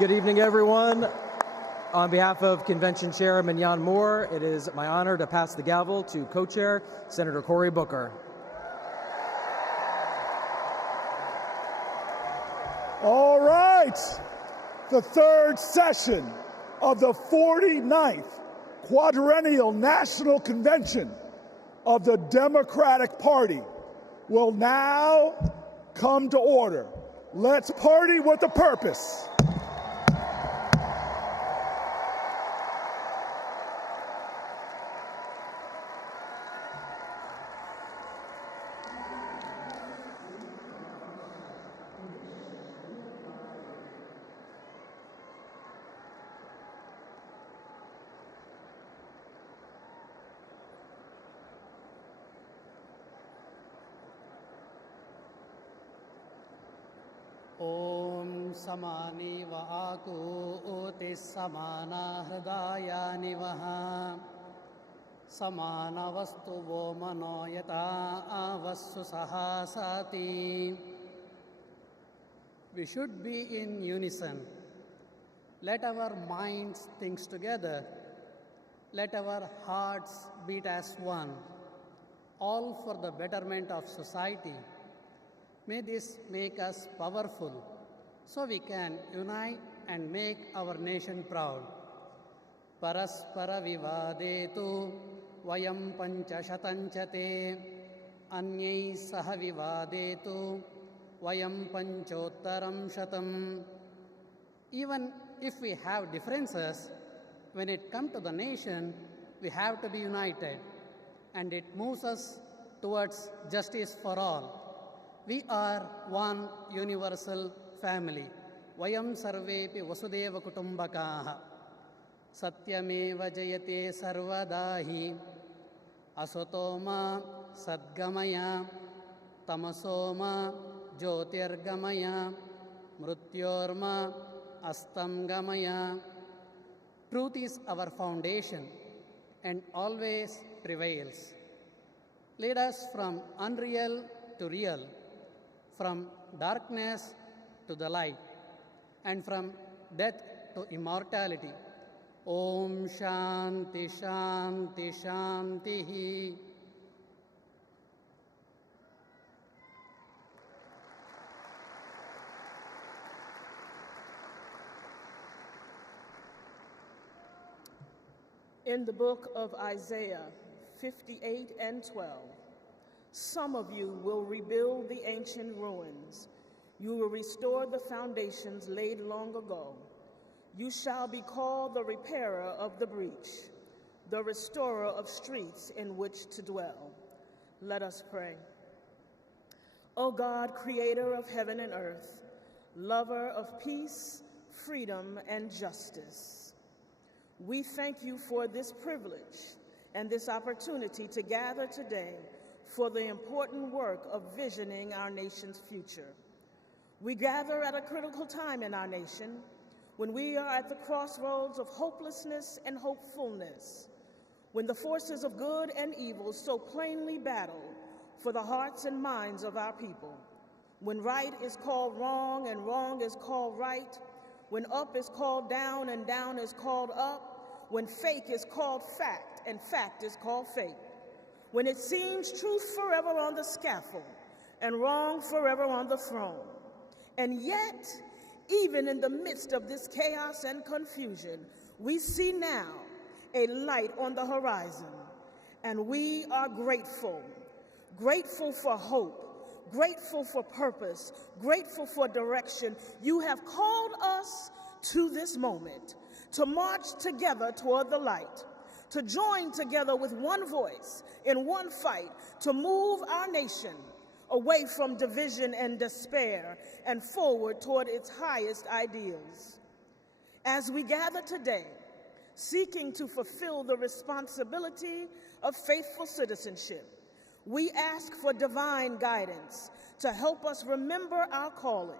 Good evening, everyone. On behalf of Convention Chair Mignon Moore, it is my honor to pass the gavel to co-chair Senator Cory Booker. All right, the third session of the 49th Quadrennial National Convention of the Democratic Party will now come to order. Let's party with a purpose. ॐ समानि व आकूति समाना हृदयानि वः समानवस्तु वो मनो यथा आवस्सु सहासाति. We should be in unison. Let our minds think together. Let our hearts beat as one, all for the betterment of society. May this make us powerful so we can unite and make our nation proud. Paraspara vivadetu vayam panchashatanchate anyai saha vivadetu vayam panchottaram shatam. Even if we have differences, when it comes to the nation, we have to be united, and it moves us towards justice for all. We are one universal family. Vayam sarvepi vasudeva kutumbakaha. Satyameva jayate sarvadahi. Asotoma sadgamaya. Tamasoma jyotirgamaya. Mrutyorma astamgamaya. Truth is our foundation and always prevails. Lead us from unreal to real, from darkness to the light, and from death to immortality. Om Shanti Shanti Shanti. In the book of Isaiah 58 and 12, some of you will rebuild the ancient ruins. You will restore the foundations laid long ago. You shall be called the repairer of the breach, the restorer of streets in which to dwell. Let us pray. O God, creator of heaven and earth, lover of peace, freedom, and justice, we thank you for this privilege and this opportunity to gather today for the important work of visioning our nation's future. We gather at a critical time in our nation when we are at the crossroads of hopelessness and hopefulness, when the forces of good and evil so plainly battle for the hearts and minds of our people, when right is called wrong and wrong is called right, when up is called down and down is called up, when fake is called fact and fact is called fake, when it seems truth forever on the scaffold and wrong forever on the throne. And yet, even in the midst of this chaos and confusion, we see now a light on the horizon, and we are grateful. Grateful for hope, grateful for purpose, grateful for direction. You have called us to this moment, to march together toward the light, to join together with one voice in one fight to move our nation away from division and despair and forward toward its highest ideals. As we gather today, seeking to fulfill the responsibility of faithful citizenship, we ask for divine guidance to help us remember our calling,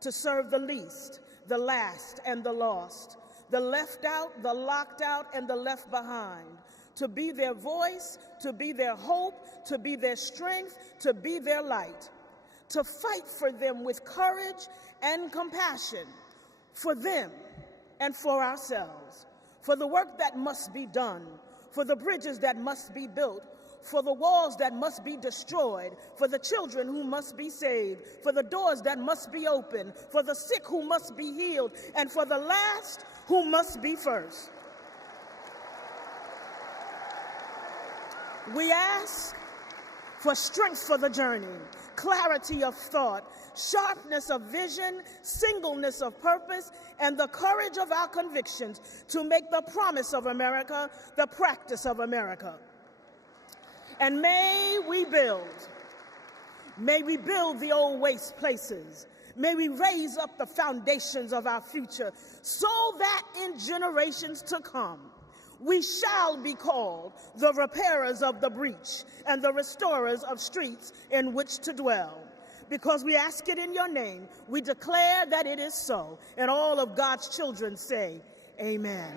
to serve the least, the last, and the lost, the left out, the locked out, and the left behind, to be their voice, to be their hope, to be their strength, to be their light, to fight for them with courage and compassion, for them and for ourselves, for the work that must be done, for the bridges that must be built, for the walls that must be destroyed, for the children who must be saved, for the doors that must be opened, for the sick who must be healed, and for the last who must be first. We ask for strength for the journey, clarity of thought, sharpness of vision, singleness of purpose, and the courage of our convictions to make the promise of America the practice of America. And may we build the old waste places. May we raise up the foundations of our future so that in generations to come, we shall be called the repairers of the breach and the restorers of streets in which to dwell. Because we ask it in your name, we declare that it is so. And all of God's children say, amen.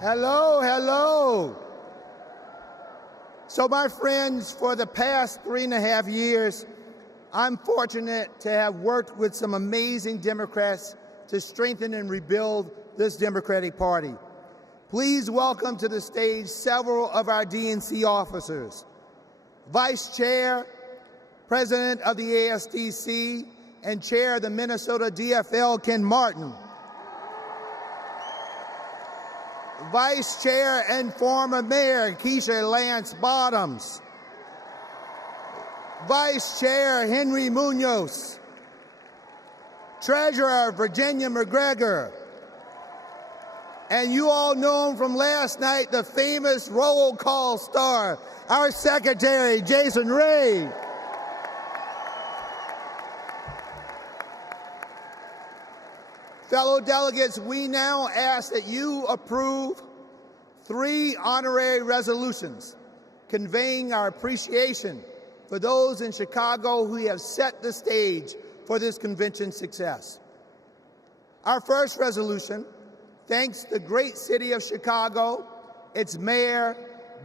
Hello, hello. So my friends, for the past 3.5 years, I'm fortunate to have worked with some amazing Democrats to strengthen and rebuild this Democratic Party. Please welcome to the stage several of our DNC officers. Vice Chair, President of the ASDC, and Chair of the Minnesota DFL, Ken Martin. Vice Chair and former Mayor Keisha Lance Bottoms. Vice Chair Henry Munoz. Treasurer Virginia McGregor. And you all know him from last night, the famous roll call star, our Secretary, Jason Ray. Fellow delegates, we now ask that you approve 3 honorary resolutions conveying our appreciation for those in Chicago who have set the stage for this convention's success. Our first resolution thanks the great city of Chicago, its mayor,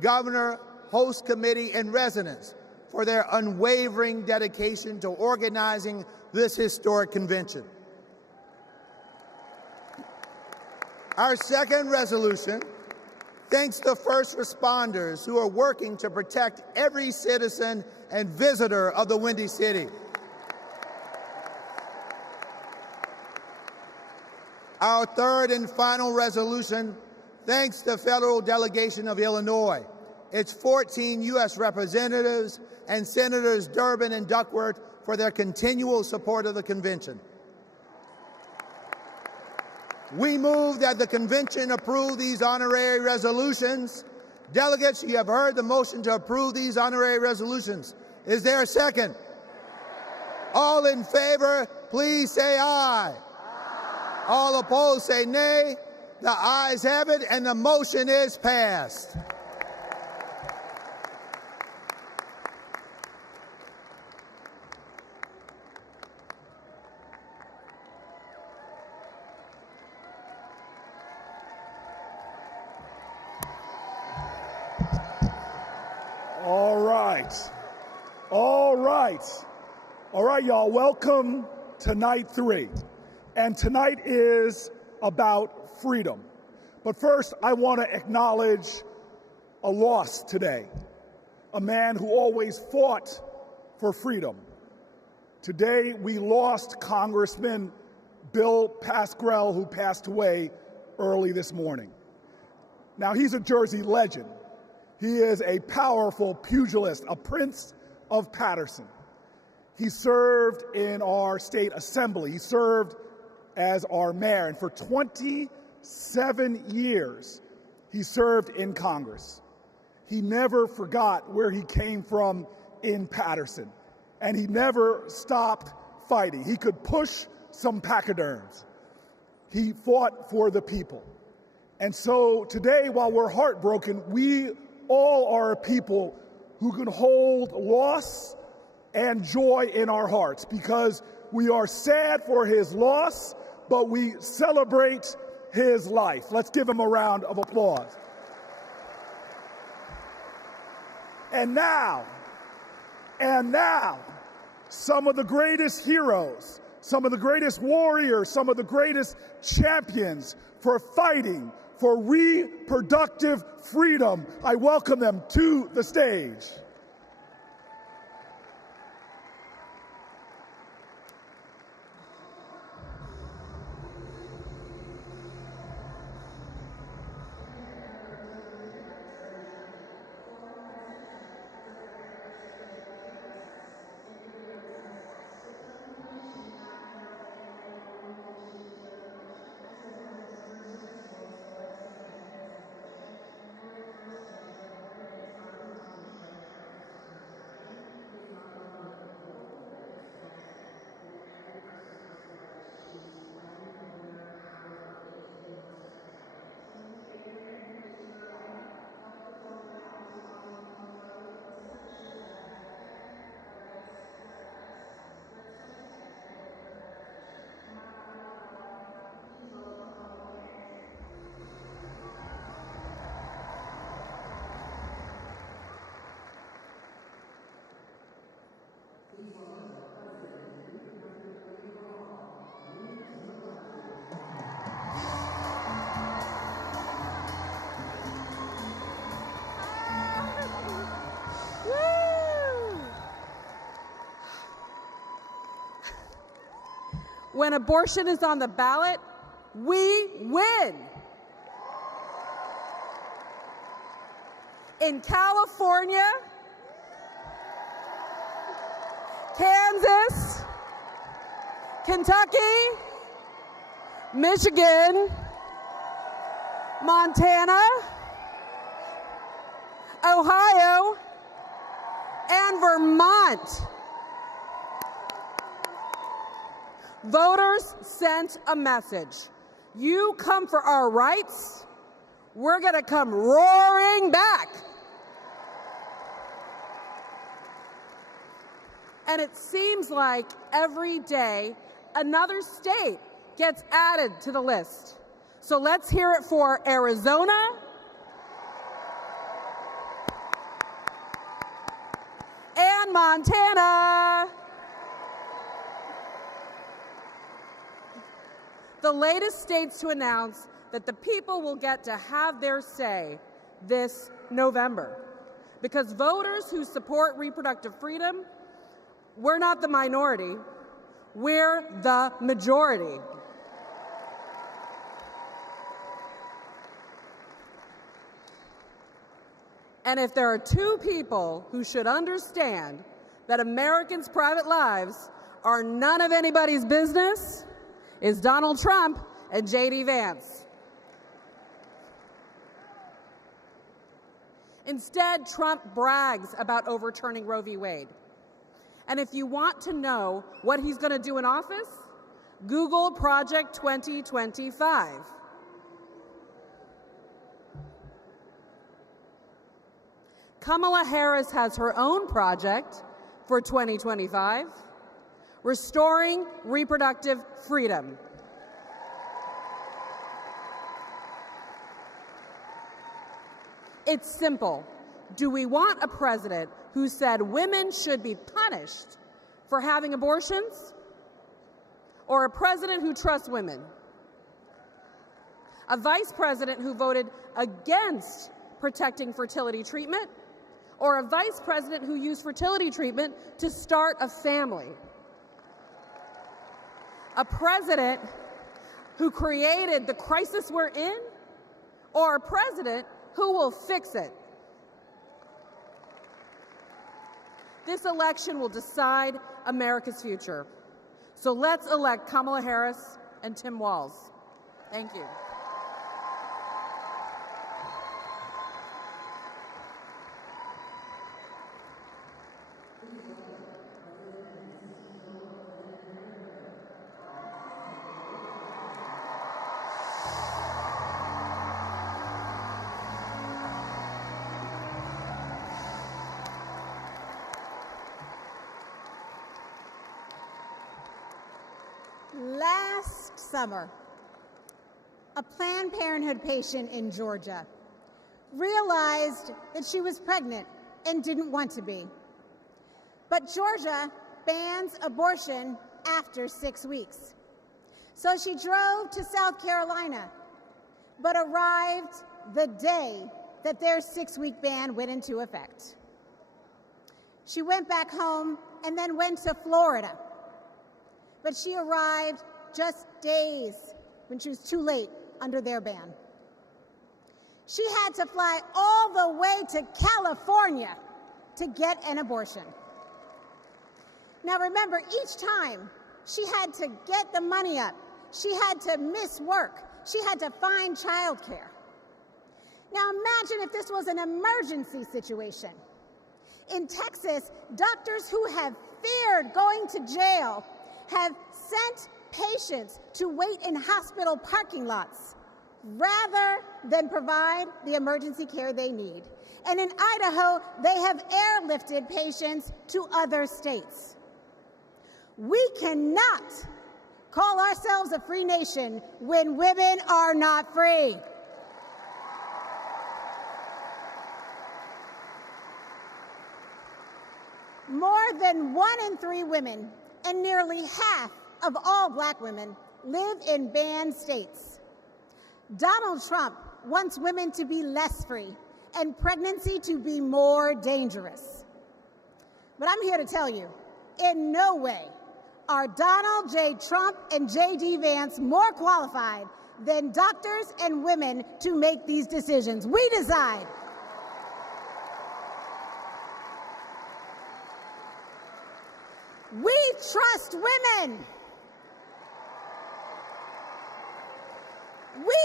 governor, host committee, and residents for their unwavering dedication to organizing this historic convention. Our second resolution thanks the first responders who are working to protect every citizen and visitor of the Windy City. Our third and final resolution thanks the federal delegation of Illinois, its 14 U.S. representatives, and Senators Durbin and Duckworth for their continual support of the convention. We move that the convention approve these honorary resolutions. Delegates, you have heard the motion to approve these honorary resolutions. Is there a second? All in favor, please say aye. All opposed, say nay. The ayes have it, and the motion is passed. All right, y'all, welcome to night 3. And tonight is about freedom. But first, I want to acknowledge a loss today. A man who always fought for freedom. Today, we lost Congressman Bill Pascrell, who passed away early this morning. Now, he's a Jersey legend. He is a powerful pugilist, a prince of Paterson. He served in our state assembly. He served as our mayor. And for 27 years, he served in Congress. He never forgot where he came from in Paterson. And he never stopped fighting. He could push some pachyderms. He fought for the people. And so today, while we're heartbroken, we all are a people who can hold loss and joy in our hearts, because we are sad for his loss, but we celebrate his life. Let's give him a round of applause. And now, some of the greatest heroes, some of the greatest warriors, some of the greatest champions for fighting for reproductive freedom. I welcome them to the stage. When abortion is on the ballot, we win. In California, Kentucky, Michigan, Montana, Ohio, and Vermont. Voters sent a message. You come for our rights, we're going to come roaring back. And it seems like every day another state gets added to the list. So let's hear it for Arizona, and Montana. The latest states to announce that the people will get to have their say this November. Because voters who support reproductive freedom, we're not the minority, we're the majority. And if there are two people who should understand that Americans' private lives are none of anybody's business, is Donald Trump and J.D. Vance. Instead, Trump brags about overturning Roe v. Wade. And if you want to know what he's going to do in office, Google Project 2025. Kamala Harris has her own project for 2025, restoring reproductive freedom. It's simple. Do we want a president who said women should be punished for having abortions, or a president who trusts women? A vice president who voted against protecting fertility treatment, or a vice president who used fertility treatment to start a family? A president who created the crisis we're in, or a president who will fix it? This election will decide America's future. So let's elect Kamala Harris and Tim Walz. Thank you. Last summer, a Planned Parenthood patient in Georgia realized that she was pregnant and didn't want to be. But Georgia bans abortion after 6 weeks. So she drove to South Carolina, but arrived the day that their 6-week ban went into effect. She went back home and then went to Florida. But she arrived just days when she was too late under their ban. She had to fly all the way to California to get an abortion. Now remember, each time she had to get the money up, she had to miss work, she had to find childcare. Now imagine if this was an emergency situation. In Texas, doctors who have feared going to jail have sent patients to wait in hospital parking lots rather than provide the emergency care they need. And in Idaho, they have airlifted patients to other states. We cannot call ourselves a free nation when women are not free. More than 1 in 3 women and nearly half of all Black women live in banned states. Donald Trump wants women to be less free and pregnancy to be more dangerous. But I'm here to tell you, in no way are Donald J. Trump and J.D. Vance more qualified than doctors and women to make these decisions. We decide. We trust women.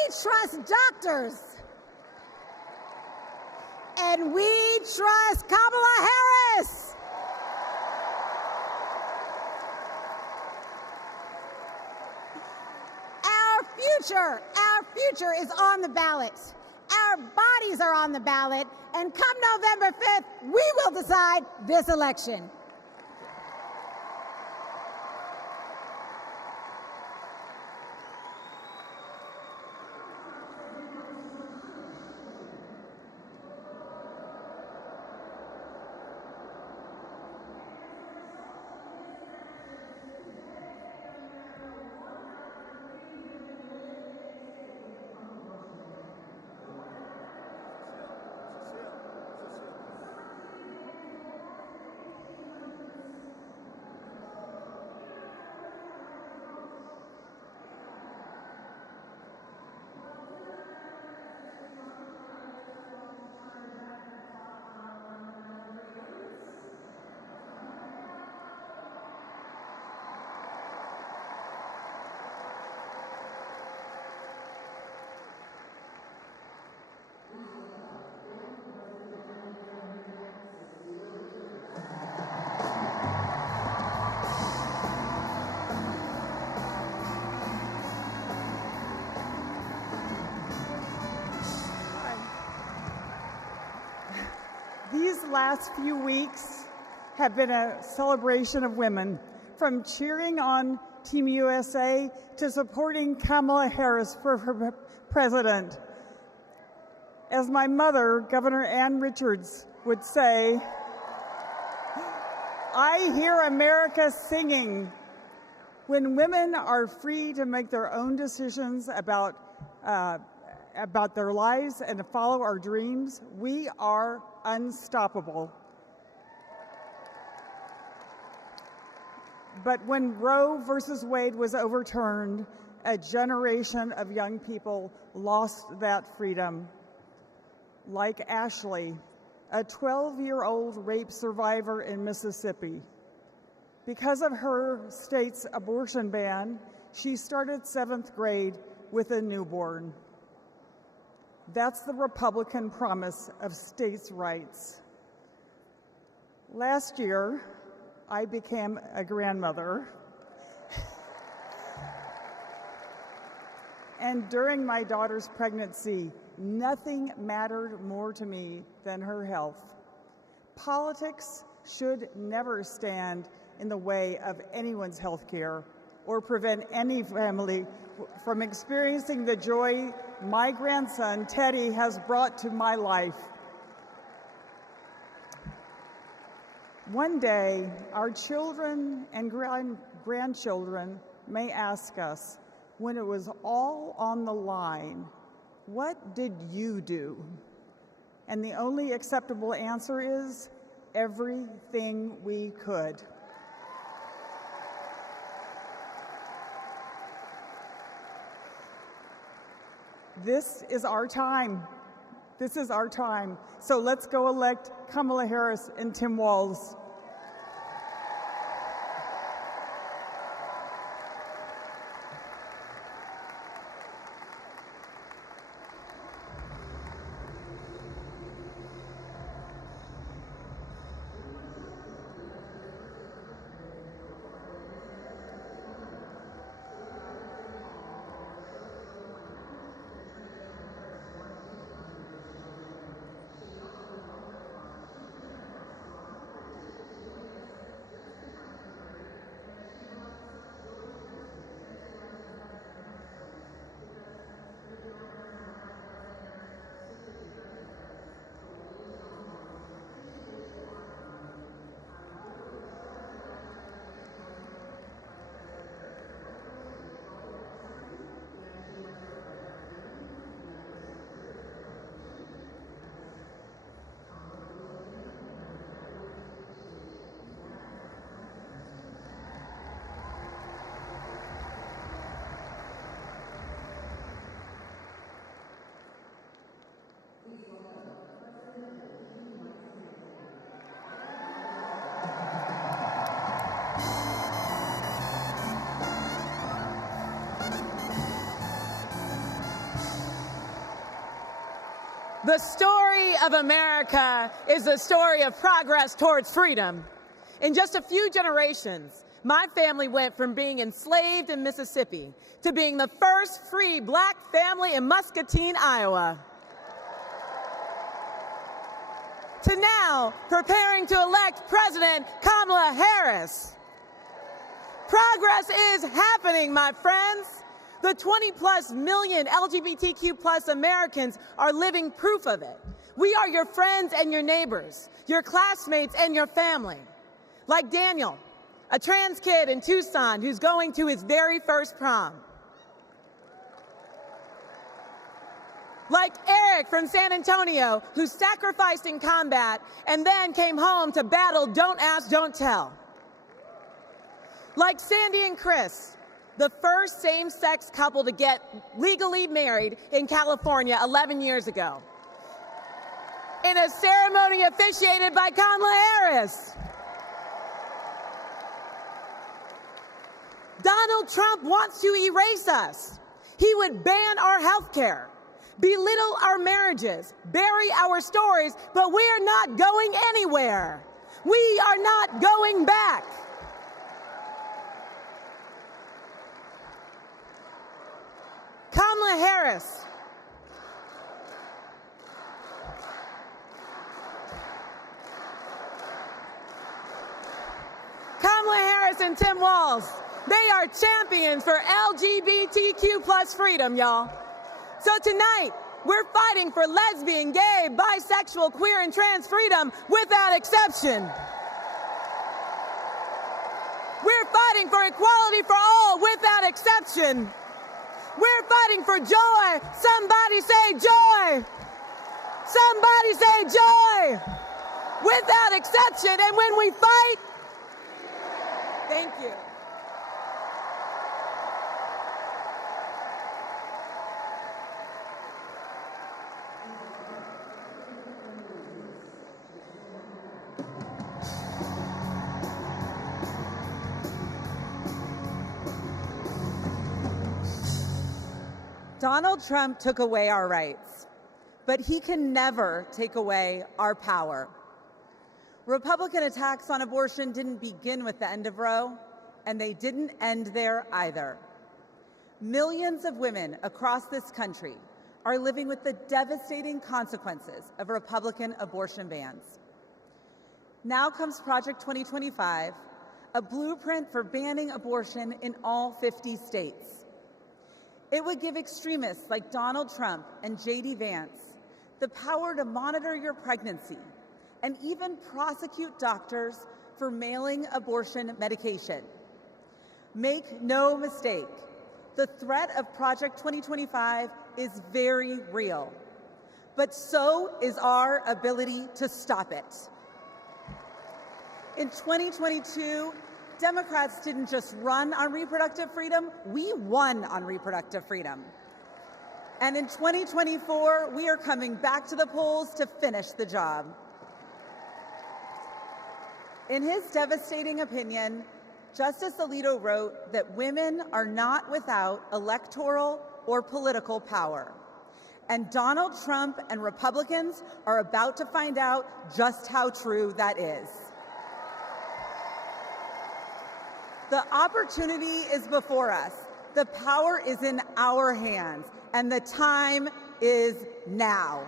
trust doctors. And we trust Kamala Harris. Our future is on the ballot. Our bodies are on the ballot. And come November 5th, we will decide this election. These last few weeks have been a celebration of women, from cheering on Team USA to supporting Kamala Harris for president. As my mother, Governor Ann Richards, would say, I hear America singing. When women are free to make their own decisions about their lives and to follow our dreams, we are unstoppable. But when Roe versus Wade was overturned, a generation of young people lost that freedom. Like Ashley, a 12-year-old rape survivor in Mississippi. Because of her state's abortion ban, she started 7th grade with a newborn. That's the Republican promise of states' rights. Last year, I became a grandmother. And during my daughter's pregnancy, nothing mattered more to me than her health. Politics should never stand in the way of anyone's health care or prevent any family from experiencing the joy my grandson, Teddy, has brought to my life. One day, our children and grandchildren may ask us, when it was all on the line, what did you do? And the only acceptable answer is, everything we could. This is our time. This is our time. So let's go elect Kamala Harris and Tim Walz. The story of America is the story of progress towards freedom. In just a few generations, my family went from being enslaved in Mississippi to being the first free black family in Muscatine, Iowa, to now preparing to elect President Kamala Harris. Progress is happening, my friends. The 20+ million LGBTQ+ Americans are living proof of it. We are your friends and your neighbors, your classmates and your family. Like Daniel, a trans kid in Tucson who's going to his very first prom. Like Eric from San Antonio, who sacrificed in combat and then came home to battle Don't Ask, Don't Tell. Like Sandy and Chris, the first same-sex couple to get legally married in California 11 years ago, in a ceremony officiated by Kamala Harris. Donald Trump wants to erase us. He would ban our health care, belittle our marriages, bury our stories, but we're not going anywhere. We are not going back. Kamala Harris. Kamala Harris and Tim Walz, they are champions for LGBTQ+ freedom, y'all. So tonight, we're fighting for lesbian, gay, bisexual, queer, and trans freedom without exception. We're fighting for equality for all without exception. We're fighting for joy. Somebody say joy. Somebody say joy. Without exception. And when we fight, thank you. Donald Trump took away our rights, but he can never take away our power. Republican attacks on abortion didn't begin with the end of Roe, and they didn't end there either. Millions of women across this country are living with the devastating consequences of Republican abortion bans. Now comes Project 2025, a blueprint for banning abortion in all 50 states. It would give extremists like Donald Trump and J.D. Vance the power to monitor your pregnancy and even prosecute doctors for mailing abortion medication. Make no mistake, the threat of Project 2025 is very real, but so is our ability to stop it. In 2022, Democrats didn't just run on reproductive freedom, we won on reproductive freedom. And in 2024, we are coming back to the polls to finish the job. In his devastating opinion, Justice Alito wrote that women are not without electoral or political power. And Donald Trump and Republicans are about to find out just how true that is. The opportunity is before us. The power is in our hands, and the time is now.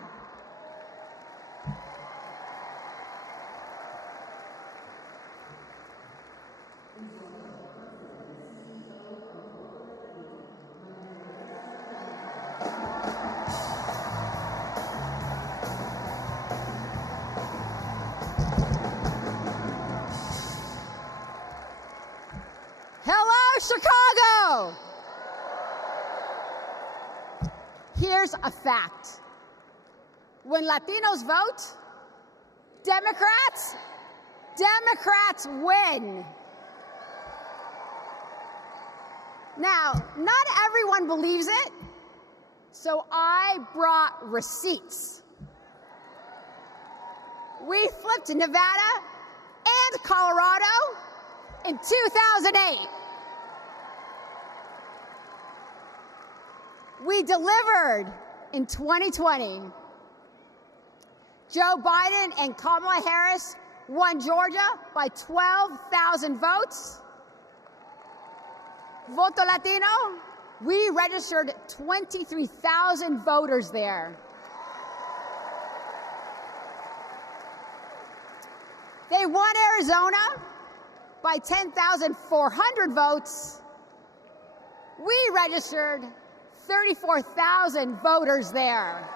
Chicago! Here's a fact. When Latinos vote, Democrats win. Now, not everyone believes it, so I brought receipts. We flipped Nevada and Colorado in 2008. We delivered in 2020. Joe Biden and Kamala Harris won Georgia by 12,000 votes. Voto Latino, we registered 23,000 voters there. They won Arizona by 10,400 votes. We registered 34,000 voters there.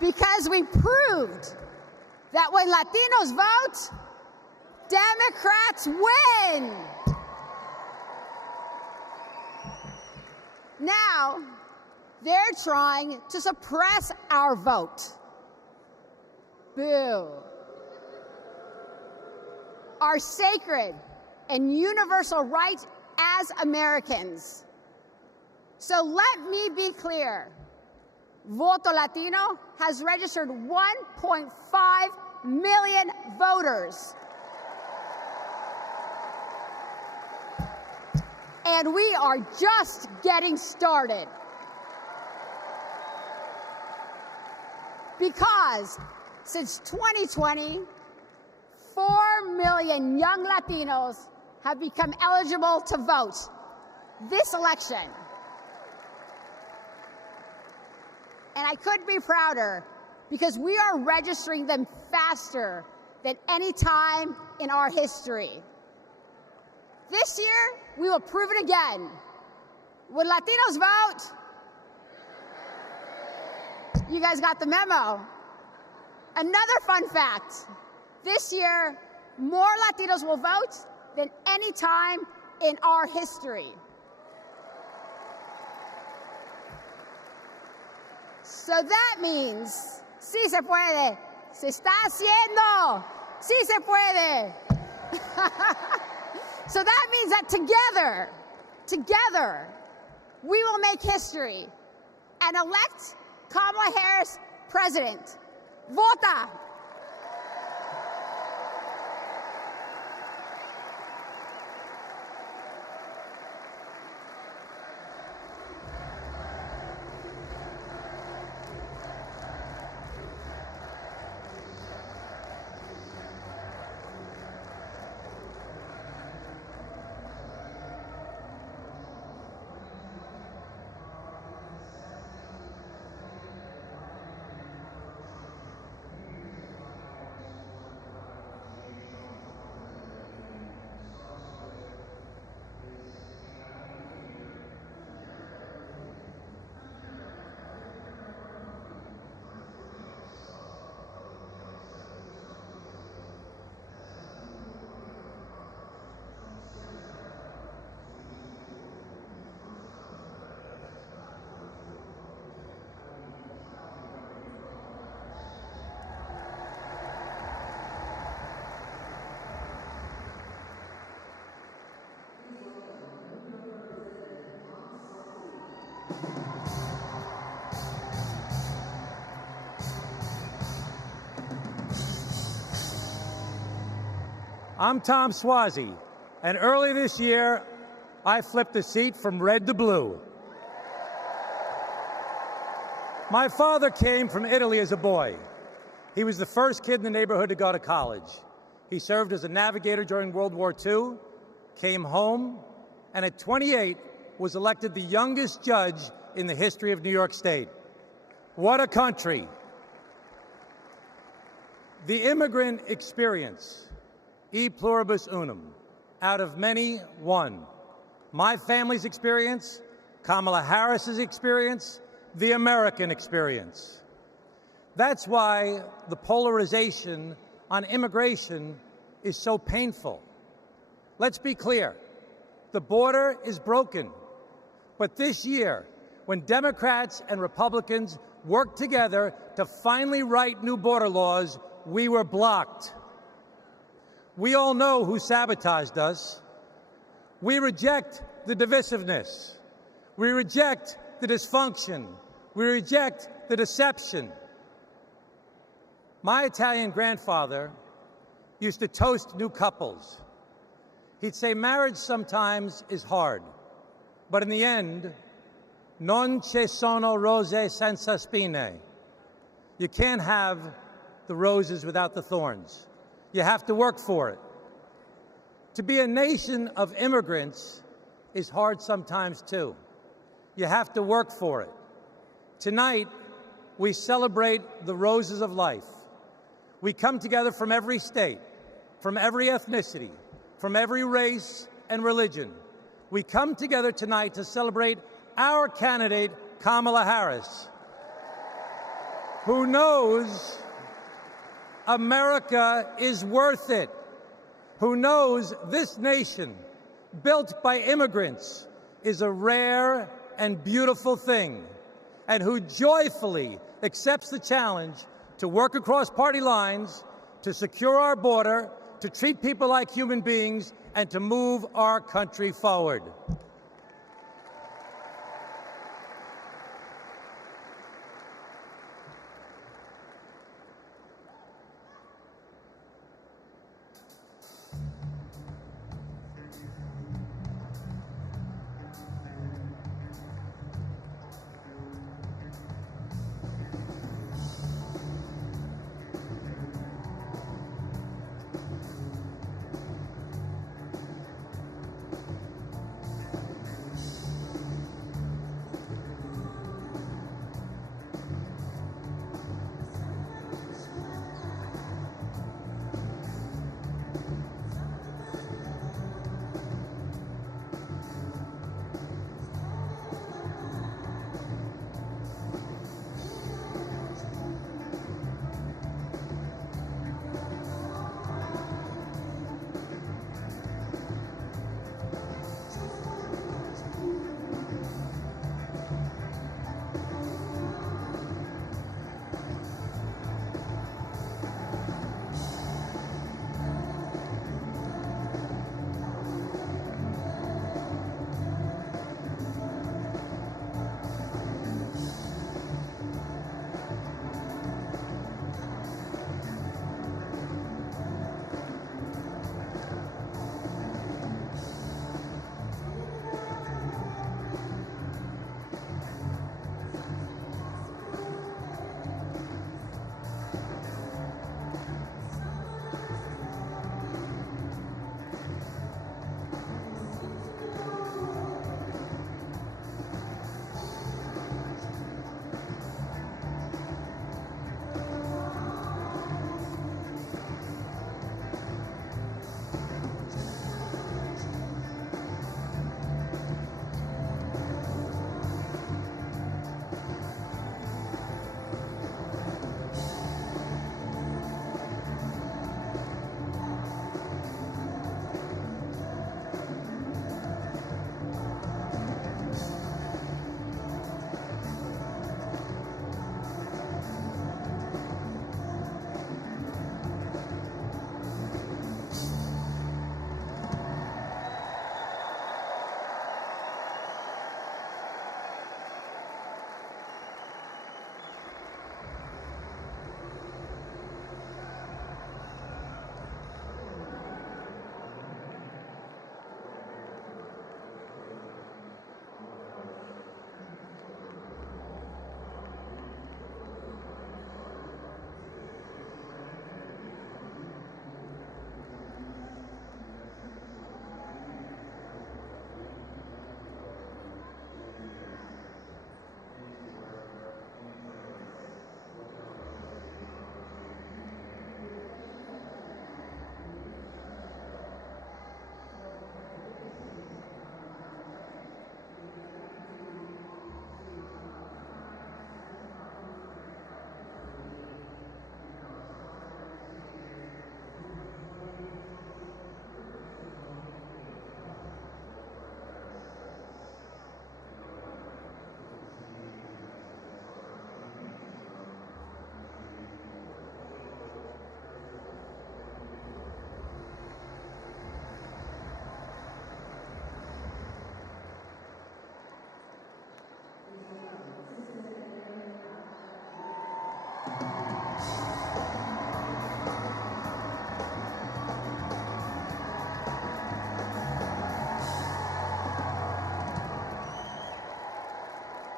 Because we proved that when Latinos vote, Democrats win. Now, they're trying to suppress our vote. Boo. Our sacred and universal right as Americans. So let me be clear. Voto Latino has registered 1.5 million voters. And we are just getting started. Because since 2020, 4 million young Latinos have become eligible to vote this election. And I couldn't be prouder because we are registering them faster than any time in our history. This year, we will prove it again. When Latinos vote, you guys got the memo. Another fun fact, this year, more Latinos will vote than any time in our history. So that means, sí se puede, se está haciendo, sí se puede. So that means that together, we will make history and elect Kamala Harris president. Vota! I'm Tom Suozzi, and early this year, I flipped the seat from red to blue. My father came from Italy as a boy. He was the first kid in the neighborhood to go to college. He served as a navigator during World War II, came home, and at 28 was elected the youngest judge in the history of New York State. What a country. The immigrant experience, e pluribus unum, out of many, one. My family's experience, Kamala Harris's experience, the American experience. That's why the polarization on immigration is so painful. Let's be clear, the border is broken. But this year, when Democrats and Republicans worked together to finally write new border laws, we were blocked. We all know who sabotaged us. We reject the divisiveness. We reject the dysfunction. We reject the deception. My Italian grandfather used to toast new couples. He'd say marriage sometimes is hard, but in the end, Non ci sono rose senza spine. You can't have the roses without the thorns. You have to work for it. To be a nation of immigrants is hard sometimes too. You have to work for it. Tonight, we celebrate the roses of life. We come together from every state, from every ethnicity, from every race and religion. We come together tonight to celebrate our candidate, Kamala Harris, who knows America is worth it, who knows this nation, built by immigrants, is a rare and beautiful thing, and who joyfully accepts the challenge to work across party lines, to secure our border, to treat people like human beings, and to move our country forward.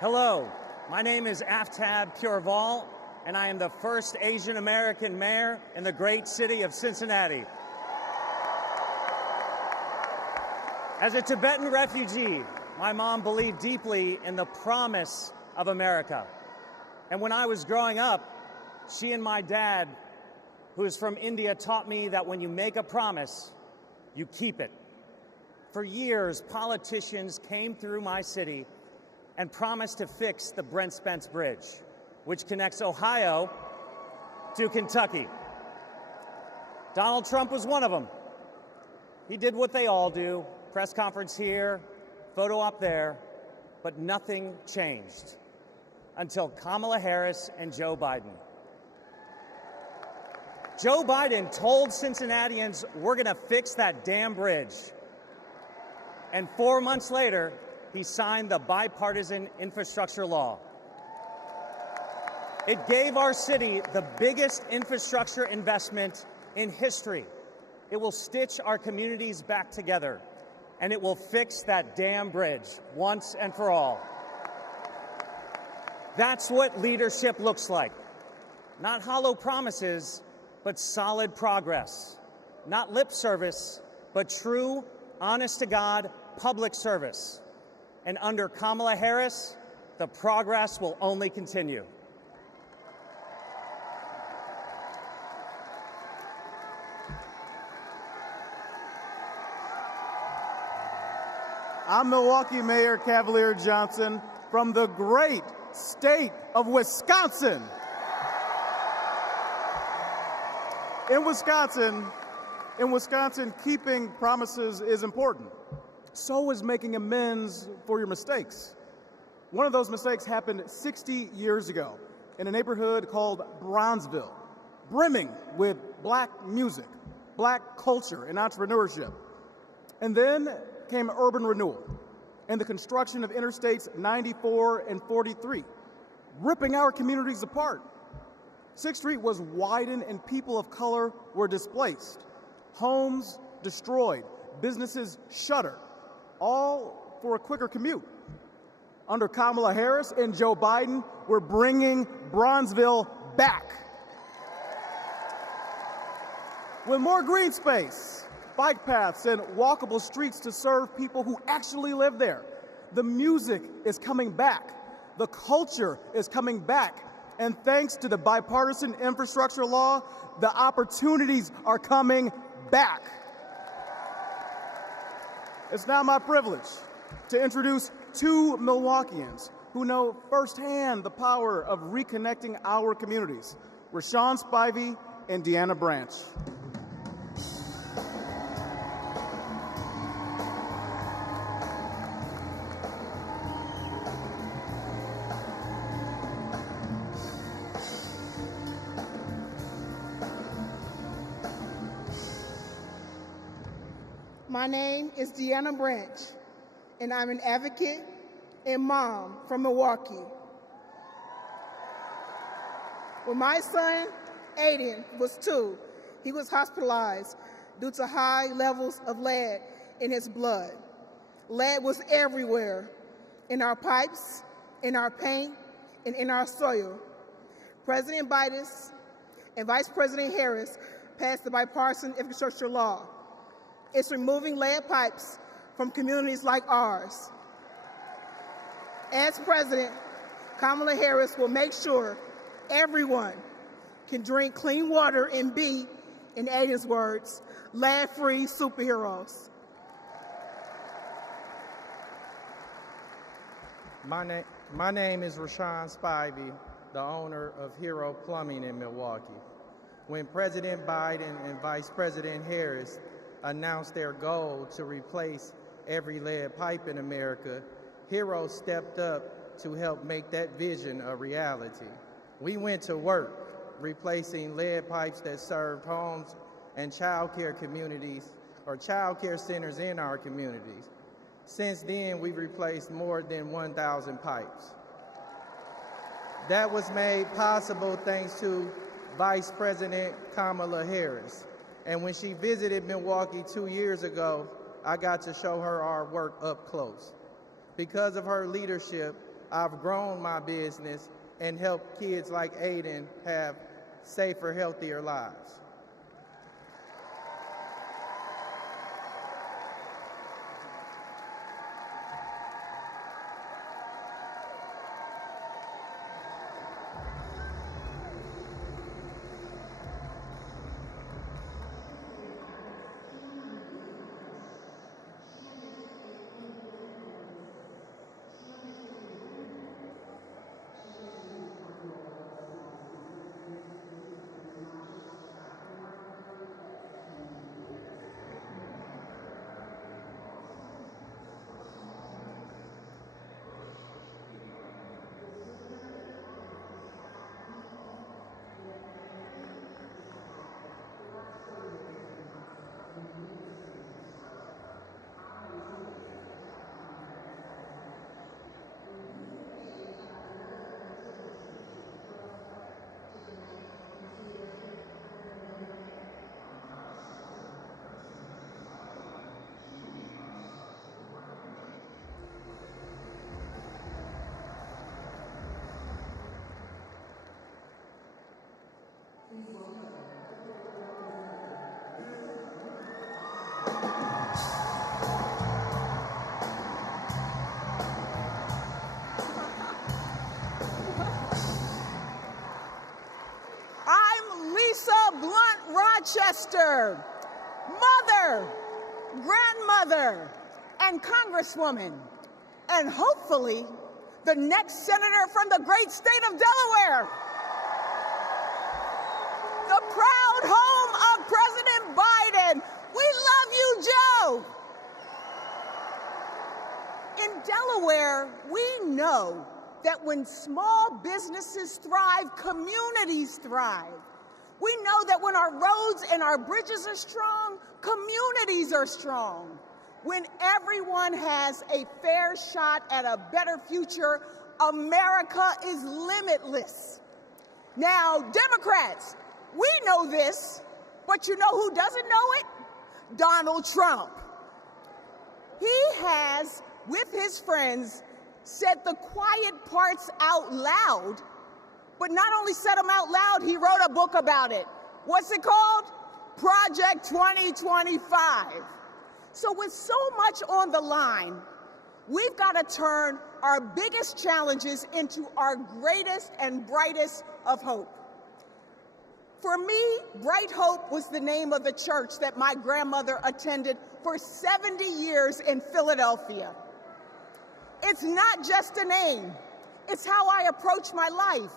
Hello, my name is Aftab Purval, and I am the first Asian American mayor in the great city of Cincinnati. As a Tibetan refugee, my mom believed deeply in the promise of America. And when I was growing up, she and my dad, who is from India, taught me that when you make a promise, you keep it. For years, politicians came through my city and promised to fix the Brent Spence Bridge, which connects Ohio to Kentucky. Donald Trump was one of them. He did what they all do, press conference here, photo op there, but nothing changed until Kamala Harris and Joe Biden. Joe Biden told Cincinnatians, we're gonna fix that damn bridge. And 4 months later, he signed the bipartisan infrastructure law. It gave our city the biggest infrastructure investment in history. It will stitch our communities back together, and it will fix that damn bridge once and for all. That's what leadership looks like. Not hollow promises, but solid progress. Not lip service, but true, honest-to-God public service. And under Kamala Harris, the progress will only continue. I'm Milwaukee Mayor Cavalier Johnson from the great state of Wisconsin. In Wisconsin, keeping promises is important. So is making amends for your mistakes. One of those mistakes happened 60 years ago in a neighborhood called Bronzeville, brimming with black music, black culture, and entrepreneurship. And then came urban renewal and the construction of Interstates 94 and 43, ripping our communities apart. 6th Street was widened and people of color were displaced. Homes destroyed, businesses shuttered, all for a quicker commute. Under Kamala Harris and Joe Biden, we're bringing Bronzeville back. With more green space, bike paths, and walkable streets to serve people who actually live there. The music is coming back. The culture is coming back. And thanks to the bipartisan infrastructure law, the opportunities are coming back. It's now my privilege to introduce two Milwaukeeans who know firsthand the power of reconnecting our communities, Rashawn Spivey and Deanna Branch. My name is Deanna Branch, and I'm an advocate and mom from Milwaukee. When my son, Aiden, was 2, he was hospitalized due to high levels of lead in his blood. Lead was everywhere, in our pipes, in our paint, and in our soil. President Biden and Vice President Harris passed the bipartisan infrastructure law. It's removing lead pipes from communities like ours. As president, Kamala Harris will make sure everyone can drink clean water and be, in Aiden's words, lead-free superheroes. My name is Rashawn Spivey, the owner of Hero Plumbing in Milwaukee. When President Biden and Vice President Harris announced their goal to replace every lead pipe in America, Hero stepped up to help make that vision a reality. We went to work replacing lead pipes that served homes and child care communities or child care centers in our communities. Since then, we've replaced more than 1,000 pipes. That was made possible thanks to Vice President Kamala Harris. And when she visited Milwaukee 2 years ago, I got to show her our work up close. Because of her leadership, I've grown my business and helped kids like Aiden have safer, healthier lives. Rochester, mother, grandmother, and congresswoman, and hopefully the next senator from the great state of Delaware. The proud home of President Biden. We love you, Joe. In Delaware, we know that when small businesses thrive, communities thrive. We know that when our roads and our bridges are strong, communities are strong. When everyone has a fair shot at a better future, America is limitless. Now, Democrats, we know this, but you know who doesn't know it? Donald Trump. He has, with his friends, said the quiet parts out loud, but not only said them out loud, he wrote a book about it. What's it called? Project 2025. So with so much on the line, we've got to turn our biggest challenges into our greatest and brightest of hope. For me, Bright Hope was the name of the church that my grandmother attended for 70 years in Philadelphia. It's not just a name. It's how I approach my life.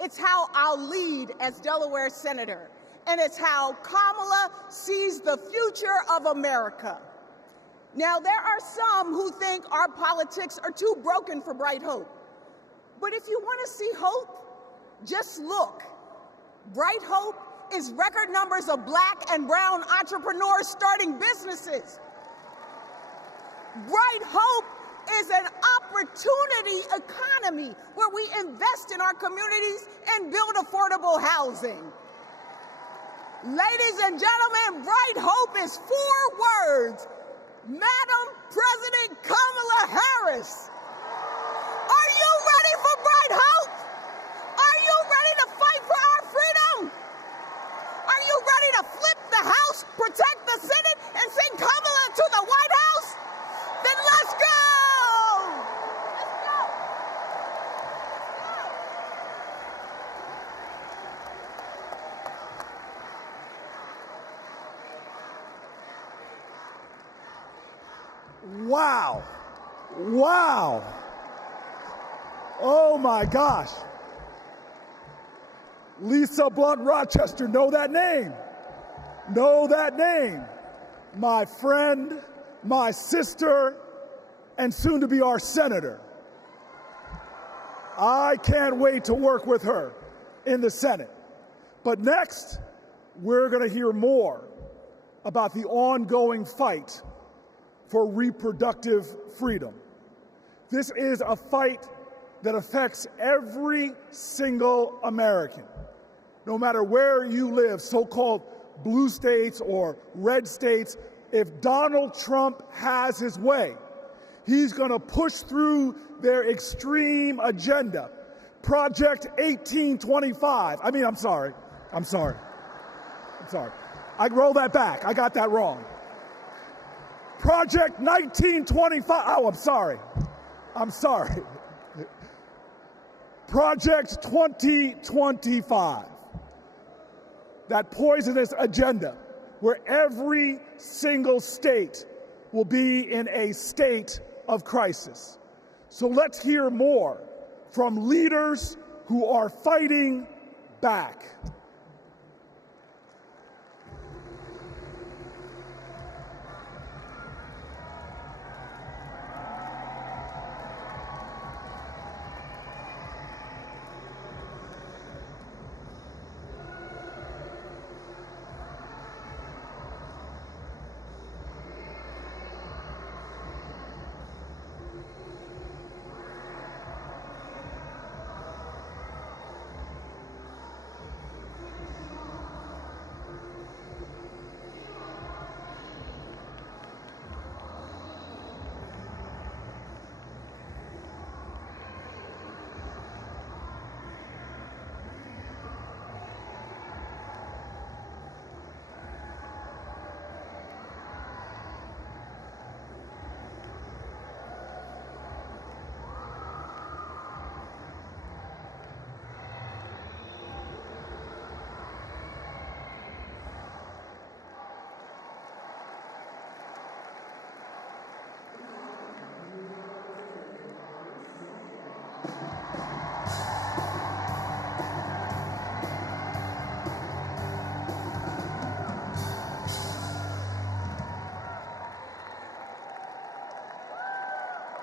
It's how I'll lead as Delaware Senator. And it's how Kamala sees the future of America. Now, there are some who think our politics are too broken for Bright Hope. But if you want to see hope, just look. Bright Hope is record numbers of Black and brown entrepreneurs starting businesses. Bright Hope is an opportunity economy where we invest in our communities and build affordable housing. Ladies and gentlemen, Bright Hope is 4 words. Madam President Kamala Harris. Are you ready for Bright Hope? Are you ready to fight for our freedom? Are you ready to flip the House, protect the Senate, and send Kamala to the White House? Then let's go! Wow. Wow. Oh my gosh. Lisa Blunt Rochester, know that name. Know that name. My friend, my sister, and soon to be our senator. I can't wait to work with her in the Senate. But next, we're going to hear more about the ongoing fight for reproductive freedom. This is a fight that affects every single American, no matter where you live, so-called blue states or red states. If Donald Trump has his way, he's going to push through their extreme agenda. Project 1825. I'm sorry. I roll that back. I got that wrong. Project 1925. Oh, I'm sorry. Project 2025. That poisonous agenda where every single state will be in a state of crisis. So let's hear more from leaders who are fighting back.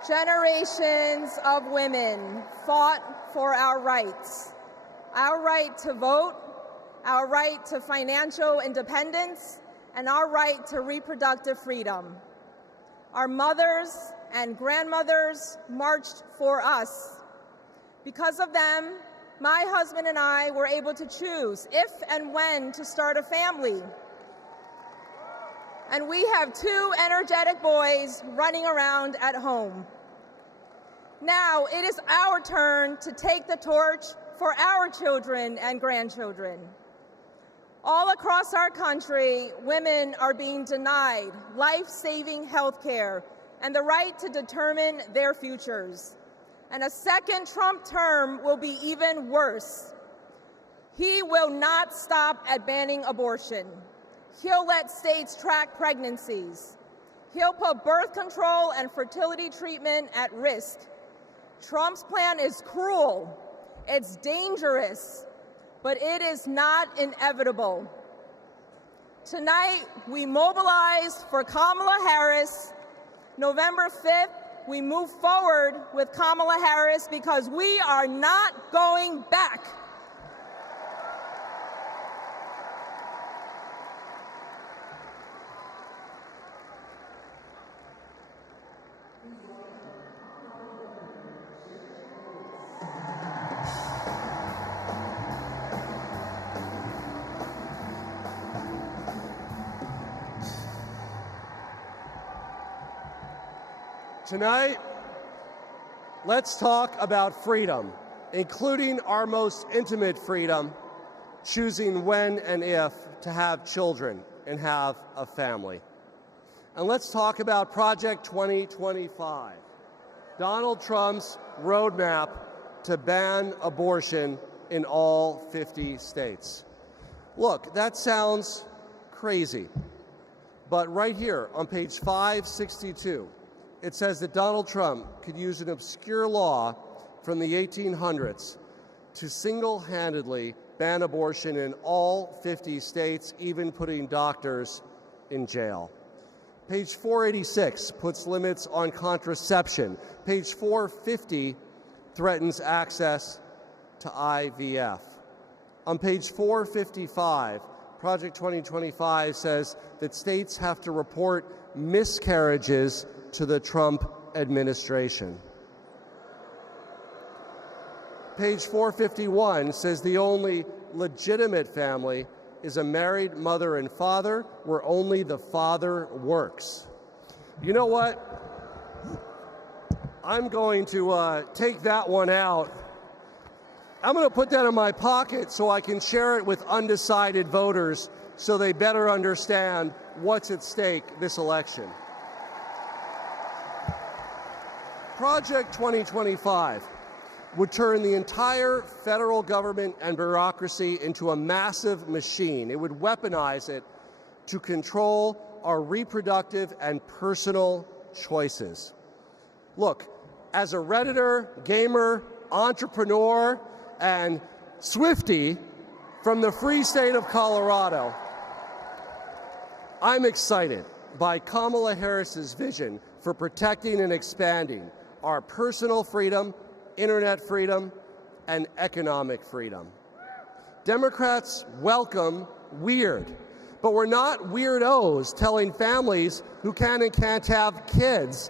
Generations of women fought for our rights to vote, our right to financial independence, and our right to reproductive freedom. Our mothers and grandmothers marched for us. Because of them, my husband and I were able to choose if and when to start a family. And we have 2 energetic boys running around at home. Now it is our turn to take the torch for our children and grandchildren. All across our country, women are being denied life-saving health care and the right to determine their futures. And a second Trump term will be even worse. He will not stop at banning abortion. He'll let states track pregnancies. He'll put birth control and fertility treatment at risk. Trump's plan is cruel, it's dangerous, but it is not inevitable. Tonight, we mobilize for Kamala Harris. November 5th, we move forward with Kamala Harris because we are not going back. Tonight, let's talk about freedom, including our most intimate freedom, choosing when and if to have children and have a family. And let's talk about Project 2025, Donald Trump's roadmap to ban abortion in all 50 states. Look, that sounds crazy, but right here on page 562, it says that Donald Trump could use an obscure law from the 1800s to single-handedly ban abortion in all 50 states, even putting doctors in jail. Page 486 puts limits on contraception. Page 450 threatens access to IVF. On page 455, Project 2025 says that states have to report miscarriages to the Trump administration. Page 451 says the only legitimate family is a married mother and father where only the father works. You know what? I'm going to take that one out. I'm going to put that in my pocket so I can share it with undecided voters so they better understand what's at stake this election. Project 2025 would turn the entire federal government and bureaucracy into a massive machine. It would weaponize it to control our reproductive and personal choices. Look, as a Redditor, gamer, entrepreneur, and Swiftie from the free state of Colorado, I'm excited by Kamala Harris's vision for protecting and expanding our personal freedom, internet freedom, and economic freedom. Democrats welcome weird, but we're not weirdos telling families who can and can't have kids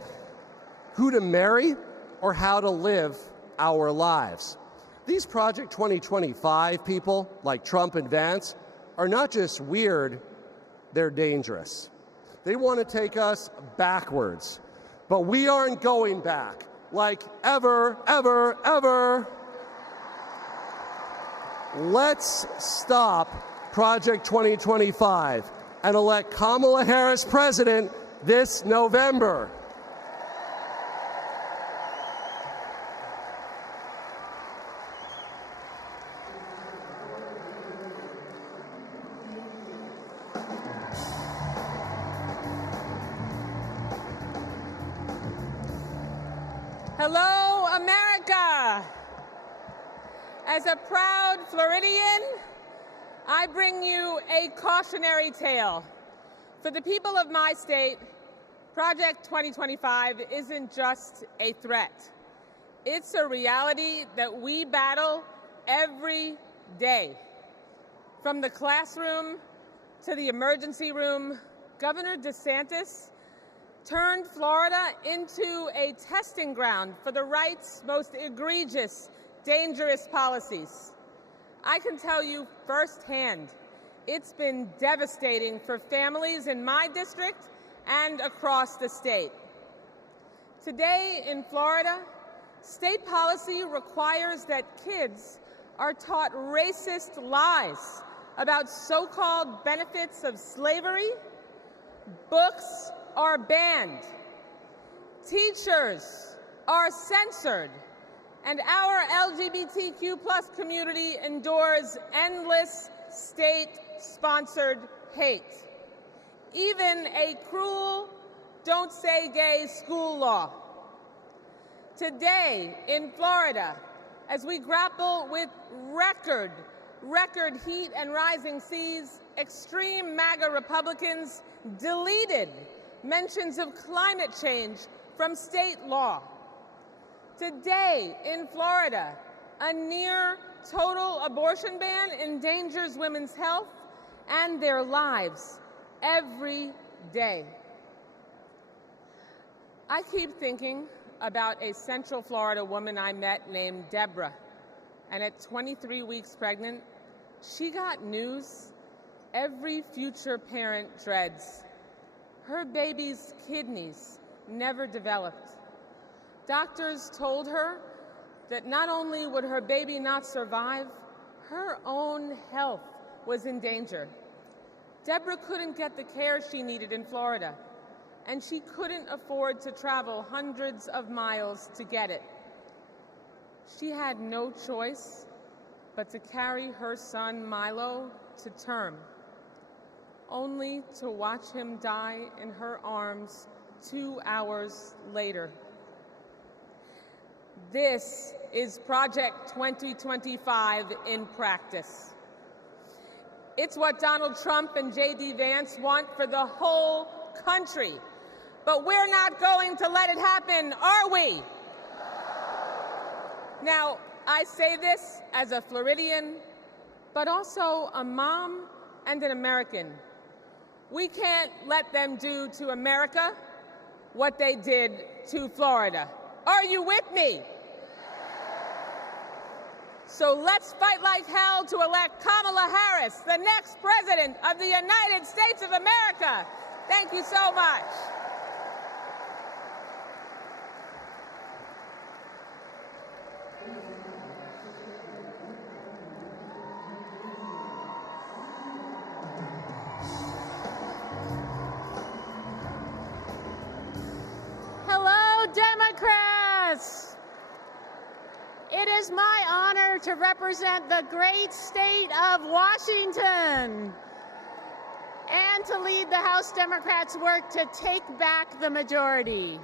who to marry or how to live our lives. These Project 2025 people, like Trump and Vance, are not just weird, they're dangerous. They want to take us backwards, but we aren't going back, like ever, ever, ever. Let's stop Project 2025 and elect Kamala Harris president this November. Hello, America! As a proud Floridian, I bring you a cautionary tale. For the people of my state, Project 2025 isn't just a threat. It's a reality that we battle every day. From the classroom to the emergency room, Governor DeSantis turned Florida into a testing ground for the right's most egregious, dangerous policies. I can tell you firsthand, it's been devastating for families in my district and across the state. Today in Florida, state policy requires that kids are taught racist lies about so-called benefits of slavery. Books are banned. Teachers are censored. And our LGBTQ+ community endures endless state-sponsored hate. Even a cruel "don't say gay" school law. Today in Florida, as we grapple with record heat and rising seas, extreme MAGA Republicans deleted mentions of climate change from state law. Today in Florida, a near total abortion ban endangers women's health and their lives every day. I keep thinking about a Central Florida woman I met named Deborah, and at 23 weeks pregnant, she got news every future parent dreads. Her baby's kidneys never developed. Doctors told her that not only would her baby not survive, her own health was in danger. Deborah couldn't get the care she needed in Florida, and she couldn't afford to travel hundreds of miles to get it. She had no choice but to carry her son Milo to term, only to watch him die in her arms 2 hours later. This is Project 2025 in practice. It's what Donald Trump and J.D. Vance want for the whole country. But we're not going to let it happen, are we? Now, I say this as a Floridian, but also a mom and an American. We can't let them do to America what they did to Florida. Are you with me? So let's fight like hell to elect Kamala Harris, the next president of the United States of America. Thank you so much. It is my honor to represent the great state of Washington and to lead the House Democrats' work to take back the majority.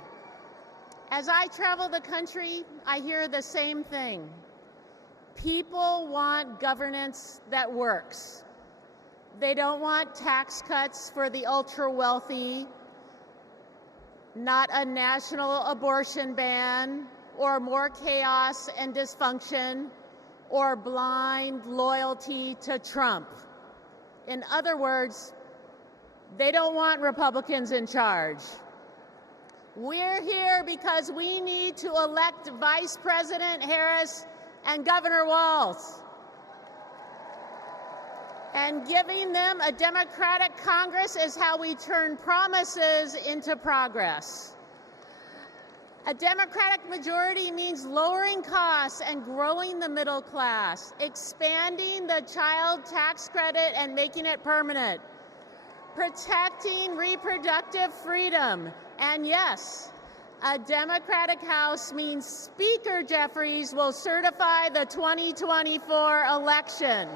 As I travel the country, I hear the same thing. People want governance that works. They don't want tax cuts for the ultra-wealthy, not a national abortion ban, or more chaos and dysfunction, or blind loyalty to Trump. In other words, they don't want Republicans in charge. We're here because we need to elect Vice President Harris and Governor Walz. And giving them a Democratic Congress is how we turn promises into progress. A Democratic majority means lowering costs and growing the middle class, expanding the child tax credit and making it permanent, protecting reproductive freedom, and yes, a Democratic House means Speaker Jeffries will certify the 2024 election.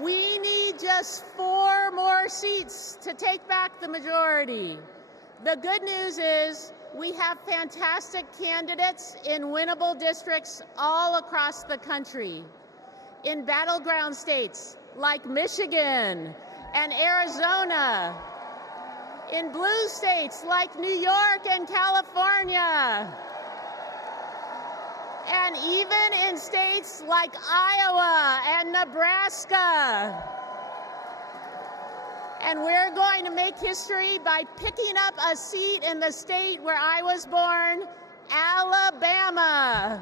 We need just 4 more seats to take back the majority. The good news is we have fantastic candidates in winnable districts all across the country. In battleground states like Michigan and Arizona, in blue states like New York and California, and even in states like Iowa and Nebraska. And we're going to make history by picking up a seat in the state where I was born, Alabama.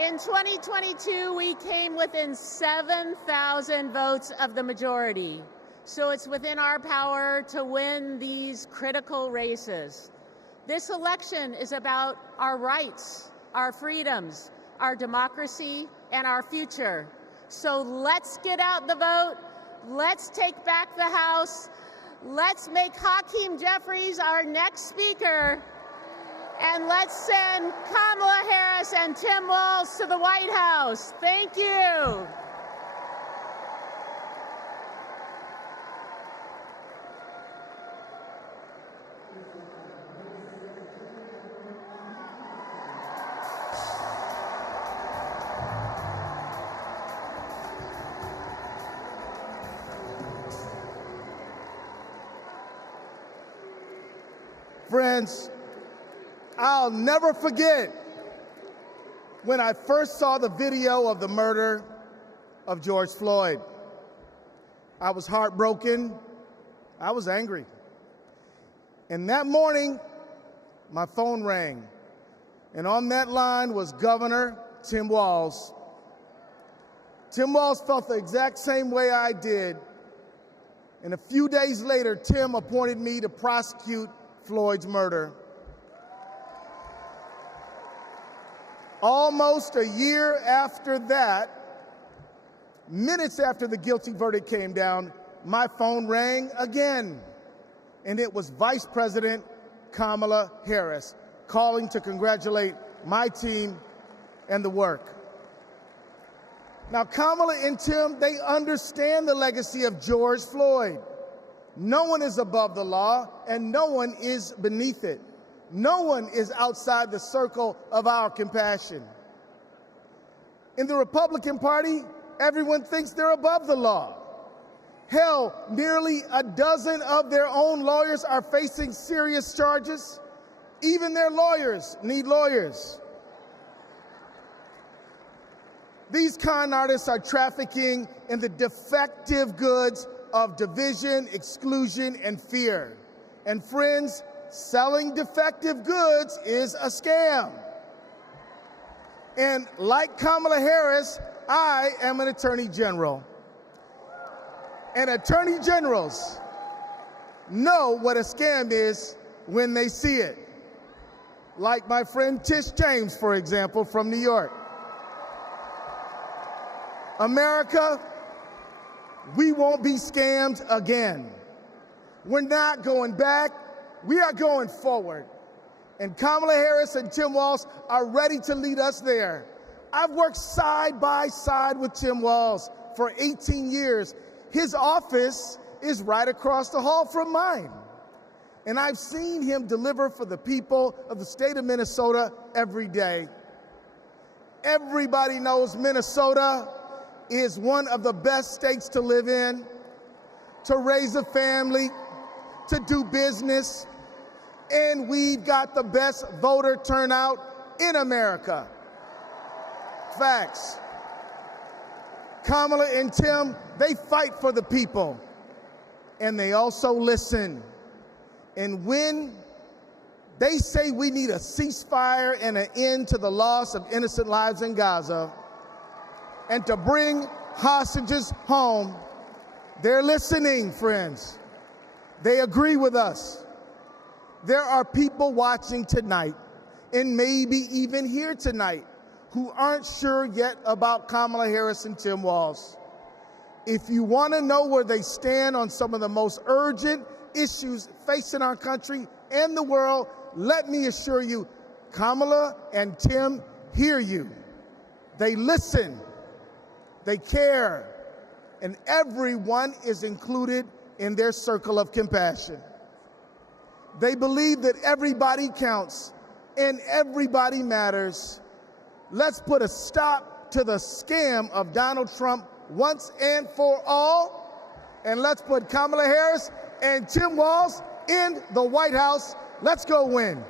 In 2022, we came within 7,000 votes of the majority. So it's within our power to win these critical races. This election is about our rights, our freedoms, our democracy, and our future. So let's get out the vote. Let's take back the House. Let's make Hakeem Jeffries our next speaker. And let's send Kamala Harris and Tim Walz to the White House. Thank you. Friends, I'll never forget when I first saw the video of the murder of George Floyd. I was heartbroken. I was angry. And that morning, my phone rang. And on that line was Governor Tim Walz. Tim Walz felt the exact same way I did. And a few days later, Tim appointed me to prosecute Floyd's murder. Almost a year after that, minutes after the guilty verdict came down, my phone rang again. And it was Vice President Kamala Harris calling to congratulate my team and the work. Now, Kamala and Tim, they understand the legacy of George Floyd. No one is above the law, and no one is beneath it. No one is outside the circle of our compassion. In the Republican Party, everyone thinks they're above the law. Hell, nearly a dozen of their own lawyers are facing serious charges. Even their lawyers need lawyers. These con artists are trafficking in the defective goods of division, exclusion, and fear. And friends, selling defective goods is a scam. And like Kamala Harris, I am an attorney general. And attorney generals know what a scam is when they see it. Like my friend Tish James, for example, from New York. America, we won't be scammed again. We're not going back, we are going forward. And Kamala Harris and Tim Walz are ready to lead us there. I've worked side by side with Tim Walz for 18 years. His office is right across the hall from mine. And I've seen him deliver for the people of the state of Minnesota every day. Everybody knows Minnesota is one of the best states to live in, to raise a family, to do business, and we've got the best voter turnout in America. Facts. Kamala and Tim, they fight for the people, and they also listen. And when they say we need a ceasefire and an end to the loss of innocent lives in Gaza and to bring hostages home, they're listening, friends. They agree with us. There are people watching tonight, and maybe even here tonight, who aren't sure yet about Kamala Harris and Tim Walz. If you want to know where they stand on some of the most urgent issues facing our country and the world, let me assure you, Kamala and Tim hear you. They listen, they care, and everyone is included in their circle of compassion. They believe that everybody counts and everybody matters. Let's put a stop to the scam of Donald Trump once and for all, and let's put Kamala Harris and Tim Walz in the White House. Let's go win.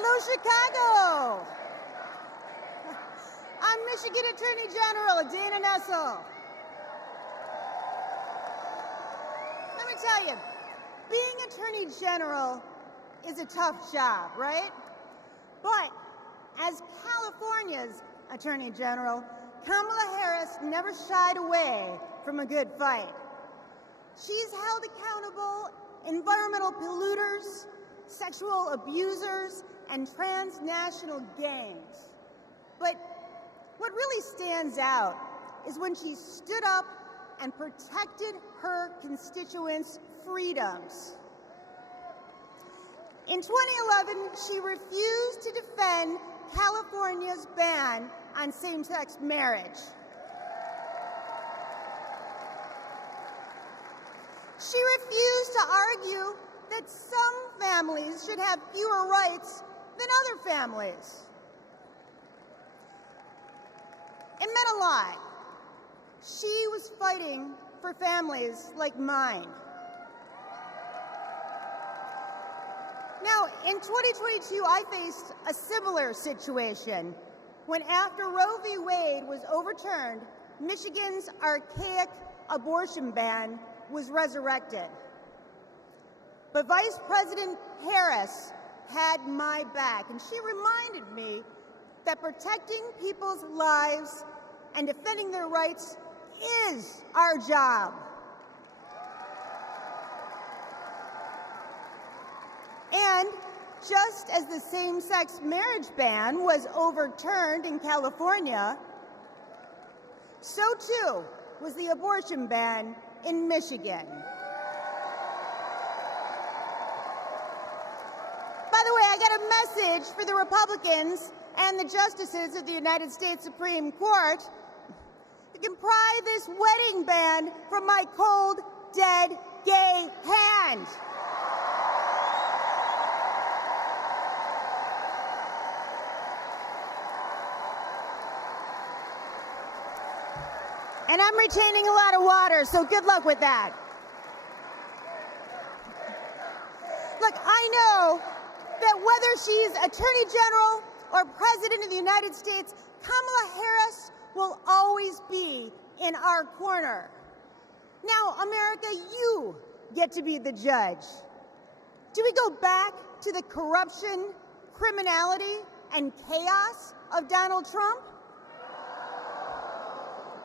Hello, Chicago. I'm Michigan Attorney General Dana Nessel. Let me tell you, being Attorney General is a tough job, right? But as California's Attorney General, Kamala Harris never shied away from a good fight. She's held accountable environmental polluters, sexual abusers, and transnational gangs. But what really stands out is when she stood up and protected her constituents' freedoms. In 2011, she refused to defend California's ban on same-sex marriage. She refused to argue that some families should have fewer rights than other families. It meant a lot. She was fighting for families like mine. Now, in 2022, I faced a similar situation when, after Roe v. Wade was overturned, Michigan's archaic abortion ban was resurrected. But Vice President Harris had my back, and she reminded me that protecting people's lives and defending their rights is our job. And just as the same-sex marriage ban was overturned in California, so too was the abortion ban in Michigan. By the way, I got a message for the Republicans and the justices of the United States Supreme Court. You can pry this wedding band from my cold, dead, gay hand. And I'm retaining a lot of water, so good luck with that. Look, I know that whether she's Attorney General or President of the United States, Kamala Harris will always be in our corner. Now, America, you get to be the judge. Do we go back to the corruption, criminality, and chaos of Donald Trump?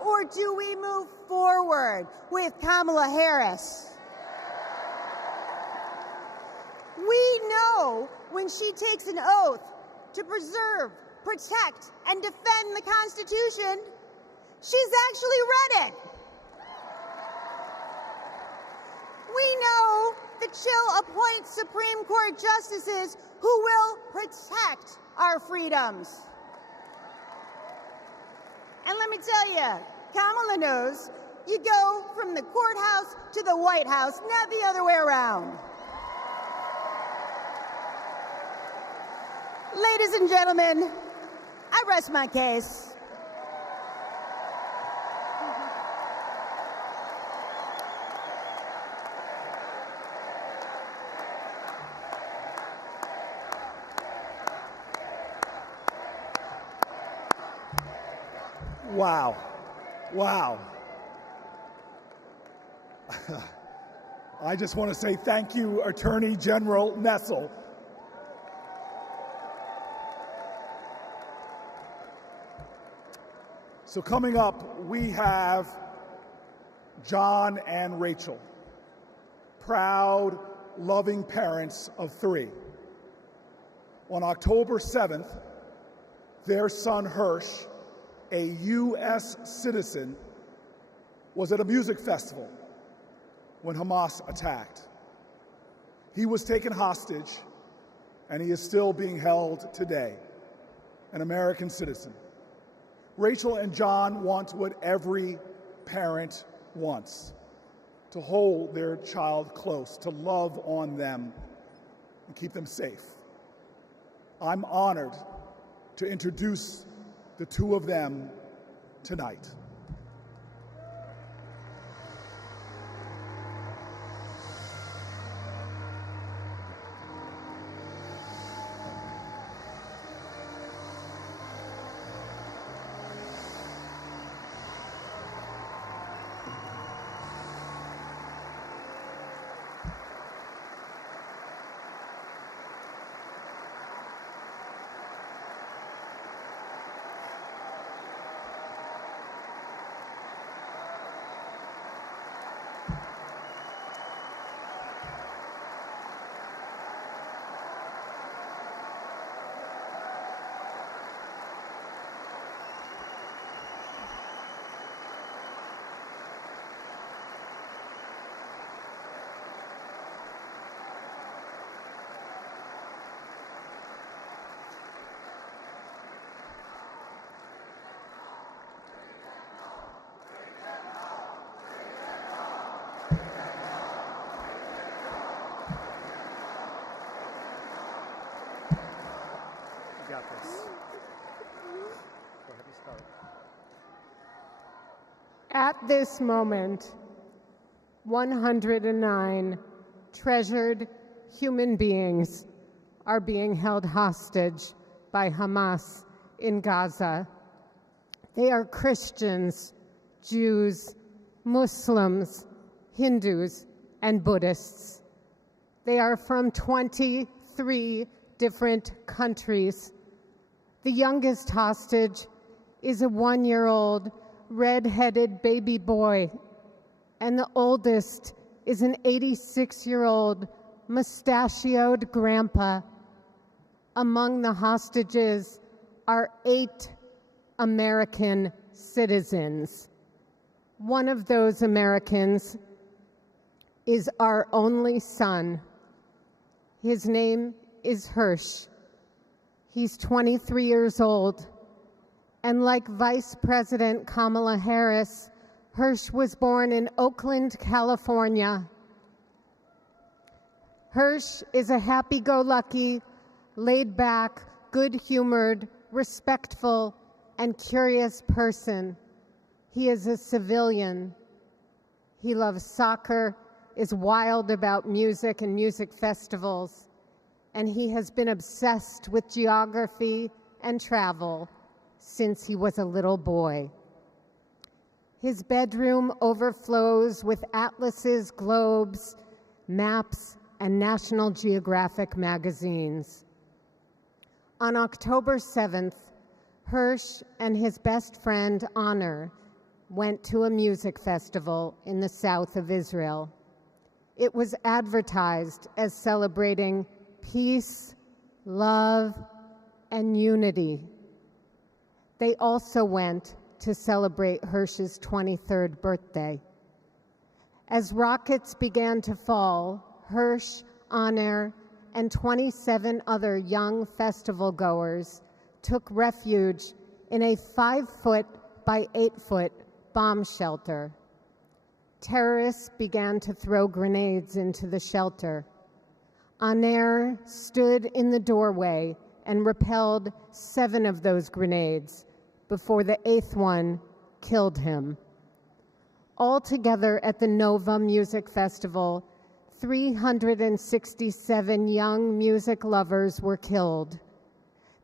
Or do we move forward with Kamala Harris? We know when she takes an oath to preserve, protect, and defend the Constitution, she's actually read it. We know that she'll appoint Supreme Court justices who will protect our freedoms. And let me tell you, Kamala knows you go from the courthouse to the White House, not the other way around. Ladies and gentlemen, I rest my case. Wow. Wow. I just want to say thank you, Attorney General Nessel. So coming up, we have John and Rachel, proud, loving parents of 3. On October 7th, their son Hirsch, a U.S. citizen, was at a music festival when Hamas attacked. He was taken hostage, and he is still being held today, an American citizen. Rachel and John want what every parent wants: to hold their child close, to love on them, and keep them safe. I'm honored to introduce the 2 of them tonight. Got this. Go ahead and start. At this moment, 109 treasured human beings are being held hostage by Hamas in Gaza. They are Christians, Jews, Muslims, Hindus, and Buddhists. They are from 23 different countries. The youngest hostage is a 1-year-old red-headed baby boy, and the oldest is an 86-year-old mustachioed grandpa. Among the hostages are 8 American citizens. One of those Americans is our only son. His name is Hirsch. He's 23 years old, and like Vice President Kamala Harris, Hirsch was born in Oakland, California. Hirsch is a happy-go-lucky, laid-back, good-humored, respectful, and curious person. He is a civilian. He loves soccer, is wild about music and music festivals, and he has been obsessed with geography and travel since he was a little boy. His bedroom overflows with atlases, globes, maps, and National Geographic magazines. On October 7th, Hirsch and his best friend, Honor, went to a music festival in the south of Israel. It was advertised as celebrating peace, love, and unity. They also went to celebrate Hirsch's 23rd birthday. As rockets began to fall, Hirsch, Honor, and 27 other young festival goers took refuge in a 5-foot by 8-foot bomb shelter. Terrorists began to throw grenades into the shelter. Honor stood in the doorway and repelled 7 of those grenades before the 8th one killed him. Altogether at the Nova Music Festival, 367 young music lovers were killed.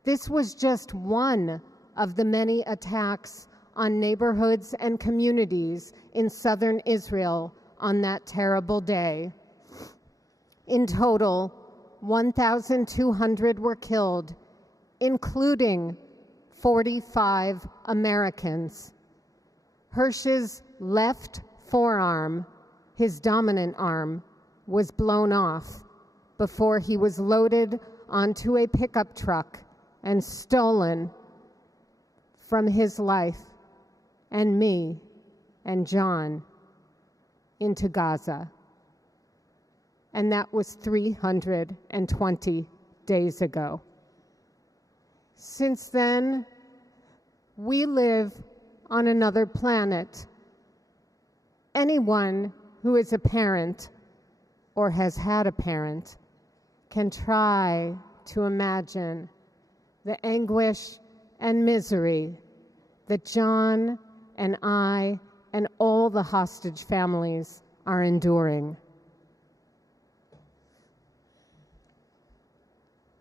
This was just one of the many attacks on neighborhoods and communities in southern Israel on that terrible day. In total, 1,200 were killed, including 45 Americans. Hirsch's left forearm, his dominant arm, was blown off before he was loaded onto a pickup truck and stolen from his life and me and John into Gaza. And that was 320 days ago. Since then, we live on another planet. Anyone who is a parent or has had a parent can try to imagine the anguish and misery that John and I and all the hostage families are enduring.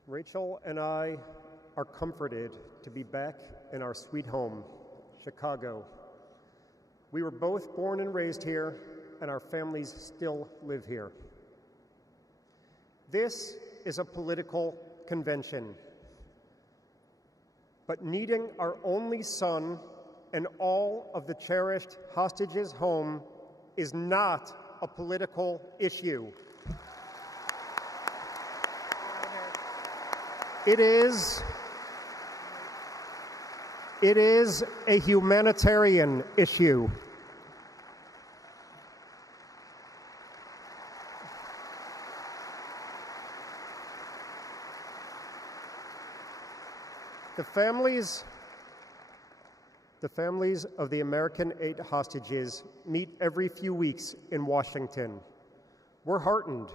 Rachel and I are comforted to be back in our sweet home, Chicago. We were both born and raised here, and our families still live here. This is a political convention, but needing our only son and all of the cherished hostages home is not a political issue. It is a humanitarian issue. The families of the American 8 hostages meet every few weeks in Washington. We're heartened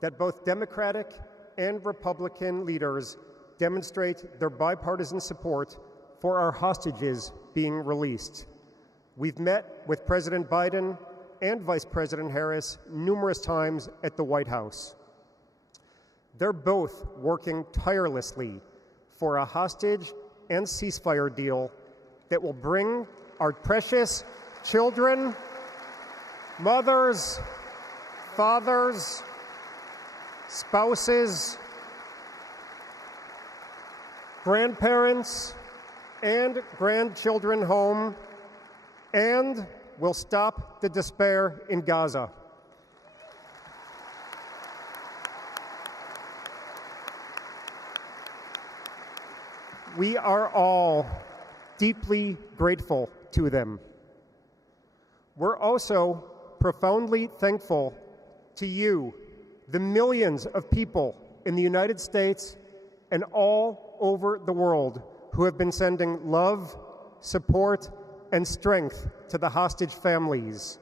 that both Democratic and Republican leaders demonstrate their bipartisan support for our hostages being released. We've met with President Biden and Vice President Harris numerous times at the White House. They're both working tirelessly for a hostage and ceasefire deal that will bring our precious children, mothers, fathers, spouses, grandparents, and grandchildren home, and will stop the despair in Gaza. We are all deeply grateful to them. We're also profoundly thankful to you, the millions of people in the United States and all over the world who have been sending love, support, and strength to the hostage families.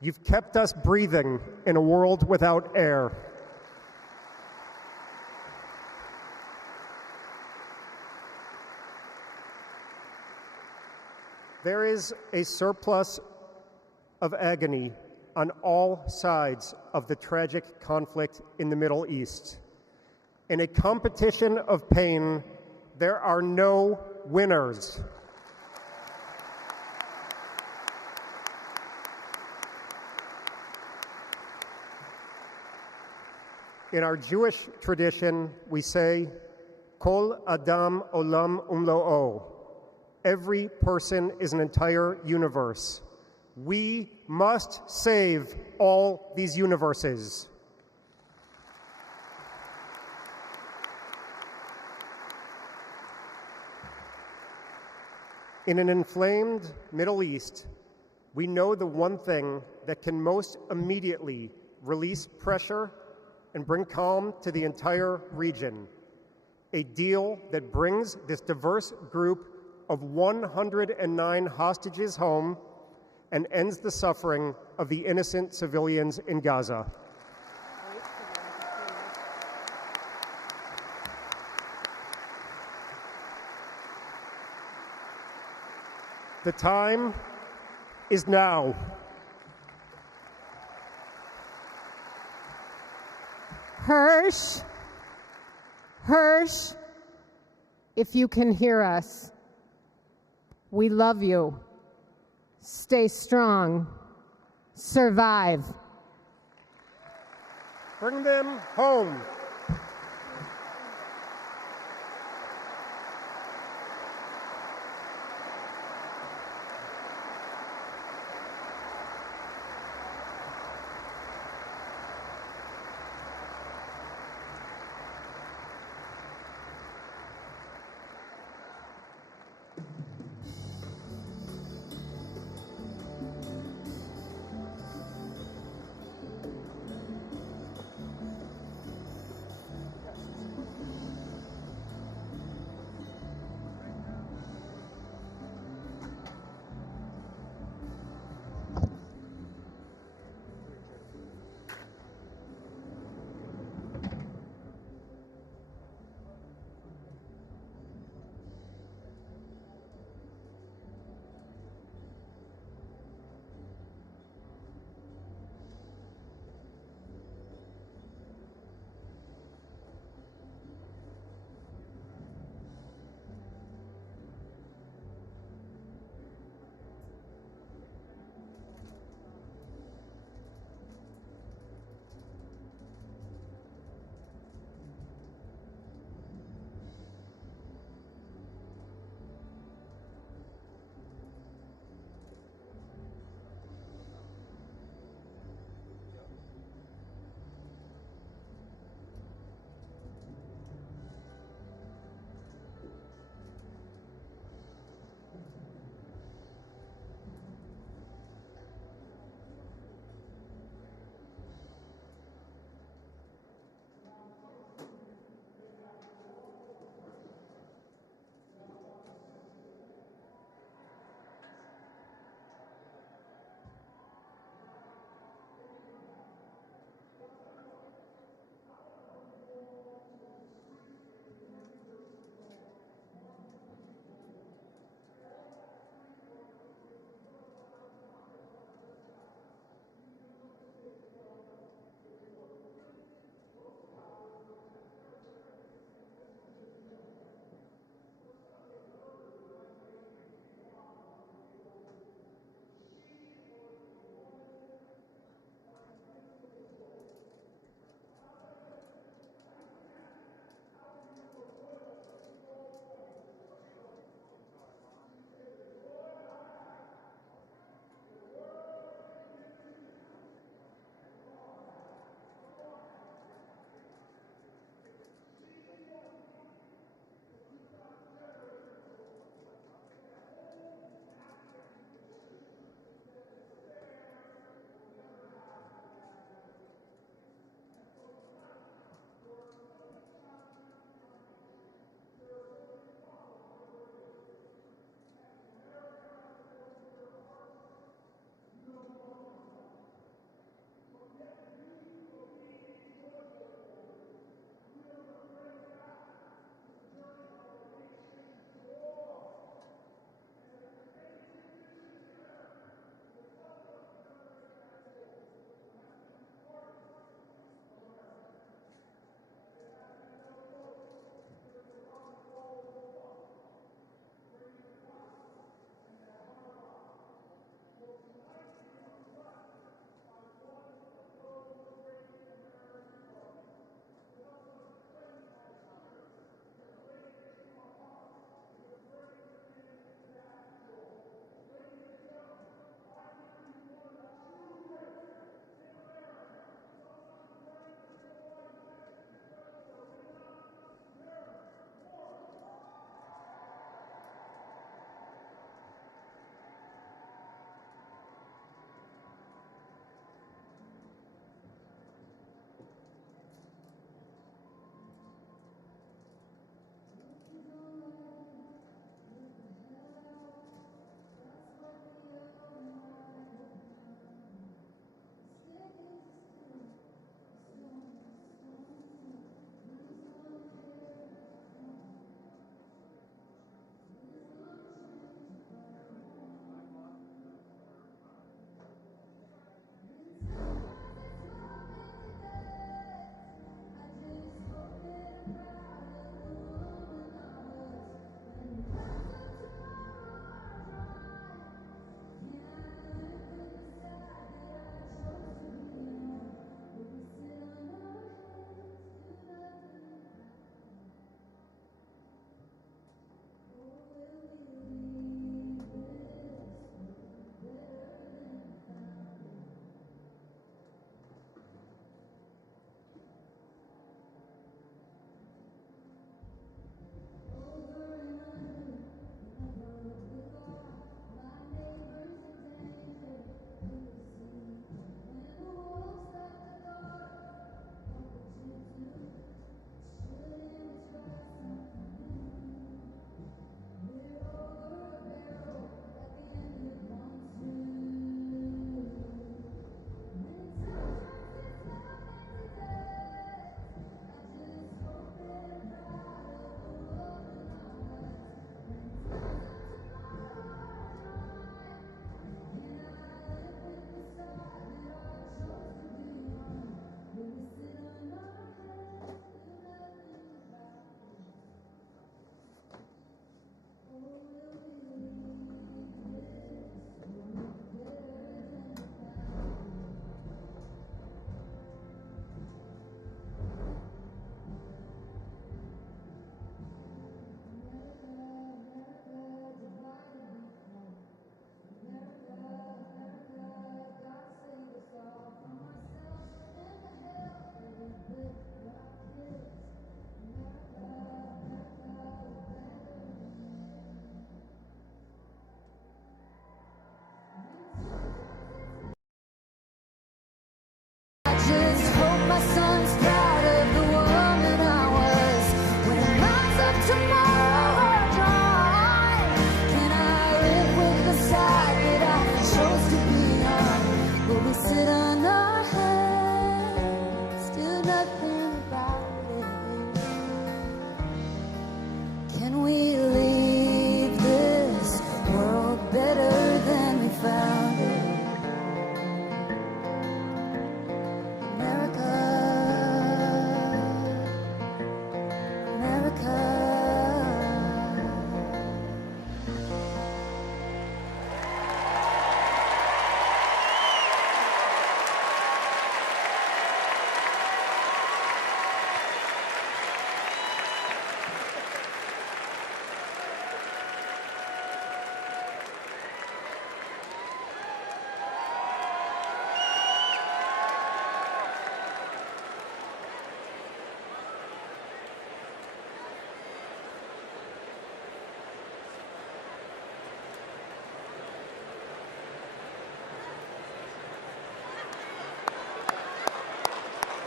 You've kept us breathing in a world without air. There is a surplus of agony on all sides of the tragic conflict in the Middle East. In a competition of pain, there are no winners. In our Jewish tradition, we say, Kol Adam Olam Umlo'o. Every person is an entire universe. We must save all these universes. In an inflamed Middle East, we know the one thing that can most immediately release pressure and bring calm to the entire region. A deal that brings this diverse group of 109 hostages home and ends the suffering of the innocent civilians in Gaza. The time is now. Hirsch, if you can hear us, we love you. Stay strong. Survive. Bring them home.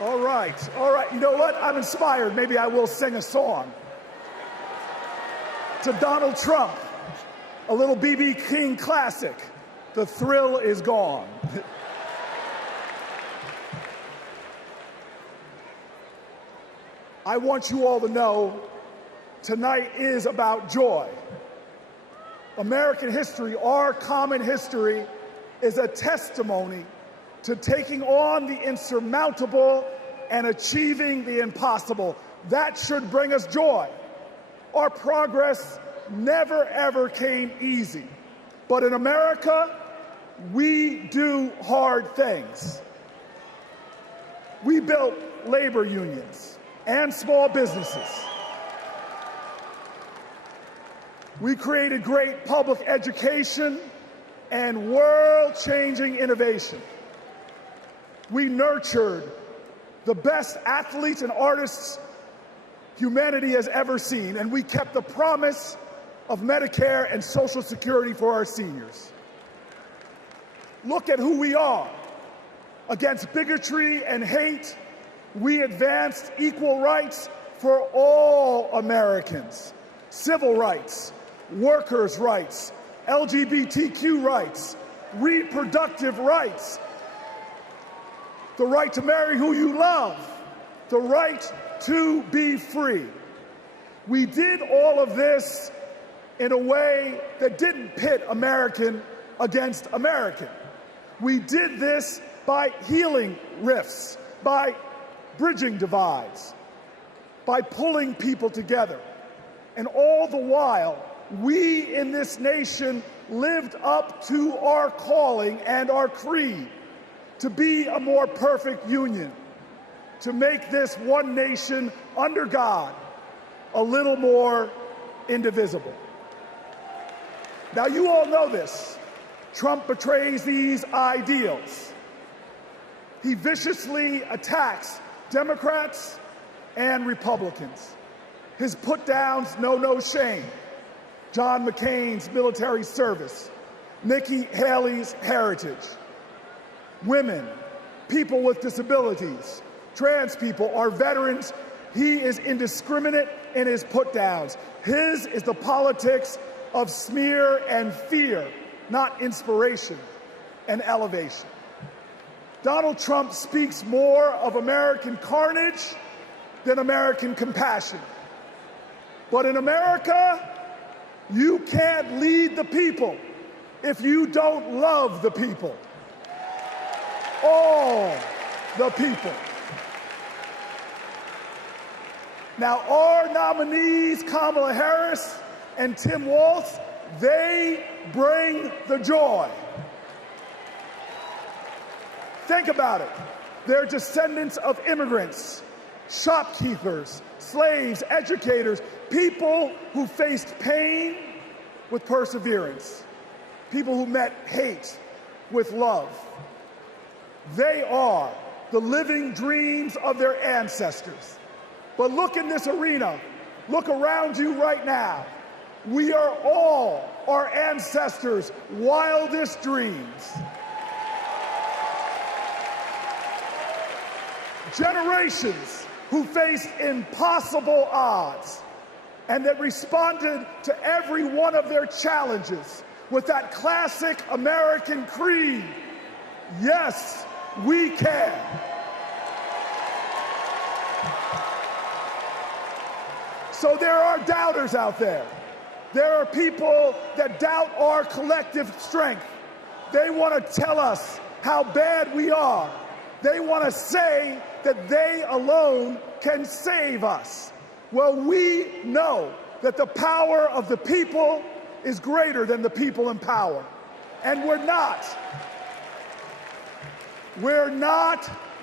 All right, all right. You know what? I'm inspired. Maybe I will sing a song. To Donald Trump, a little B.B. King classic, "The Thrill Is Gone." I want you all to know tonight is about joy. American history, our common history, is a testimony to taking on the insurmountable and achieving the impossible. That should bring us joy. Our progress never, ever came easy. But in America, we do hard things. We built labor unions and small businesses. We created great public education and world-changing innovation. We nurtured the best athletes and artists humanity has ever seen, and we kept the promise of Medicare and Social Security for our seniors. Look at who we are. Against bigotry and hate, we advanced equal rights for all Americans. Civil rights, workers' rights, LGBTQ rights, reproductive rights, the right to marry who you love, the right to be free. We did all of this in a way that didn't pit American against American. We did this by healing rifts, by bridging divides, by pulling people together. And all the while, we in this nation lived up to our calling and our creed to be a more perfect union, to make this one nation under God a little more indivisible. Now, you all know this. Trump betrays these ideals. He viciously attacks Democrats and Republicans. His put-downs know no shame. John McCain's military service, Nikki Haley's heritage, women, people with disabilities, trans people, our veterans. He is indiscriminate in his put-downs. His is the politics of smear and fear, not inspiration and elevation. Donald Trump speaks more of American carnage than American compassion. But in America, you can't lead the people if you don't love the people. All the people. Now, our nominees, Kamala Harris and Tim Walz, they bring the joy. Think about it. They're descendants of immigrants, shopkeepers, slaves, educators, people who faced pain with perseverance, people who met hate with love. They are the living dreams of their ancestors. But look in this arena, look around you right now. We are all our ancestors' wildest dreams. Generations who faced impossible odds and that responded to every one of their challenges with that classic American creed, yes, we can. So there are doubters out there. There are people that doubt our collective strength. They want to tell us how bad we are. They want to say that they alone can save us. Well, we know that the power of the people is greater than the people in power. And we're not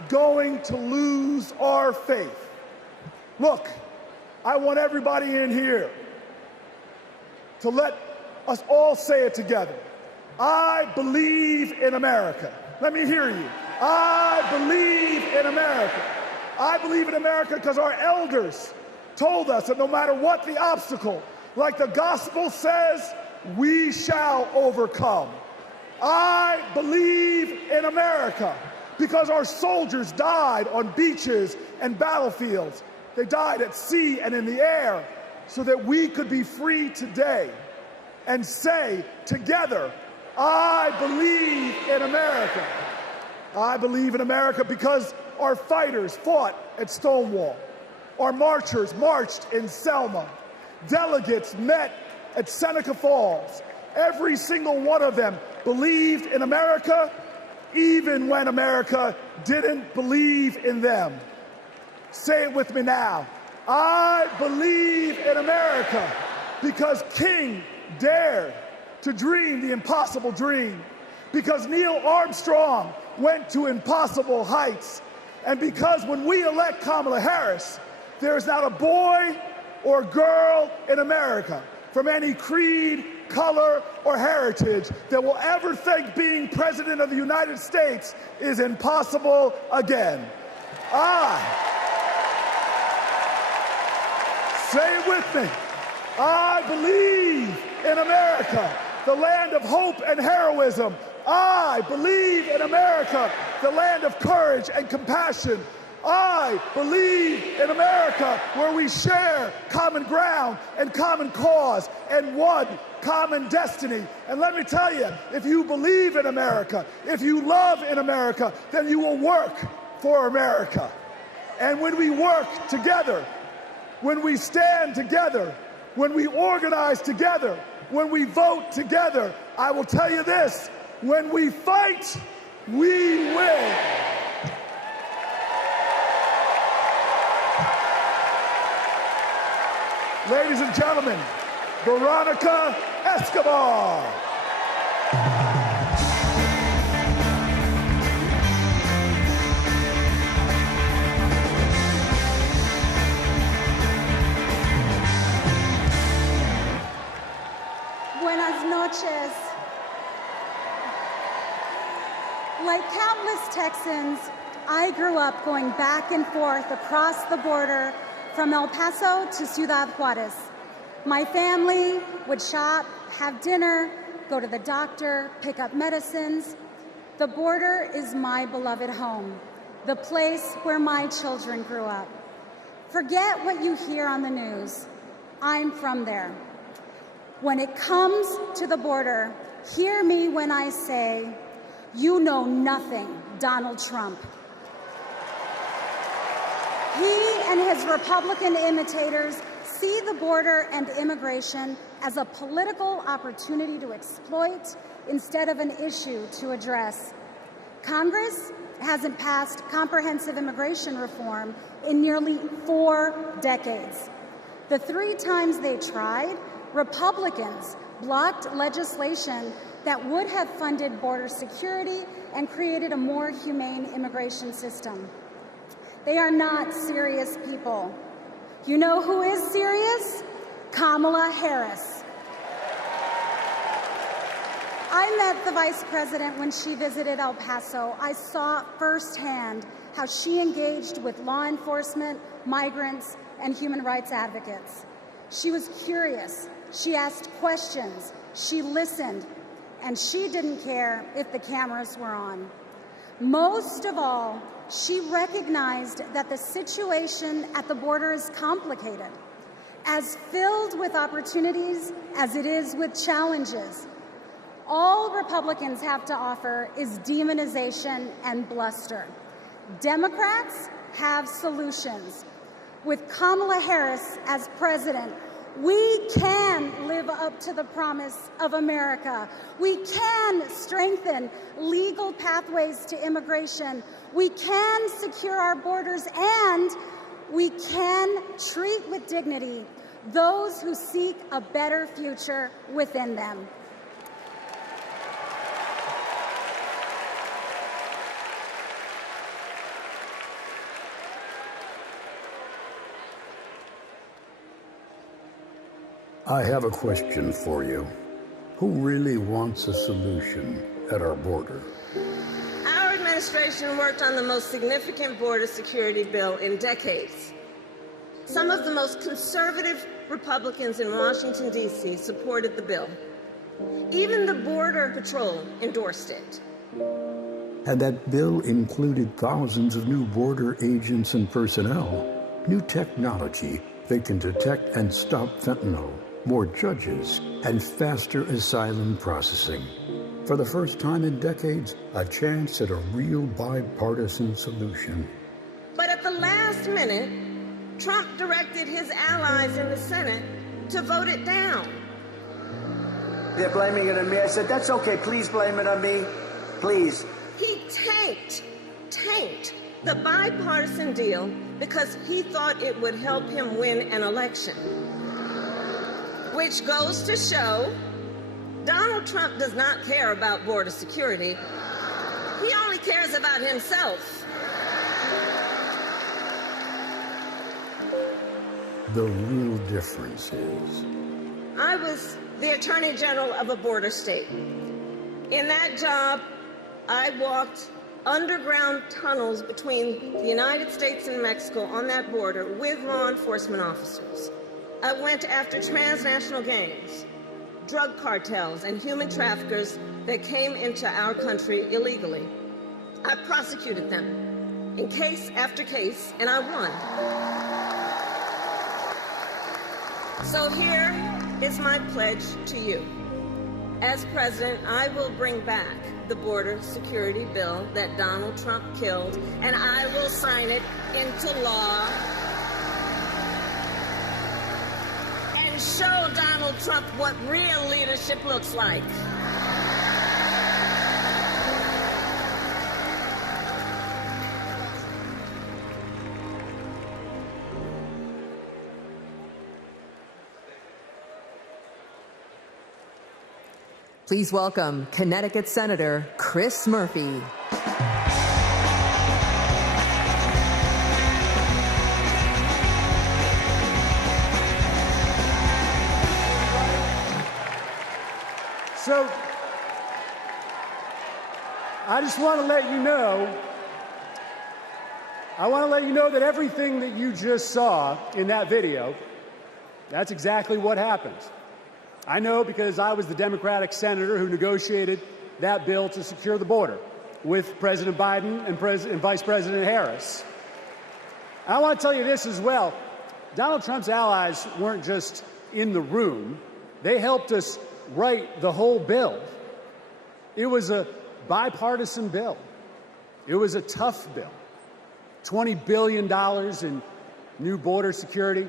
going to lose our faith. Look, I want everybody in here to let us all say it together. I believe in America. Let me hear you. I believe in America. I believe in America because our elders told us that no matter what the obstacle, like the gospel says, we shall overcome. I believe in America because our soldiers died on beaches and battlefields. They died at sea and in the air so that we could be free today and say together, I believe in America. I believe in America because our fighters fought at Stonewall. Our marchers marched in Selma. Delegates met at Seneca Falls. Every single one of them believed in America, even when America didn't believe in them. Say it with me now. I believe in America because King dared to dream the impossible dream, because Neil Armstrong went to impossible heights, and because when we elect Kamala Harris, there is not a boy or girl in America from any creed, color, or heritage that will ever think being President of the United States is impossible again. Say it with me. I believe in America, the land of hope and heroism. I believe in America, the land of courage and compassion. I believe in America, where we share common ground and common cause and one common destiny. And let me tell you, if you believe in America, if you love in America, then you will work for America. And when we work together, when we stand together, when we organize together, when we vote together, I will tell you this, when we fight, we win. Ladies and gentlemen, Veronica Escobar. Buenas noches. Like countless Texans, I grew up going back and forth across the border from El Paso to Ciudad Juarez. My family would shop, have dinner, go to the doctor, pick up medicines. The border is my beloved home, the place where my children grew up. Forget what you hear on the news. I'm from there. When it comes to the border, hear me when I say, you know nothing, Donald Trump. He and his Republican imitators see the border and immigration as a political opportunity to exploit instead of an issue to address. Congress hasn't passed comprehensive immigration reform in nearly 4 decades. The 3 times they tried, Republicans blocked legislation that would have funded border security and created a more humane immigration system. They are not serious people. You know who is serious? Kamala Harris. I met the Vice President when she visited El Paso. I saw firsthand how she engaged with law enforcement, migrants, and human rights advocates. She was curious. She asked questions. She listened. And she didn't care if the cameras were on. Most of all, she recognized that the situation at the border is complicated, as filled with opportunities as it is with challenges. All Republicans have to offer is demonization and bluster. Democrats have solutions. With Kamala Harris as president, we can live up to the promise of America. We can strengthen legal pathways to immigration. We can secure our borders, and we can treat with dignity those who seek a better future within them. I have a question for you. Who really wants a solution at our border? Our administration worked on the most significant border security bill in decades. Some of the most conservative Republicans in Washington, D.C. supported the bill. Even the Border Patrol endorsed it. And that bill included thousands of new border agents and personnel, new technology that can detect and stop fentanyl, more judges, and faster asylum processing. For the first time in decades, a chance at a real bipartisan solution. But at the last minute, Trump directed his allies in the Senate to vote it down. They're blaming it on me. I said, that's okay. Please blame it on me. Please. He tanked the bipartisan deal because he thought it would help him win an election. Which goes to show Donald Trump does not care about border security. He only cares about himself. The real difference is, I was the Attorney General of a border state. In that job, I walked underground tunnels between the United States and Mexico on that border with law enforcement officers. I went after transnational gangs, drug cartels, and human traffickers that came into our country illegally. I prosecuted them in case after case, and I won. So here is my pledge to you. As president, I will bring back the border security bill that Donald Trump killed, and I will sign it into law and show Donald Trump what real leadership looks like. Please welcome Connecticut Senator Chris Murphy. So, I just want to let you know, that everything that you just saw in that video, that's exactly what happened. I know because I was the Democratic senator who negotiated that bill to secure the border with President Biden and Vice President Harris. I want to tell you this as well. Donald Trump's allies weren't just in the room. They helped us write the whole bill. It was a bipartisan bill. It was a tough bill. $20 billion in new border security,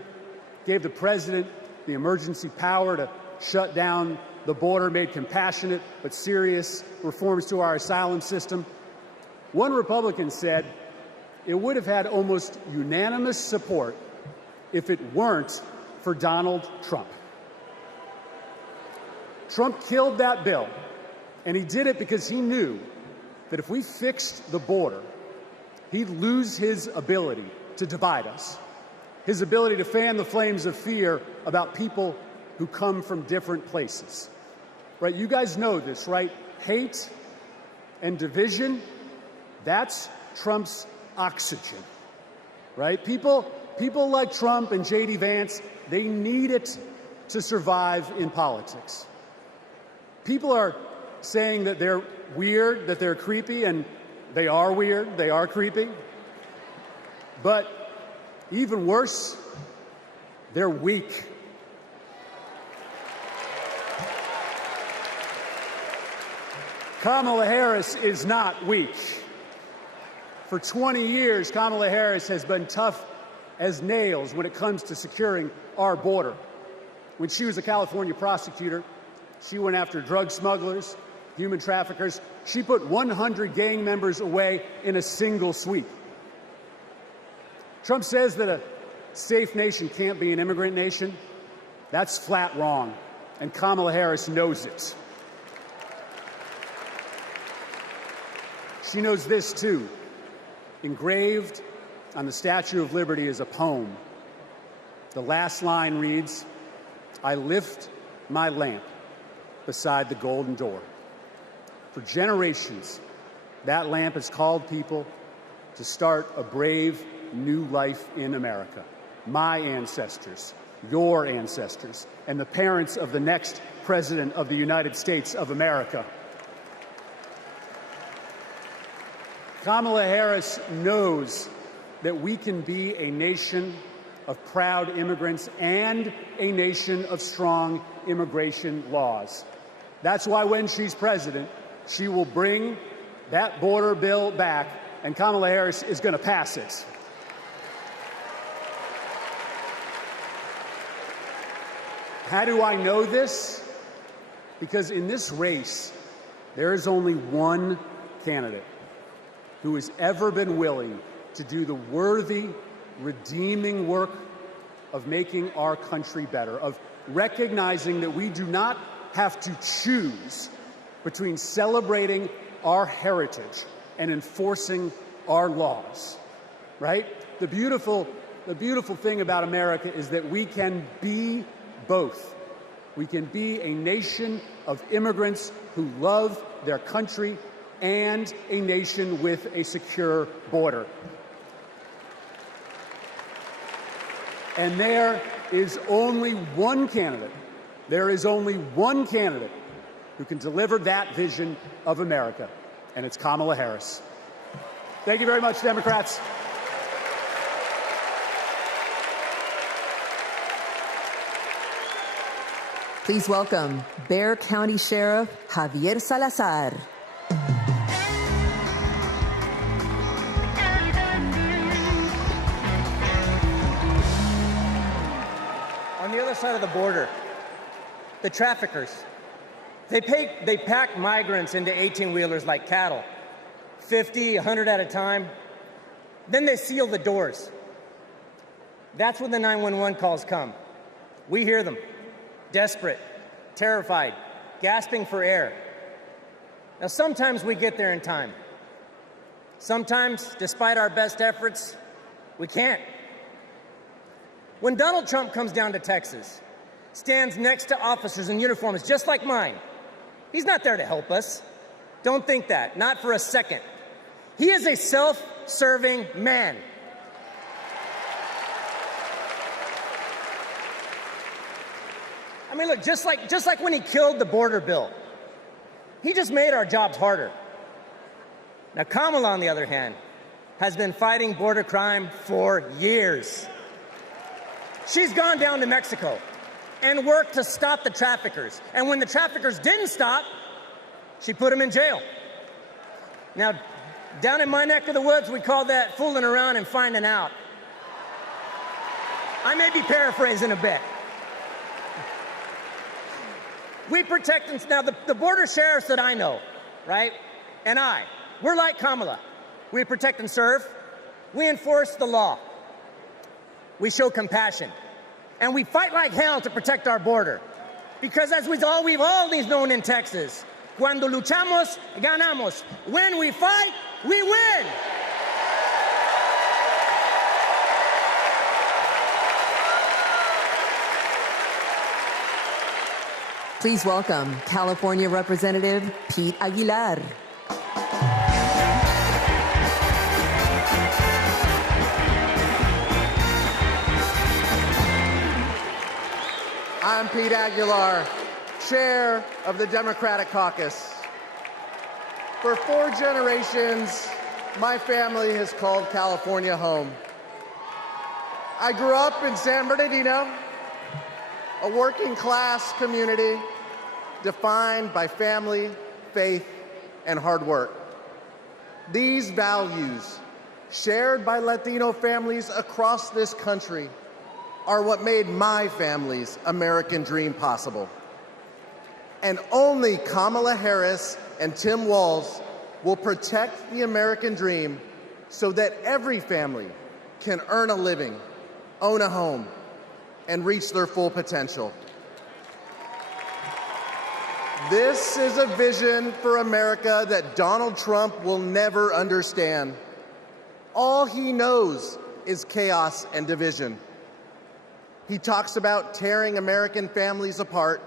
gave the president the emergency power to shut down the border, made compassionate but serious reforms to our asylum system. One Republican said it would have had almost unanimous support if it weren't for Donald Trump. Trump killed that bill, and he did it because he knew that if we fixed the border, he'd lose his ability to divide us, his ability to fan the flames of fear about people who come from different places, right? You guys know this, right? Hate and division, that's Trump's oxygen, right? People like Trump and J.D. Vance, they need it to survive in politics. People are saying that they're weird, that they're creepy, and they are weird, they are creepy. But even worse, they're weak. Kamala Harris is not weak. For 20 years, Kamala Harris has been tough as nails when it comes to securing our border. When she was a California prosecutor, she went after drug smugglers, human traffickers. She put 100 gang members away in a single sweep. Trump says that a safe nation can't be an immigrant nation. That's flat wrong, and Kamala Harris knows it. She knows this, too. Engraved on the Statue of Liberty is a poem. The last line reads, "I lift my lamp beside the golden door." For generations, that lamp has called people to start a brave new life in America. My ancestors, your ancestors, and the parents of the next President of the United States of America. Kamala Harris knows that we can be a nation of proud immigrants and a nation of strong immigration laws. That's why when she's president, she will bring that border bill back, and Kamala Harris is going to pass it. How do I know this? Because in this race, there is only one candidate who has ever been willing to do the worthy, redeeming work of making our country better, of recognizing that we do not have to choose between celebrating our heritage and enforcing our laws, right? The beautiful thing about America is that we can be both. We can be a nation of immigrants who love their country and a nation with a secure border. And there is only one candidate. There is only one candidate who can deliver that vision of America, and it's Kamala Harris. Thank you very much, Democrats. Please welcome Bexar County Sheriff Javier Salazar. On the other side of the border, the traffickers, they pack migrants into 18-wheelers like cattle, 50, 100 at a time. Then they seal the doors. That's when the 911 calls come. We hear them, desperate, terrified, gasping for air. Now, sometimes we get there in time. Sometimes, despite our best efforts, we can't. When Donald Trump comes down to Texas, stands next to officers in uniforms just like mine, he's not there to help us. Don't think that, not for a second. He is a self-serving man. I mean, look, just like when he killed the border bill, he just made our jobs harder. Now, Kamala, on the other hand, has been fighting border crime for years. She's gone down to Mexico and worked to stop the traffickers. And when the traffickers didn't stop, she put them in jail. Now, down in my neck of the woods, we call that fooling around and finding out. I may be paraphrasing a bit. We protect them. Now, the border sheriffs that I know, right, and we're like Kamala. We protect and serve. We enforce the law. We show compassion. And we fight like hell to protect our border. Because as we've always known in Texas, cuando luchamos, ganamos. When we fight, we win. Please welcome California Representative Pete Aguilar. I'm Pete Aguilar, chair of the Democratic Caucus. For 4 generations, my family has called California home. I grew up in San Bernardino, a working-class community defined by family, faith, and hard work. These values, shared by Latino families across this country, are what made my family's American dream possible. And only Kamala Harris and Tim Walz will protect the American dream so that every family can earn a living, own a home, and reach their full potential. This is a vision for America that Donald Trump will never understand. All he knows is chaos and division. He talks about tearing American families apart,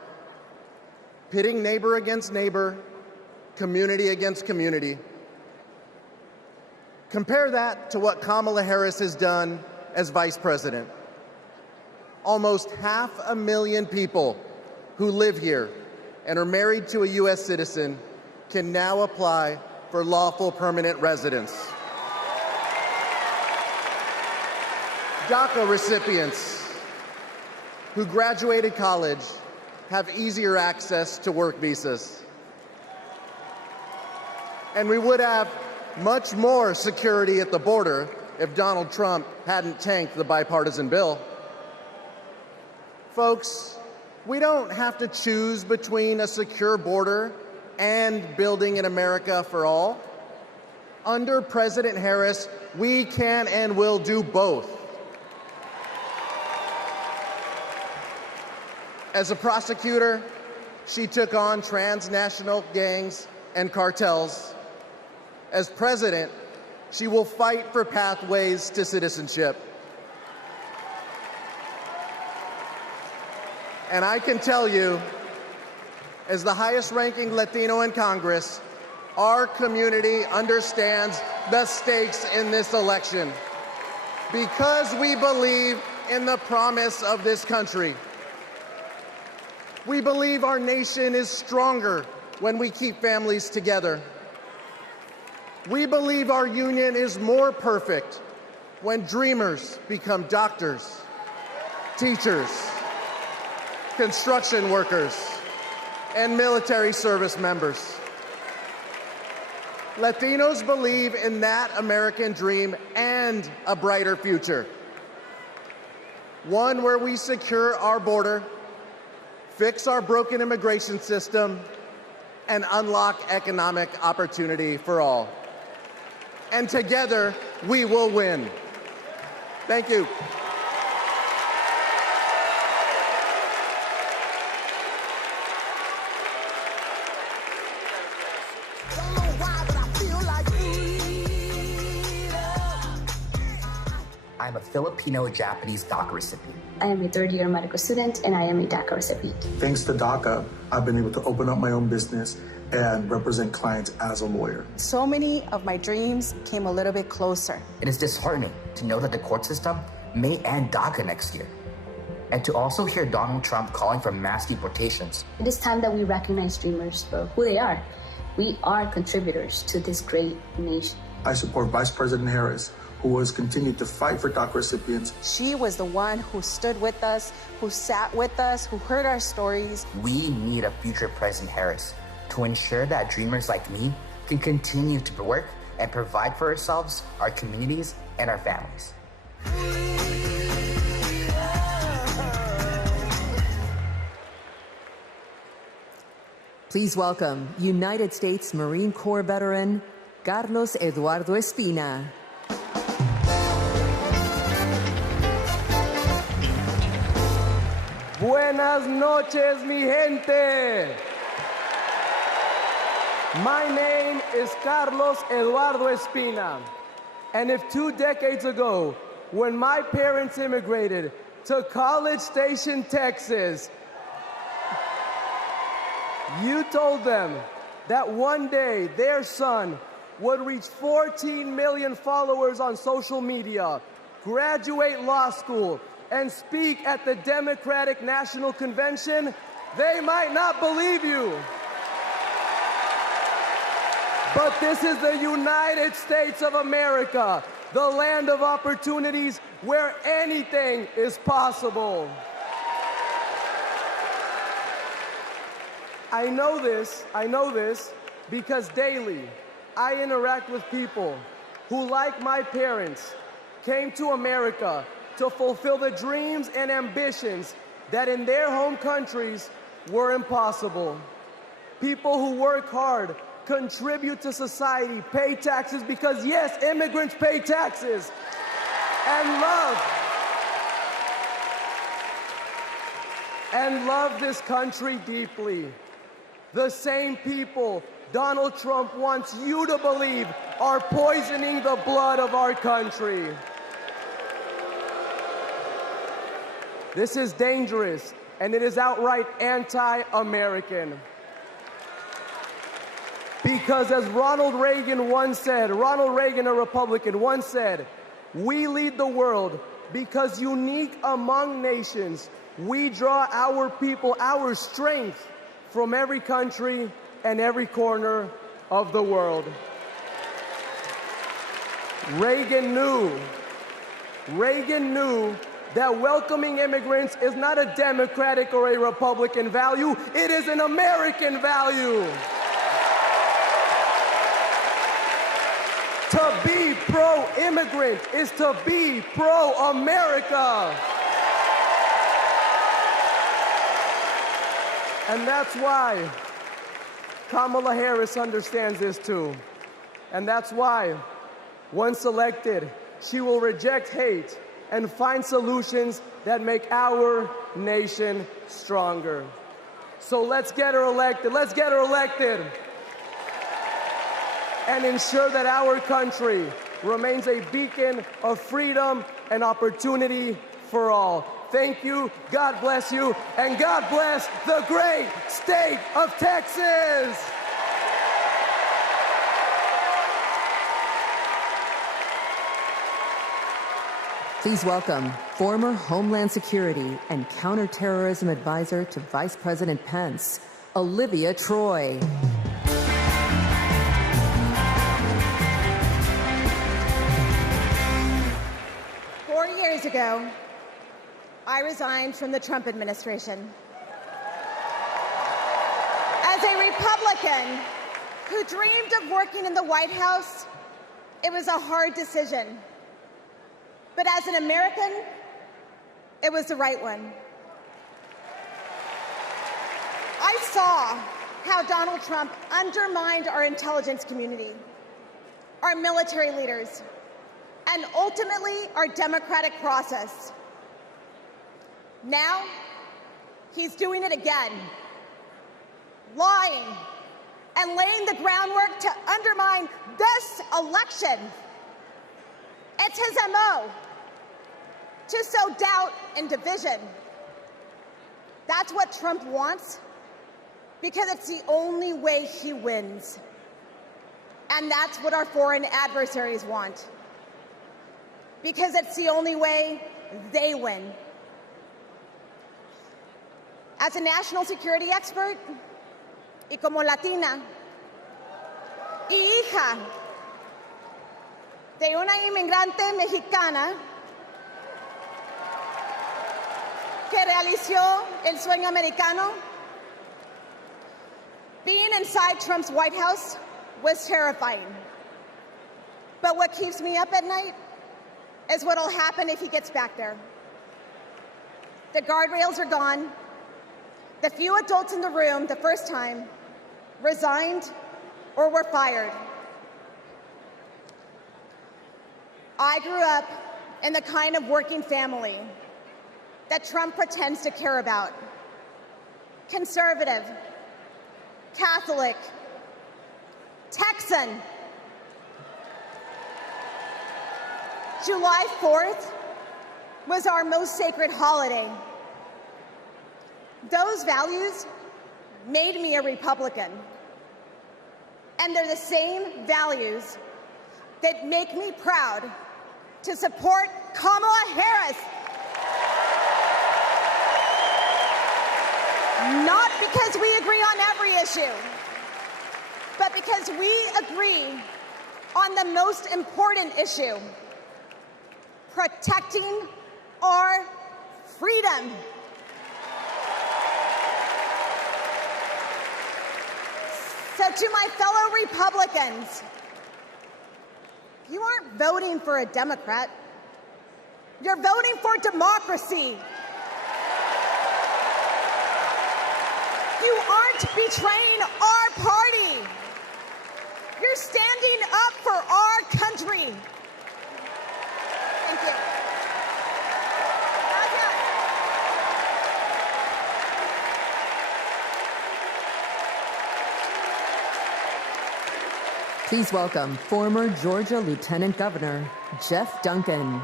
pitting neighbor against neighbor, community against community. Compare that to what Kamala Harris has done as vice president. Almost 500,000 people who live here and are married to a U.S. citizen can now apply for lawful permanent residents. DACA recipients who graduated college have easier access to work visas. And we would have much more security at the border if Donald Trump hadn't tanked the bipartisan bill. Folks, we don't have to choose between a secure border and building an America for all. Under President Harris, we can and will do both. As a prosecutor, she took on transnational gangs and cartels. As president, she will fight for pathways to citizenship. And I can tell you, as the highest-ranking Latino in Congress, our community understands the stakes in this election because we believe in the promise of this country. We believe our nation is stronger when we keep families together. We believe our union is more perfect when dreamers become doctors, teachers, construction workers, and military service members. Latinos believe in that American dream and a brighter future. One where we secure our border, fix our broken immigration system, and unlock economic opportunity for all. And together, we will win. Thank you. I'm a Filipino-Japanese DACA recipient. I am a third-year medical student, and I am a DACA recipient. Thanks to DACA, I've been able to open up my own business and represent clients as a lawyer. So many of my dreams came a little bit closer. It is disheartening to know that the court system may end DACA next year, and to also hear Donald Trump calling for mass deportations. It is time that we recognize dreamers for who they are. We are contributors to this great nation. I support Vice President Harris, who has continued to fight for DACA recipients. She was the one who stood with us, who sat with us, who heard our stories. We need a future President Harris to ensure that dreamers like me can continue to work and provide for ourselves, our communities, and our families. Please welcome United States Marine Corps veteran Carlos Eduardo Espina. Buenas noches, mi gente. My name is Carlos Eduardo Espina. And if 2 decades ago, when my parents immigrated to College Station, Texas, you told them that one day their son would reach 14 million followers on social media, graduate law school, and speak at the Democratic National Convention, they might not believe you. But this is the United States of America, the land of opportunities where anything is possible. I know this because daily I interact with people who, like my parents, came to America to fulfill the dreams and ambitions that in their home countries were impossible. People who work hard, contribute to society, pay taxes because, yes, immigrants pay taxes, and love this country deeply. The same people Donald Trump wants you to believe are poisoning the blood of our country. This is dangerous, and it is outright anti-American. Because as Ronald Reagan, a Republican, once said, we lead the world because unique among nations, we draw our people, our strength from every country and every corner of the world. Reagan knew that welcoming immigrants is not a Democratic or a Republican value, it is an American value. To be pro-immigrant is to be pro-America. And that's why Kamala Harris understands this too. And that's why, once elected, she will reject hate and find solutions that make our nation stronger. So let's get her elected. Let's get her elected. And ensure that our country remains a beacon of freedom and opportunity for all. Thank you, God bless you, and God bless the great state of Texas. Please welcome former Homeland Security and Counterterrorism Advisor to Vice President Pence, Olivia Troy. 4 years ago, I resigned from the Trump administration. As a Republican who dreamed of working in the White House, it was a hard decision. But as an American, it was the right one. I saw how Donald Trump undermined our intelligence community, our military leaders, and ultimately our democratic process. Now, he's doing it again, lying and laying the groundwork to undermine this election. It's his MO, to sow doubt and division. That's what Trump wants, because it's the only way he wins. And that's what our foreign adversaries want, because it's the only way they win. As a national security expert, y como latina, y hija de una inmigrante mexicana que realizó el sueño americano, being inside Trump's White House was terrifying. But what keeps me up at night is what will happen if he gets back there. The guardrails are gone. The few adults in the room the first time resigned or were fired. I grew up in the kind of working family that Trump pretends to care about. Conservative, Catholic, Texan. July 4th was our most sacred holiday. Those values made me a Republican. And they're the same values that make me proud to support Kamala Harris. Not because we agree on every issue, but because we agree on the most important issue: protecting our freedom. So to my fellow Republicans, you aren't voting for a Democrat. You're voting for democracy. You aren't betraying our party. You're standing up for our country. Thank you. Please welcome former Georgia Lieutenant Governor Jeff Duncan.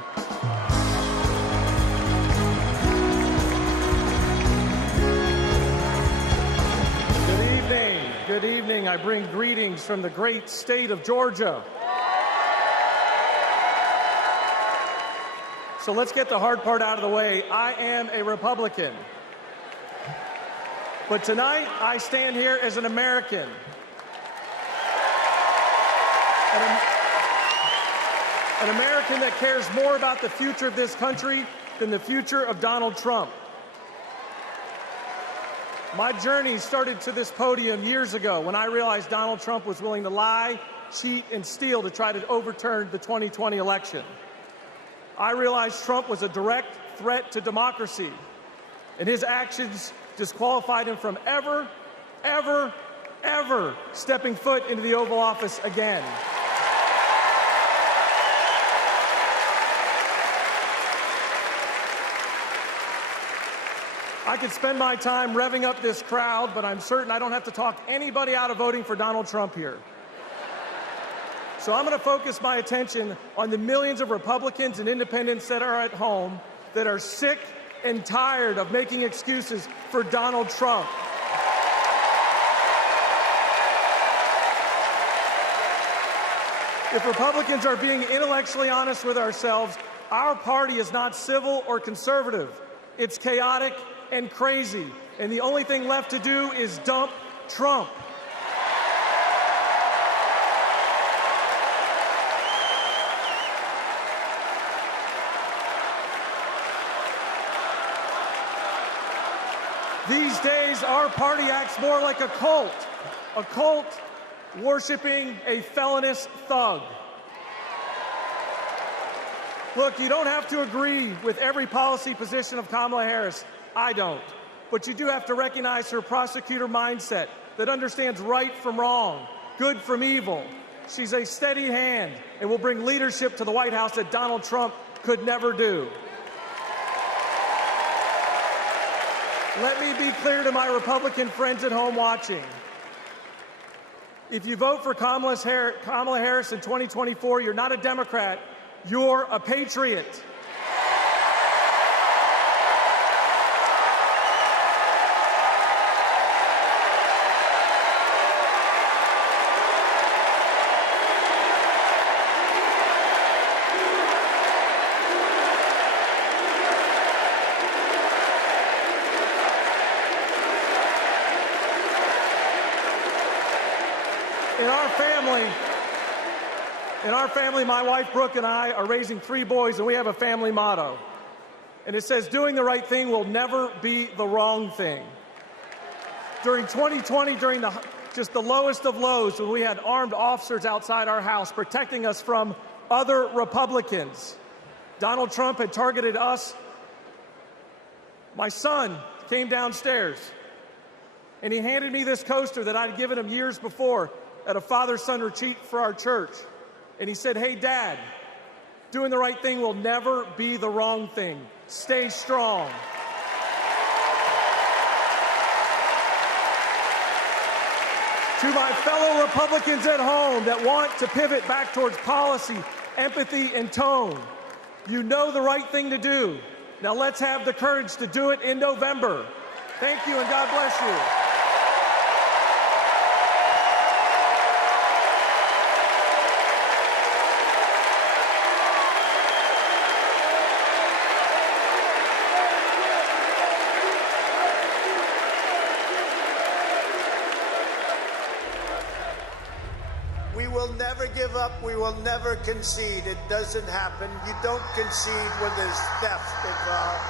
Good evening. I bring greetings from the great state of Georgia. So let's get the hard part out of the way. I am a Republican. But tonight, I stand here as an American. An American that cares more about the future of this country than the future of Donald Trump. My journey started to this podium years ago when I realized Donald Trump was willing to lie, cheat, and steal to try to overturn the 2020 election. I realized Trump was a direct threat to democracy, and his actions disqualified him from ever stepping foot into the Oval Office again. I could spend my time revving up this crowd, but I'm certain I don't have to talk anybody out of voting for Donald Trump here. So I'm going to focus my attention on the millions of Republicans and independents that are at home that are sick and tired of making excuses for Donald Trump. If Republicans are being intellectually honest with ourselves, our party is not civil or conservative. It's chaotic and crazy, and the only thing left to do is dump Trump. These days, our party acts more like a cult worshiping a felonious thug. Look, you don't have to agree with every policy position of Kamala Harris. I don't. But you do have to recognize her prosecutor mindset that understands right from wrong, good from evil. She's a steady hand and will bring leadership to the White House that Donald Trump could never do. Let me be clear to my Republican friends at home watching. If you vote for Kamala Harris in 2024, you're not a Democrat, you're a patriot. In our family, my wife Brooke and I are raising 3 boys, and we have a family motto. And it says, doing the right thing will never be the wrong thing. During 2020, during just the lowest of lows, when we had armed officers outside our house protecting us from other Republicans, Donald Trump had targeted us. My son came downstairs, and he handed me this coaster that I'd given him years before at a father-son retreat for our church. And he said, hey, Dad, doing the right thing will never be the wrong thing. Stay strong. To my fellow Republicans at home that want to pivot back towards policy, empathy, and tone, you know the right thing to do. Now let's have the courage to do it in November. Thank you, and God bless you. Never give up. We will never concede. It doesn't happen. You don't concede when there's theft involved.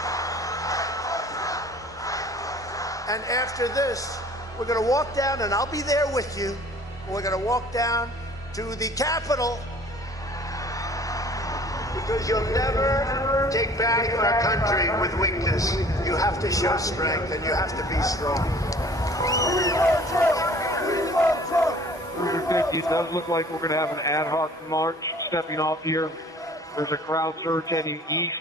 And after this, we're going to walk down, and I'll be there with you. We're going to walk down to the Capitol, because you'll never take back our country with weakness. You have to show strength, and you have to be strong. It does look like we're going to have an ad hoc march stepping off here. There's a crowd surge heading east.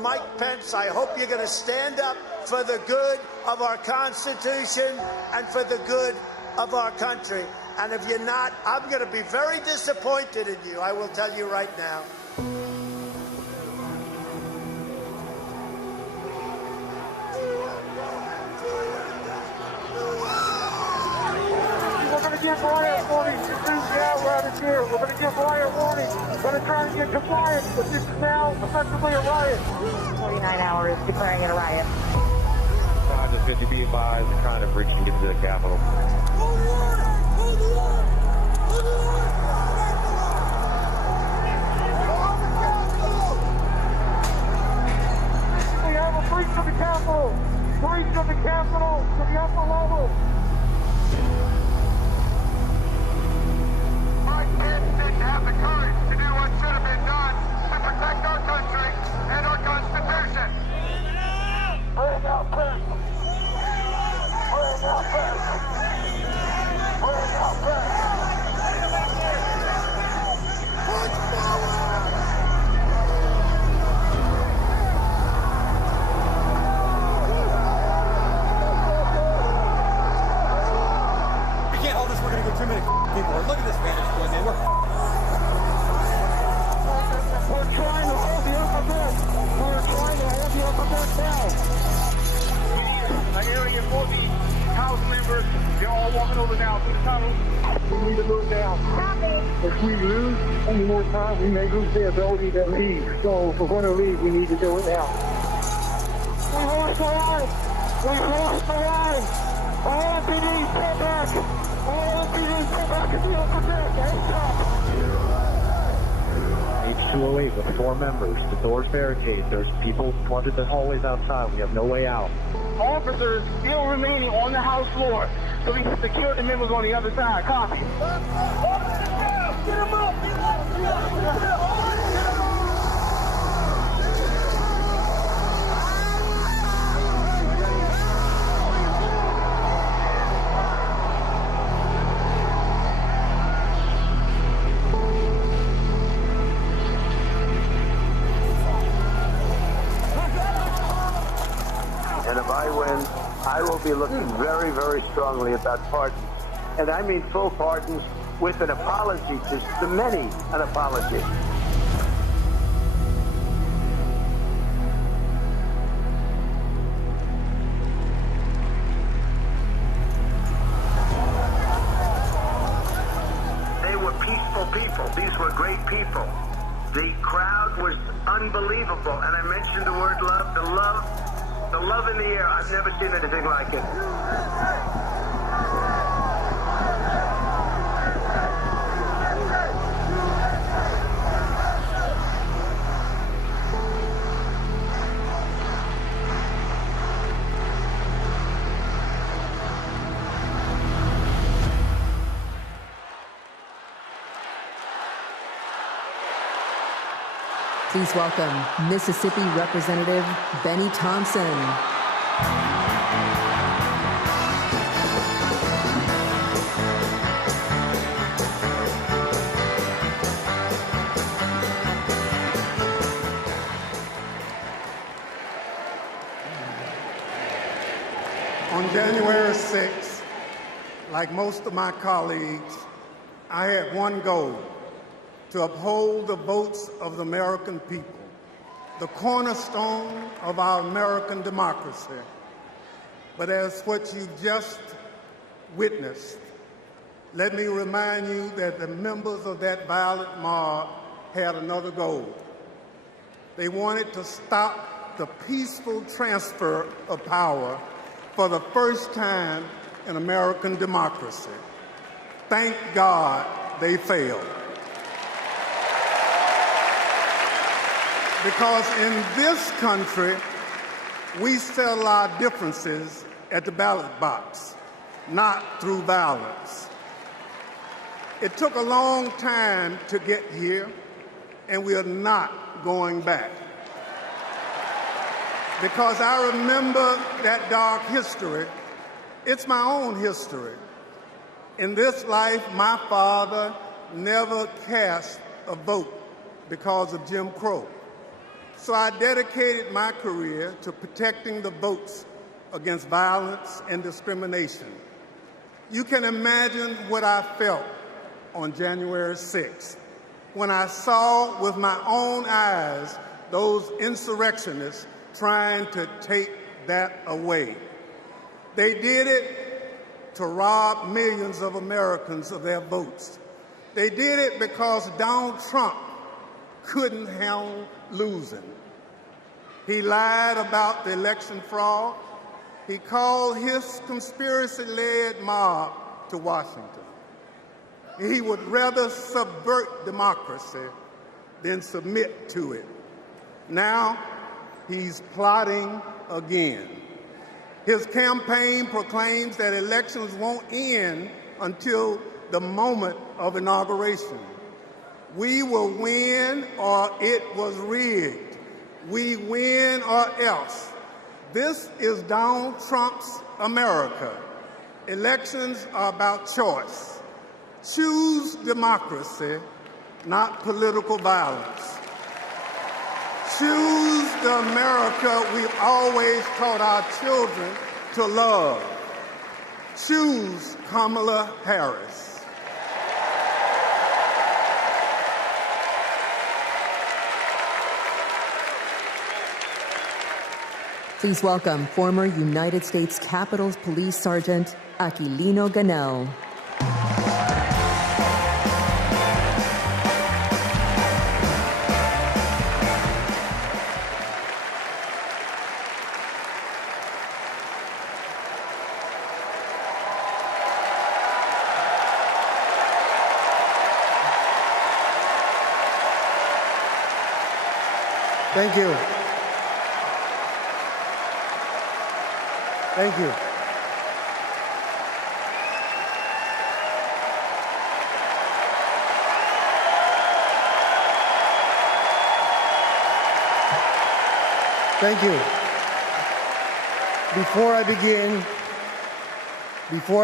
Mike Pence, I hope you're going to stand up for the good of our Constitution and for the good of our country. And if you're not, I'm going to be very disappointed in you. I will tell you right now. We're going to give riot warning. We're going to give riot warning. We're going to try and get compliance, but this is now effectively a riot. 49 hours declaring it a riot. 5 to 50 be advised, the kind of breaching into the Capitol. Hold the line! Hold the line! Hold the line! Streets of the Capitol! Streets of the Capitol to the upper level! Mike Pence didn't have the courage to do what should have been done to protect our country and our Constitution. Bring out Pence! Bring out Pence! Bring out Pence! We can't hold this. We're going to go too many people. Look at this vantage point, man. We're trying to hold the alphabet. We're trying to hold the alphabet down. An area for the House members. They're all walking over now to the tunnel. We need to move down. If we lose any more time, we may lose the ability to leave. So if we're going to leave, we need to do it now. We lost the line. We lost the line. All PD, pull back. All PD, pull back at the alphabet. H208 with 4 members. The door's barricaded. There's people flooded the hallways outside. We have no way out. Officers still remaining on the House floor, so we can secure the members on the other side. Copy. Get him up! And if I win, I will be looking very, very strongly at that pardon. And I mean full pardons with an apology to the many, an apology. They were peaceful people. These were great people. The crowd was unbelievable. And I mentioned the word love, the love in the air. I've never seen anything like it. Please welcome Mississippi Representative Benny Thompson. On January 6th, like most of my colleagues, I had one goal: to uphold the votes of the American people, the cornerstone of our American democracy. But as what you've just witnessed, let me remind you that the members of that violent mob had another goal. They wanted to stop the peaceful transfer of power for the first time in American democracy. Thank God they failed. Because in this country, we settle our differences at the ballot box, not through violence. It took a long time to get here, and we are not going back. Because I remember that dark history. It's my own history. In this life, my father never cast a vote because of Jim Crow. So I dedicated my career to protecting the votes against violence and discrimination. You can imagine what I felt on January 6th when I saw with my own eyes those insurrectionists trying to take that away. They did it to rob millions of Americans of their votes. They did it because Donald Trump couldn't handle losing. He lied about the election fraud. He called his conspiracy-led mob to Washington. He would rather subvert democracy than submit to it. Now he's plotting again. His campaign proclaims that elections won't end until the moment of inauguration. We will win or it was rigged. We win or else. This is Donald Trump's America. Elections are about choice. Choose democracy, not political violence. Choose the America we've always taught our children to love. Choose Kamala Harris. Please welcome former United States Capitol Police Sergeant Aquilino Gonell. Thank you. Thank you. Thank you. Before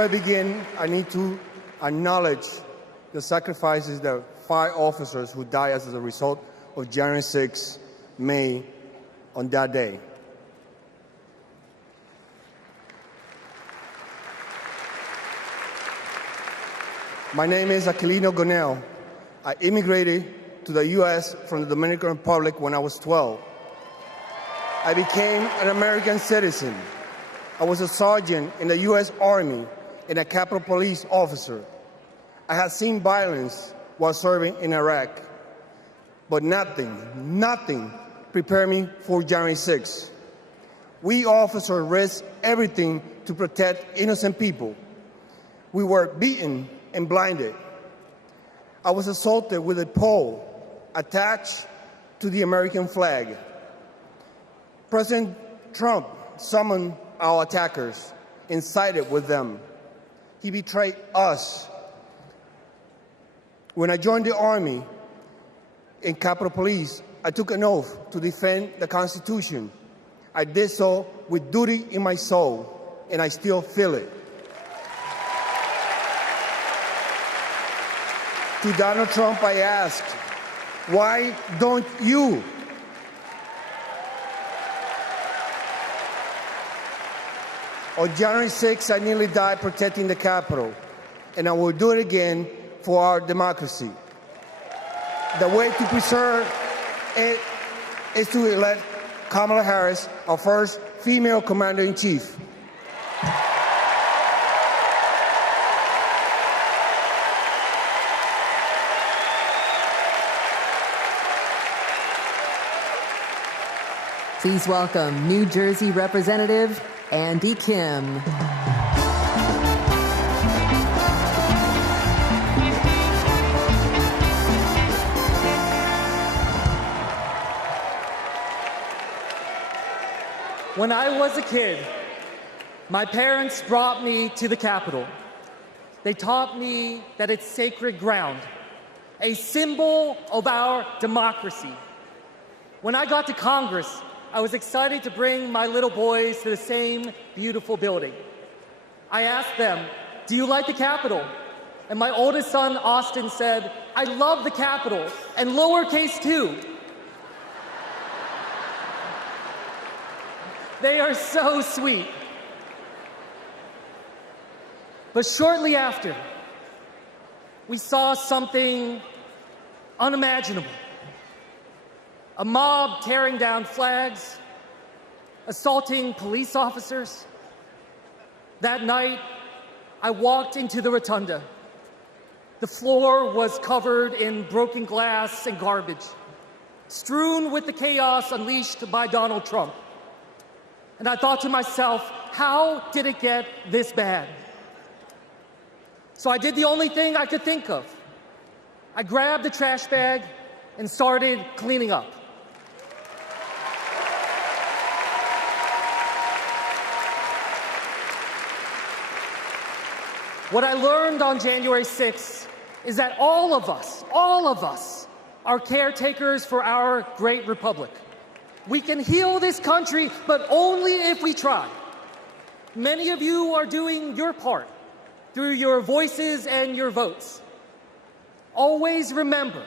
I begin, I need to acknowledge the sacrifices that 5 officers who died as a result of January 6th made on that day. My name is Aquilino Gonell. I immigrated to the U.S. from the Dominican Republic when I was 12. I became an American citizen. I was a sergeant in the U.S. Army and a Capitol Police officer. I had seen violence while serving in Iraq, but nothing prepared me for January 6th. We officers risked everything to protect innocent people. We were beaten and blinded. I was assaulted with a pole attached to the American flag. President Trump summoned our attackers and sided with them. He betrayed us. When I joined the Army and Capitol Police, I took an oath to defend the Constitution. I did so with duty in my soul, and I still feel it. To Donald Trump, I asked, why don't you? On January 6th, I nearly died protecting the Capitol, and I will do it again for our democracy. The way to preserve it is to elect Kamala Harris, our first female commander-in-chief. Please welcome New Jersey Representative Andy Kim. When I was a kid, my parents brought me to the Capitol. They taught me that it's sacred ground, a symbol of our democracy. When I got to Congress, I was excited to bring my little boys to the same beautiful building. I asked them, do you like the Capitol? And my oldest son, Austin, said, I love the Capitol, and lowercase too. They are so sweet. But shortly after, we saw something unimaginable. A mob tearing down flags, assaulting police officers. That night, I walked into the rotunda. The floor was covered in broken glass and garbage, strewn with the chaos unleashed by Donald Trump. And I thought to myself, how did it get this bad? So I did the only thing I could think of. I grabbed the trash bag and started cleaning up. What I learned on January 6th is that all of us are caretakers for our great republic. We can heal this country, but only if we try. Many of you are doing your part through your voices and your votes. Always remember,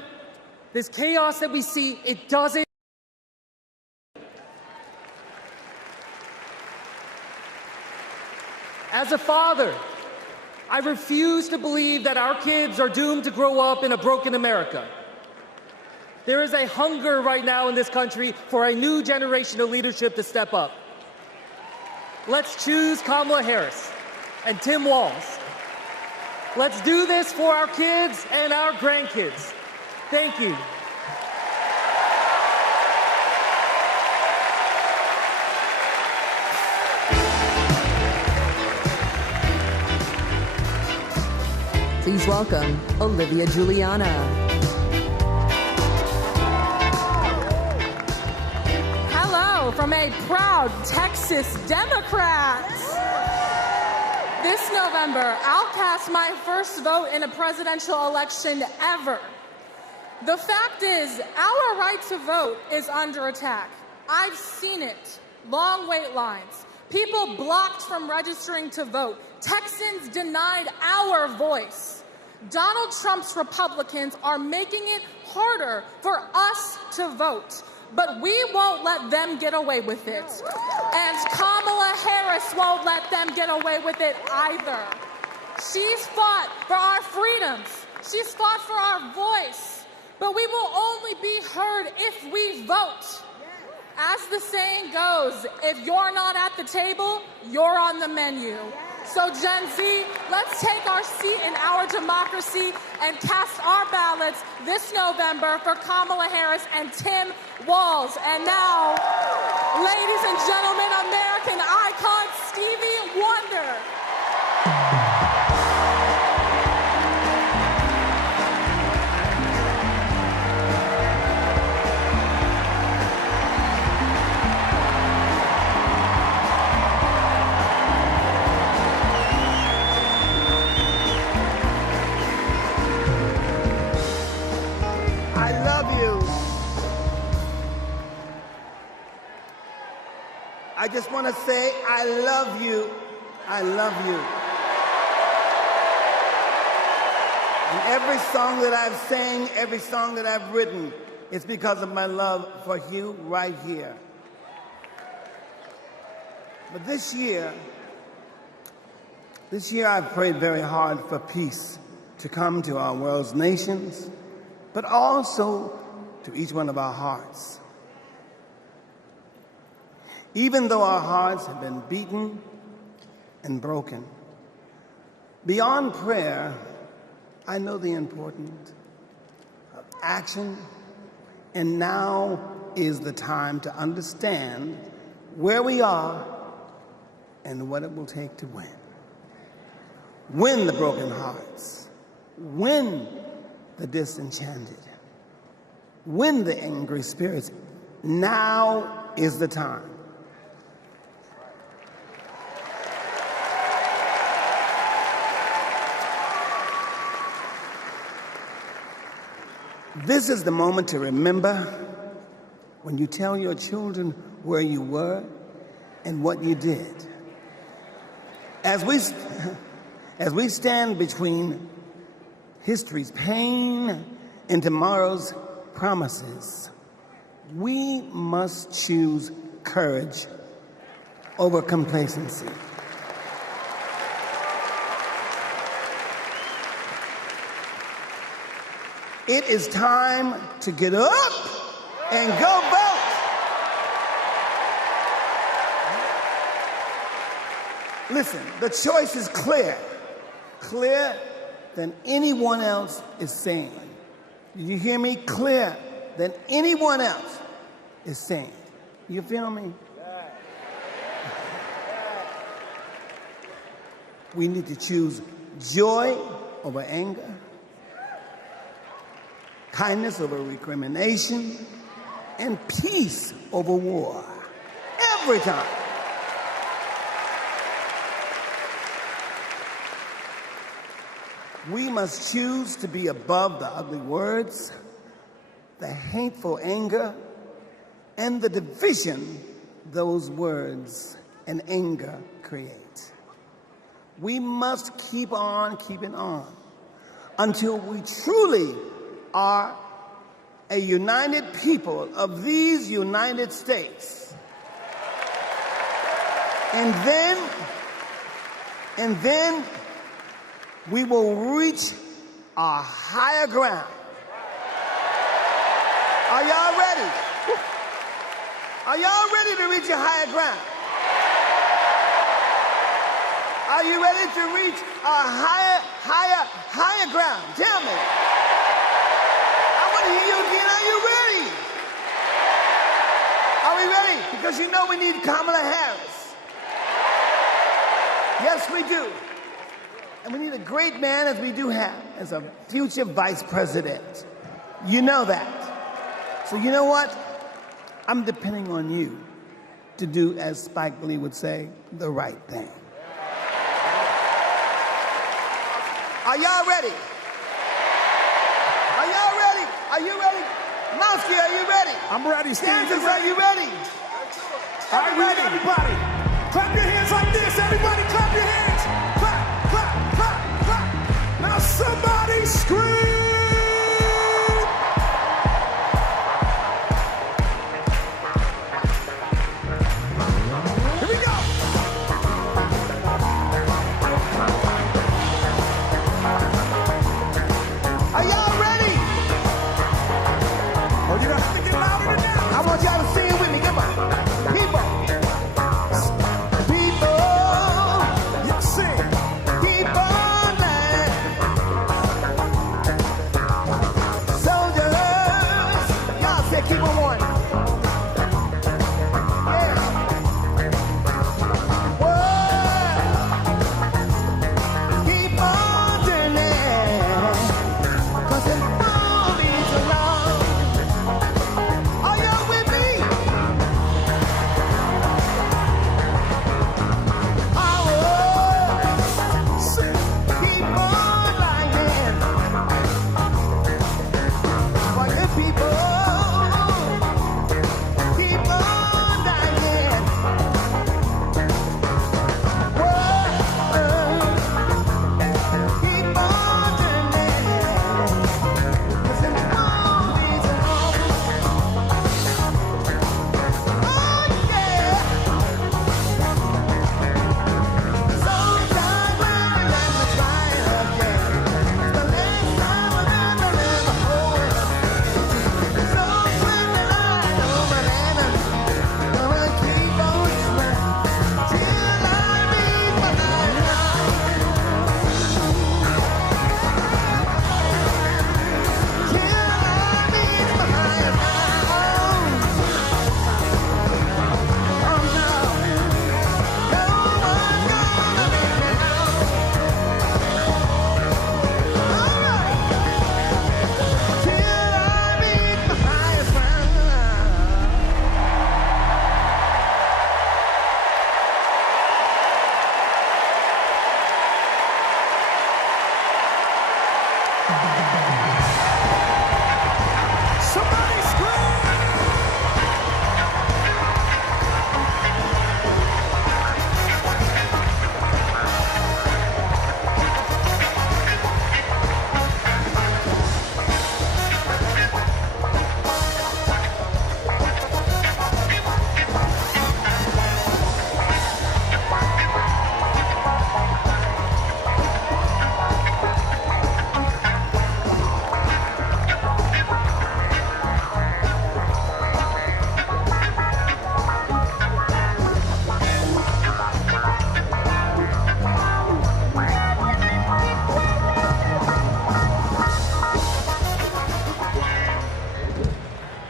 this chaos that we see, it doesn't. As a father, I refuse to believe that our kids are doomed to grow up in a broken America. There is a hunger right now in this country for a new generation of leadership to step up. Let's choose Kamala Harris and Tim Walz. Let's do this for our kids and our grandkids. Thank you. Please welcome Olivia Juliana. Hello from a proud Texas Democrat. This November, I'll cast my first vote in a presidential election ever. The fact is, our right to vote is under attack. I've seen it. Long wait lines. People blocked from registering to vote. Texans denied our voice. Donald Trump's Republicans are making it harder for us to vote. But we won't let them get away with it. And Kamala Harris won't let them get away with it either. She's fought for our freedoms. She's fought for our voice. But we will only be heard if we vote. As the saying goes, if you're not at the table, you're on the menu. So Gen Z, let's take our seat in our democracy and cast our ballots this November for Kamala Harris and Tim Walz. And now, ladies and gentlemen, American icon Stevie Wonder. I love you. I just want to say, I love you. I love you. And every song that I've sang, every song that I've written, it's because of my love for you right here. But this year I've prayed very hard for peace to come to our world's nations, but also to each one of our hearts. Even though our hearts have been beaten and broken, beyond prayer, I know the importance of action, and now is the time to understand where we are and what it will take to win. Win the broken hearts, win the disenchanted, win the angry spirits. Now is the time. This is the moment to remember when you tell your children where you were and what you did. As we stand between history's pain and tomorrow's promises, we must choose courage over complacency. It is time to get up and go vote. Listen, the choice is clear, clearer than anyone else is saying. Did you hear me? Clearer than anyone else is saying. You feel me? We need to choose joy over anger, kindness over recrimination, and peace over war. Every time. We must choose to be above the ugly words, the hateful anger, and the division those words and anger create. We must keep on keeping on until we truly are a united people of these United States. And then we will reach our higher ground. Are y'all ready? Are y'all ready to reach your higher ground? Are you ready to reach our higher ground? Tell me. I want to hear you again. Are you ready? Are we ready? Because you know we need Kamala Harris. Yes, we do. And we need a great man, as we do have, as a future vice president. You know that. So you know what? I'm depending on you to do, as Spike Lee would say, the right thing. Are y'all ready? Are y'all ready? Are you ready? Mowski, are you ready? I'm ready, Steve. Kansas, are you ready? All right, ready, everybody. Clap your hands like this. Everybody clap your hands. Clap, clap, clap, clap. Now somebody scream. Here we go. Are y'all ready? Oh, you're gonna have to get louder than that. I want y'all to sing it with me. Come on. People. Keep on going. Yeah. Whoa. Keep on doing it. 'Cause it won't be too long. Are y'all with me? Keep on lying. For good people.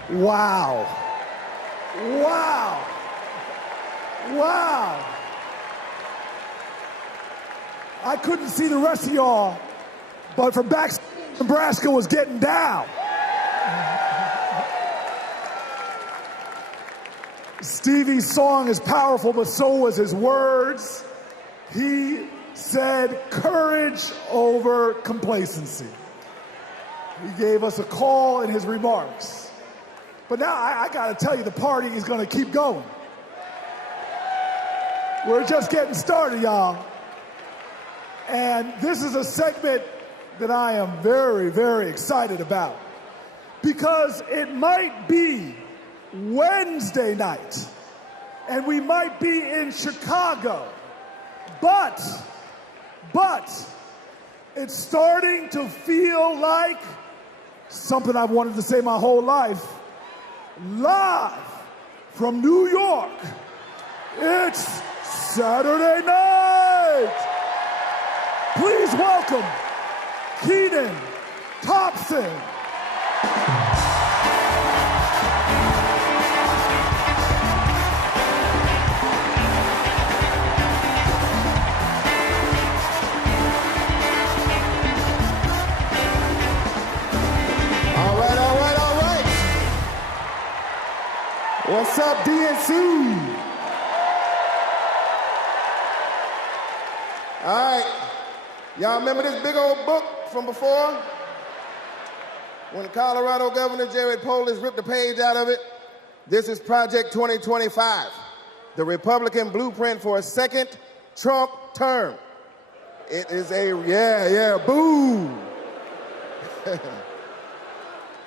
Wow. Wow. Wow. I couldn't see the rest of y'all, but from back, Nebraska was getting down. Stevie's song is powerful, but so was his words. He said courage over complacency. He gave us a call in his remarks. But now I gotta tell you, the party is gonna keep going. We're just getting started, y'all. And this is a segment that I am very, very excited about, because it might be Wednesday night and we might be in Chicago, but it's starting to feel like something I've wanted to say my whole life. Live from New York, it's Saturday night. Please welcome Kenan Thompson. What's up, DNC? All right, y'all remember this big old book from before? When Colorado Governor Jared Polis ripped a page out of it? This is Project 2025, the Republican blueprint for a second Trump term. It is boo.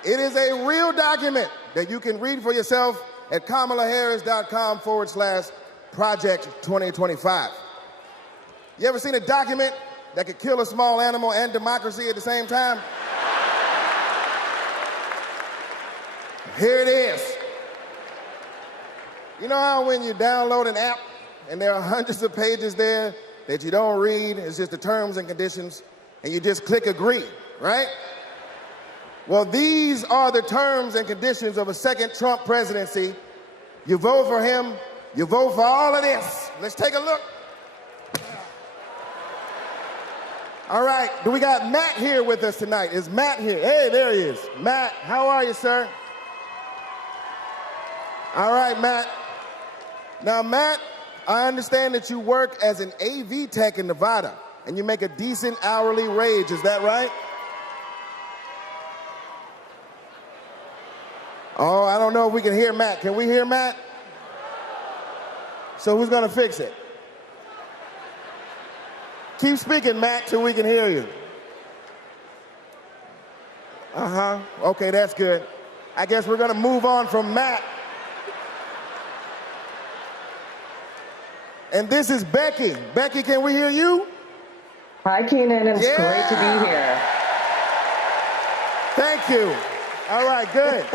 It is a real document that you can read for yourself at kamalaharris.com/Project 2025. You ever seen a document that could kill a small animal and democracy at the same time? Here it is. You know how when you download an app and there are hundreds of pages there that you don't read, it's just the terms and conditions, and you just click agree, right? Well, these are the terms and conditions of a second Trump presidency. You vote for him, you vote for all of this. Let's take a look. All right, do we got Matt here with us tonight? Is Matt here? Hey, there he is. Matt, how are you, sir? All right, Matt. Now, Matt, I understand that you work as an AV tech in Nevada, and you make a decent hourly wage, is that right? Oh, I don't know if we can hear Matt. Can we hear Matt? So who's gonna fix it? Keep speaking, Matt, till we can hear you. Okay, that's good. I guess we're gonna move on from Matt. And this is Becky. Becky, can we hear you? Hi, Kenan. It's great to be here. Thank you. All right, good.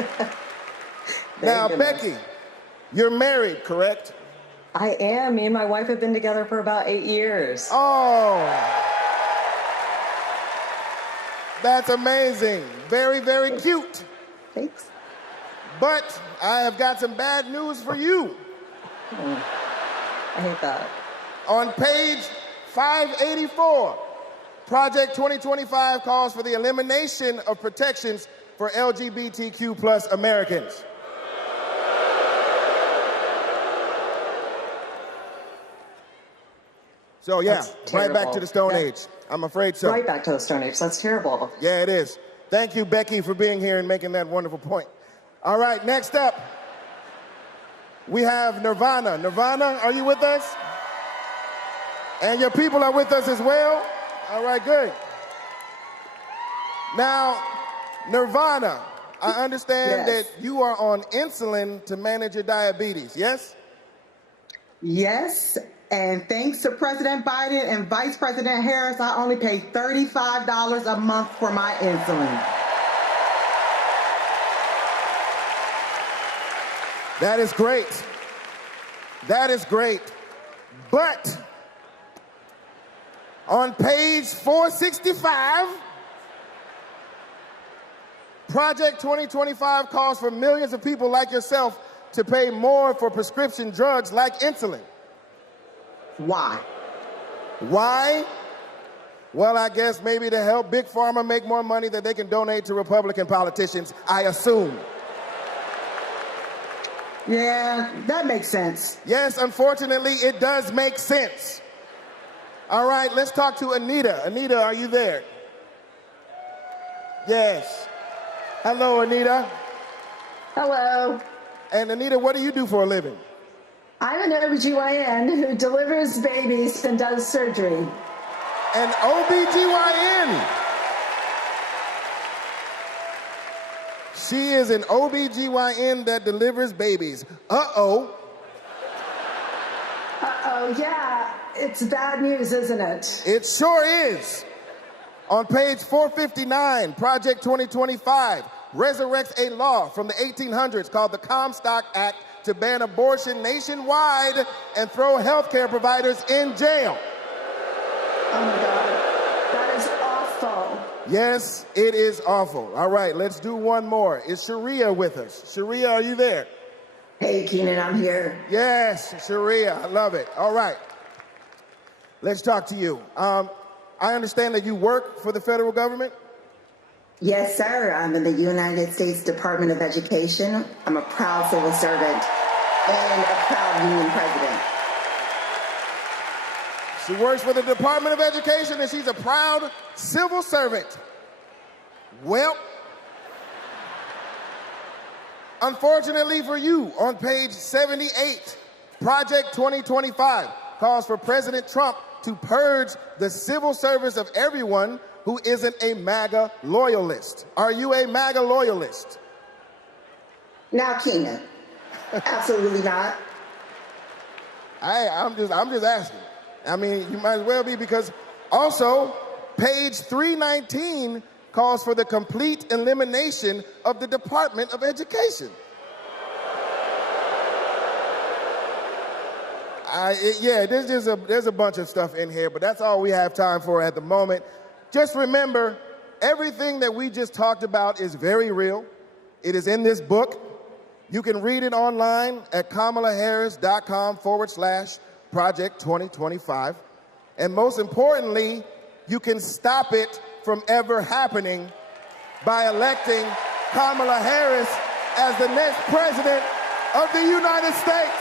Now, Becky, you're married, correct? I am. Me and my wife have been together for about 8 years. Oh, that's amazing. Very, very cute. Thanks. But I have got some bad news for you. I hate that. On page 584, Project 2025 calls for the elimination of protections for LGBTQ plus Americans. So yeah, right back to the Stone Age. I'm afraid so. Right back to the Stone Age. That's terrible. Yeah, it is. Thank you, Becky, for being here and making that wonderful point. All right, next up, we have Nirvana. Nirvana, are you with us? And your people are with us as well? All right, good. Now, Nirvana, I understand that you are on insulin to manage your diabetes, yes? Yes, and thanks to President Biden and Vice President Harris, I only pay $35 a month for my insulin. That is great. That is great. But on page 465, Project 2025 calls for millions of people like yourself to pay more for prescription drugs like insulin. Why? Why? Well, I guess maybe to help Big Pharma make more money that they can donate to Republican politicians, I assume. Yeah, that makes sense. Yes, unfortunately, it does make sense. All right, let's talk to Anita. Anita, are you there? Yes. Hello, Anita. Hello. And Anita, what do you do for a living? I'm an OBGYN who delivers babies and does surgery. An OBGYN. She is an OBGYN that delivers babies. Uh-oh. Uh-oh, yeah. It's bad news, isn't it? It sure is. On page 459, Project 2025 resurrects a law from the 1800s called the Comstock Act to ban abortion nationwide and throw healthcare providers in jail. Oh my God, that is awful. Yes, it is awful. All right, let's do one more. Is Sharia with us? Sharia, are you there? Hey, Keenan, I'm here. Yes, Sharia, I love it. All right, let's talk to you. I understand that you work for the federal government? Yes, sir. I'm in the United States Department of Education. I'm a proud civil servant and a proud union president. She works for the Department of Education and she's a proud civil servant. Well, unfortunately for you, on page 78, Project 2025 calls for President Trump to purge the civil service of everyone who isn't a MAGA loyalist. Are you a MAGA loyalist? Now, Keenan, absolutely not. I'm just asking. I mean, you might as well be, because also page 319 calls for the complete elimination of the Department of Education. There's a bunch of stuff in here, but that's all we have time for at the moment. Just remember, everything that we just talked about is very real. It is in this book. You can read it online at kamalaharris.com/Project 2025. And most importantly, you can stop it from ever happening by electing Kamala Harris as the next president of the United States.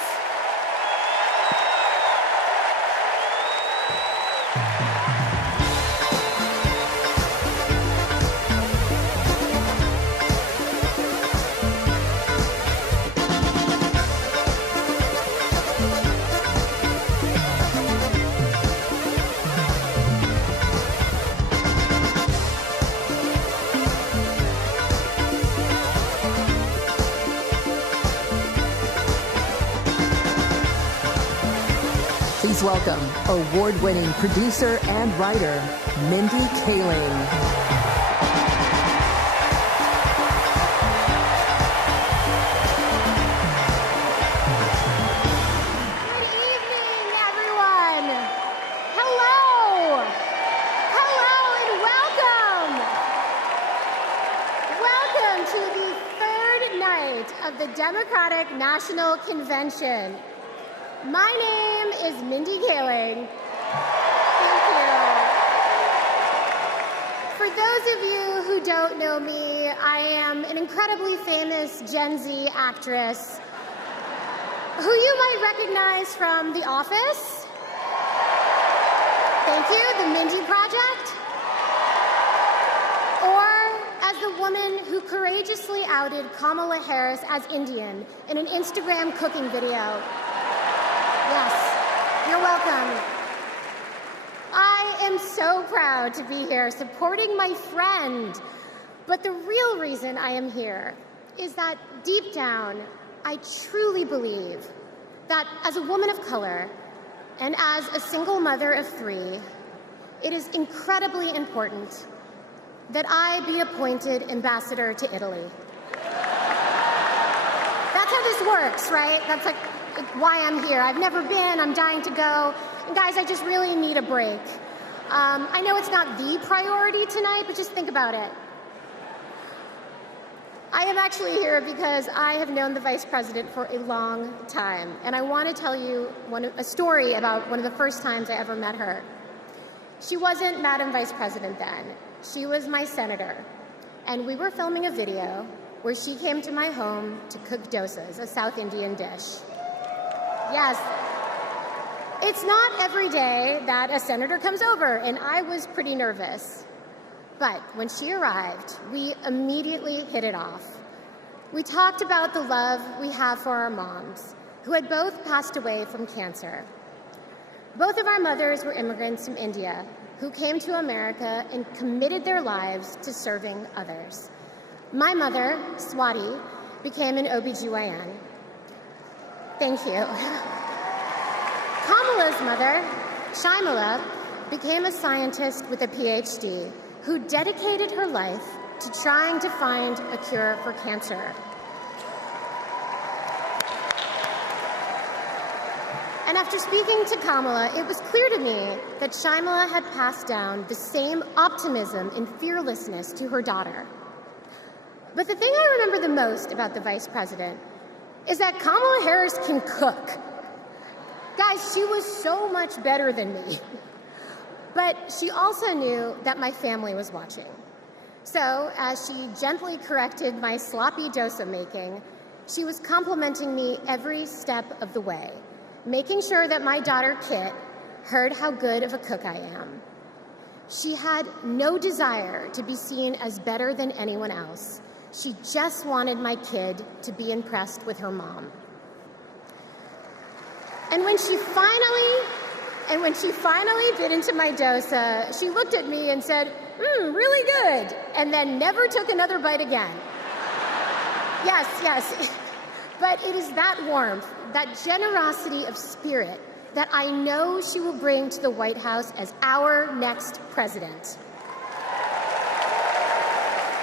Please welcome award-winning producer and writer, Mindy Kaling. Of the Democratic National Convention. My name is Mindy Kaling. Thank you. For those of you who don't know me, I am an incredibly famous Gen Z actress who you might recognize from The Office. Thank you, The Mindy Project. Or as the woman who courageously outed Kamala Harris as Indian in an Instagram cooking video. Yes, you're welcome. I am so proud to be here supporting my friend. But the real reason I am here is that deep down, I truly believe that as a woman of color and as a single mother of 3, it is incredibly important that I be appointed ambassador to Italy. That's how this works, right? That's like why I'm here. I've never been, I'm dying to go. And guys, I just really need a break. I know it's not the priority tonight, but just think about it. I am actually here because I have known the Vice President for a long time, and I want to tell you a story about one of the first times I ever met her. She wasn't Madam Vice President then. She was my senator, and we were filming a video where she came to my home to cook dosas, a South Indian dish. Yes. It's not every day that a senator comes over, and I was pretty nervous. But when she arrived, we immediately hit it off. We talked about the love we have for our moms, who had both passed away from cancer. Both of our mothers were immigrants from India who came to America and committed their lives to serving others. My mother, Swati, became an OBGYN. Thank you. Kamala's mother, Shyamala, became a scientist with a PhD who dedicated her life to trying to find a cure for cancer. And after speaking to Kamala, it was clear to me that Shyamala had passed down the same optimism and fearlessness to her daughter. But the thing I remember the most about the vice president is that Kamala Harris can cook. Guys, she was so much better than me. But she also knew that my family was watching. So, as she gently corrected my sloppy dosa making, she was complimenting me every step of the way, making sure that my daughter Kit heard how good of a cook I am. She had no desire to be seen as better than anyone else. She just wanted my kid to be impressed with her mom. And when she finally bit into my dosa, she looked at me and said, really good, and then never took another bite again. Yes. But it is that warmth, that generosity of spirit, that I know she will bring to the White House as our next president.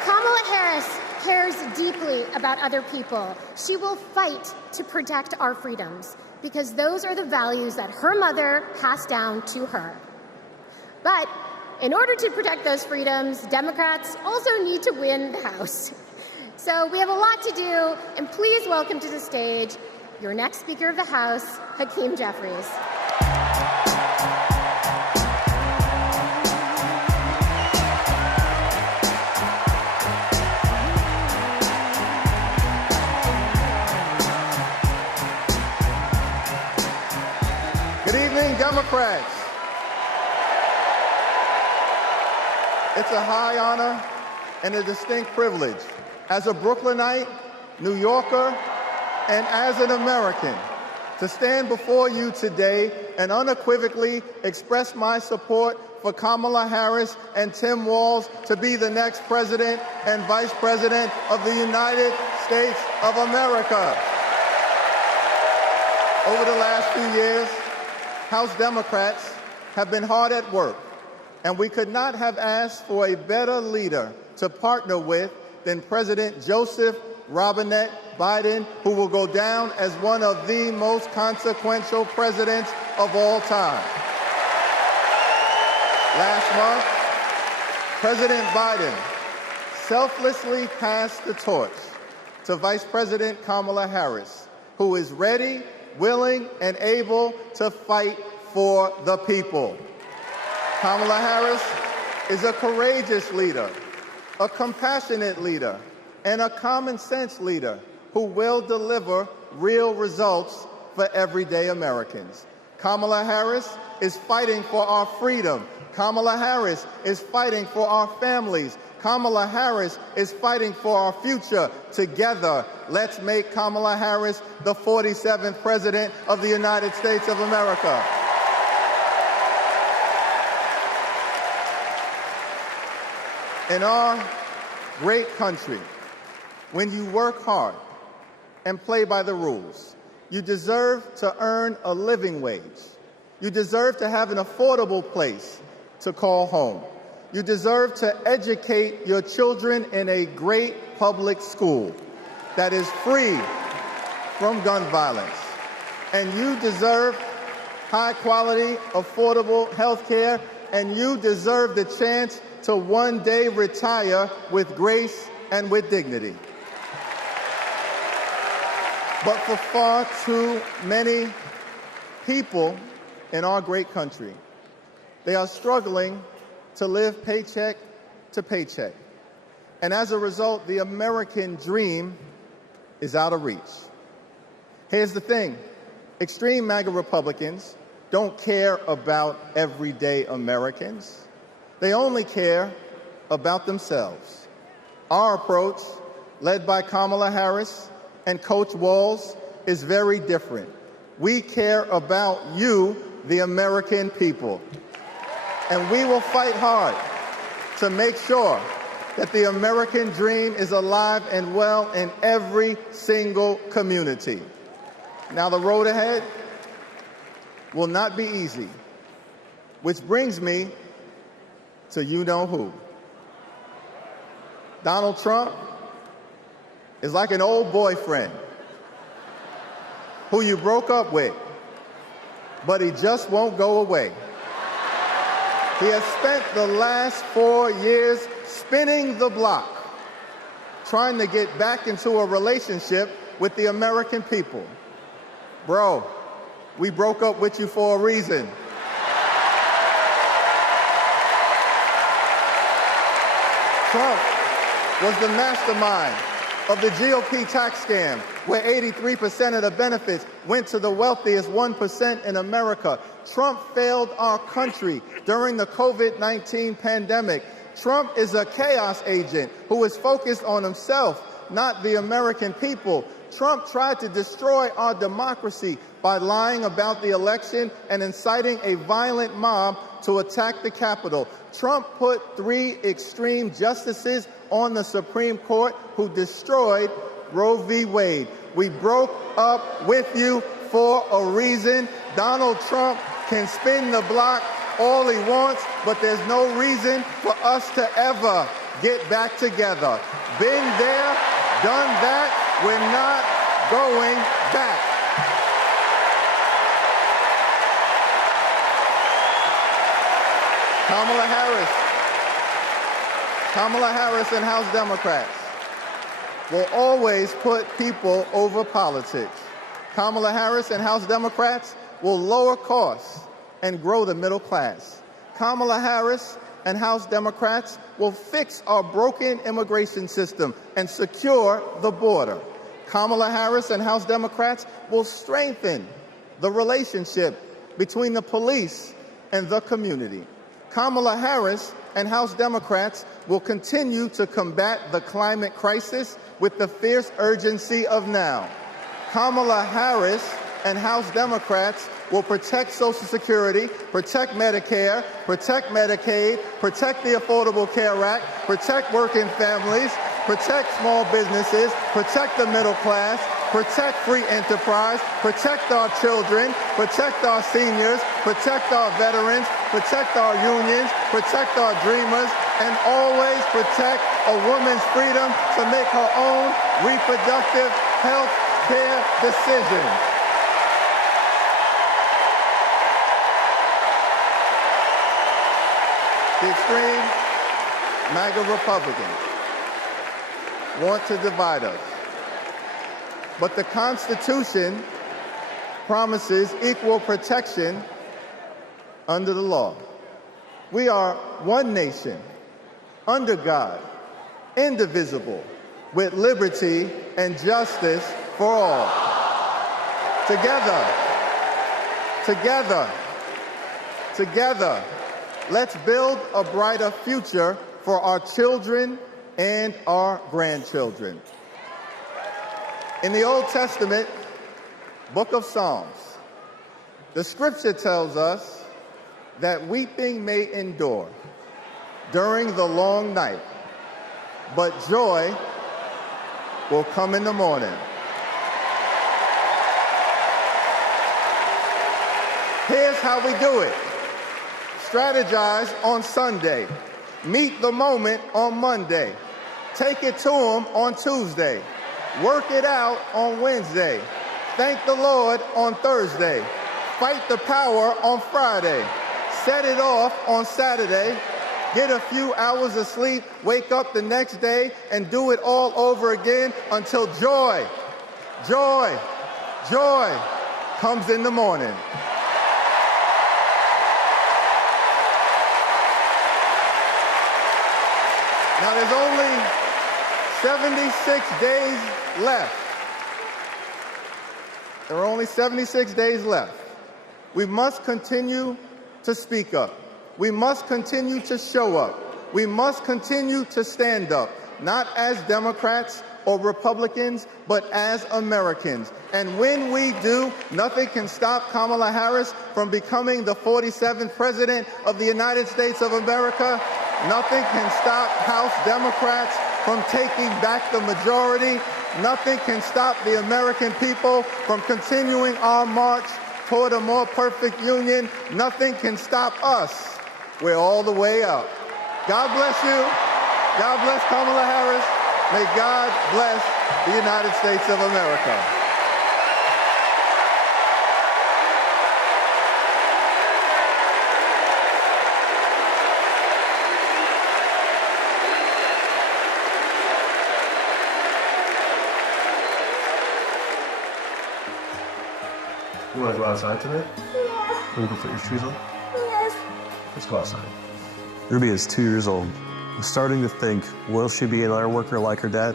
Kamala Harris cares deeply about other people. She will fight to protect our freedoms, because those are the values that her mother passed down to her. But in order to protect those freedoms, Democrats also need to win the House. So we have a lot to do, and please welcome to the stage your next Speaker of the House, Hakeem Jeffries. Good evening, Democrats. It's a high honor and a distinct privilege as a Brooklynite, New Yorker, and as an American to stand before you today and unequivocally express my support for Kamala Harris and Tim Walz to be the next president and vice president of the United States of America. Over the last few years, House Democrats have been hard at work, and we could not have asked for a better leader to partner with than President Joseph Robinette Biden, who will go down as one of the most consequential presidents of all time. Last month, President Biden selflessly passed the torch to Vice President Kamala Harris, who is ready, willing, and able to fight for the people. Kamala Harris is a courageous leader, a compassionate leader, and a common sense leader who will deliver real results for everyday Americans. Kamala Harris is fighting for our freedom. Kamala Harris is fighting for our families. Kamala Harris is fighting for our future. Together, let's make Kamala Harris the 47th President of the United States of America. In our great country, when you work hard and play by the rules, you deserve to earn a living wage. You deserve to have an affordable place to call home. You deserve to educate your children in a great public school that is free from gun violence. And you deserve high-quality, affordable health care, and you deserve the chance to one day retire with grace and with dignity. But for far too many people in our great country, they are struggling to live paycheck to paycheck. And as a result, the American dream is out of reach. Here's the thing. Extreme MAGA Republicans don't care about everyday Americans. They only care about themselves. Our approach, led by Kamala Harris and Coach Walz, is very different. We care about you, the American people. And we will fight hard to make sure that the American dream is alive and well in every single community. Now, the road ahead will not be easy, which brings me to you-know-who. Donald Trump is like an old boyfriend who you broke up with, but he just won't go away. He has spent the last 4 years spinning the block, trying to get back into a relationship with the American people. Bro, we broke up with you for a reason. Trump was the mastermind of the GOP tax scam, where 83% of the benefits went to the wealthiest 1% in America. Trump failed our country during the COVID-19 pandemic. Trump is a chaos agent who is focused on himself, not the American people. Trump tried to destroy our democracy by lying about the election and inciting a violent mob to attack the Capitol. Trump put 3 extreme justices on the Supreme Court who destroyed Roe v. Wade. We broke up with you for a reason. Donald Trump can spin the block all he wants, but there's no reason for us to ever get back together. Been there, done that. We're not going back. Kamala Harris and House Democrats will always put people over politics. Kamala Harris and House Democrats will lower costs and grow the middle class. Kamala Harris and House Democrats will fix our broken immigration system and secure the border. Kamala Harris and House Democrats will strengthen the relationship between the police and the community. Kamala Harris and House Democrats will continue to combat the climate crisis with the fierce urgency of now. Kamala Harris and House Democrats will protect Social Security, protect Medicare, protect Medicaid, protect the Affordable Care Act, protect working families, protect small businesses, protect the middle class, protect free enterprise, protect our children, protect our seniors, protect our veterans, protect our unions, protect our dreamers, and always protect a woman's freedom to make her own reproductive health care decisions. The extreme MAGA Republicans want to divide us. But the Constitution promises equal protection under the law. We are one nation, under God, indivisible, with liberty and justice for all. Together, let's build a brighter future for our children and our grandchildren. In the Old Testament, book of Psalms, the scripture tells us that weeping may endure during the long night, but joy will come in the morning. Here's how we do it. Strategize on Sunday. Meet the moment on Monday. Take it to them on Tuesday. Work it out on Wednesday. Thank the Lord on Thursday. Fight the power on Friday. Set it off on Saturday. Get a few hours of sleep, wake up the next day, and do it all over again until joy comes in the morning. Now, there's only 76 days left. There are only 76 days left We must continue to speak up. We must continue to show up. We must continue to stand up, not as Democrats or Republicans, but as Americans. And when we do, nothing can stop Kamala Harris from becoming the 47th President of the United States of America. Nothing can stop House Democrats from taking back the majority. Nothing can stop the American people from continuing our march toward a more perfect union. Nothing can stop us. We're all the way up. God bless you. God bless Kamala Harris. May God bless the United States of America. You want to go outside today? Yeah. Want to go put your shoes on? Yes. Let's go outside. Ruby is 2 years old. I'm starting to think, will she be another worker like her dad?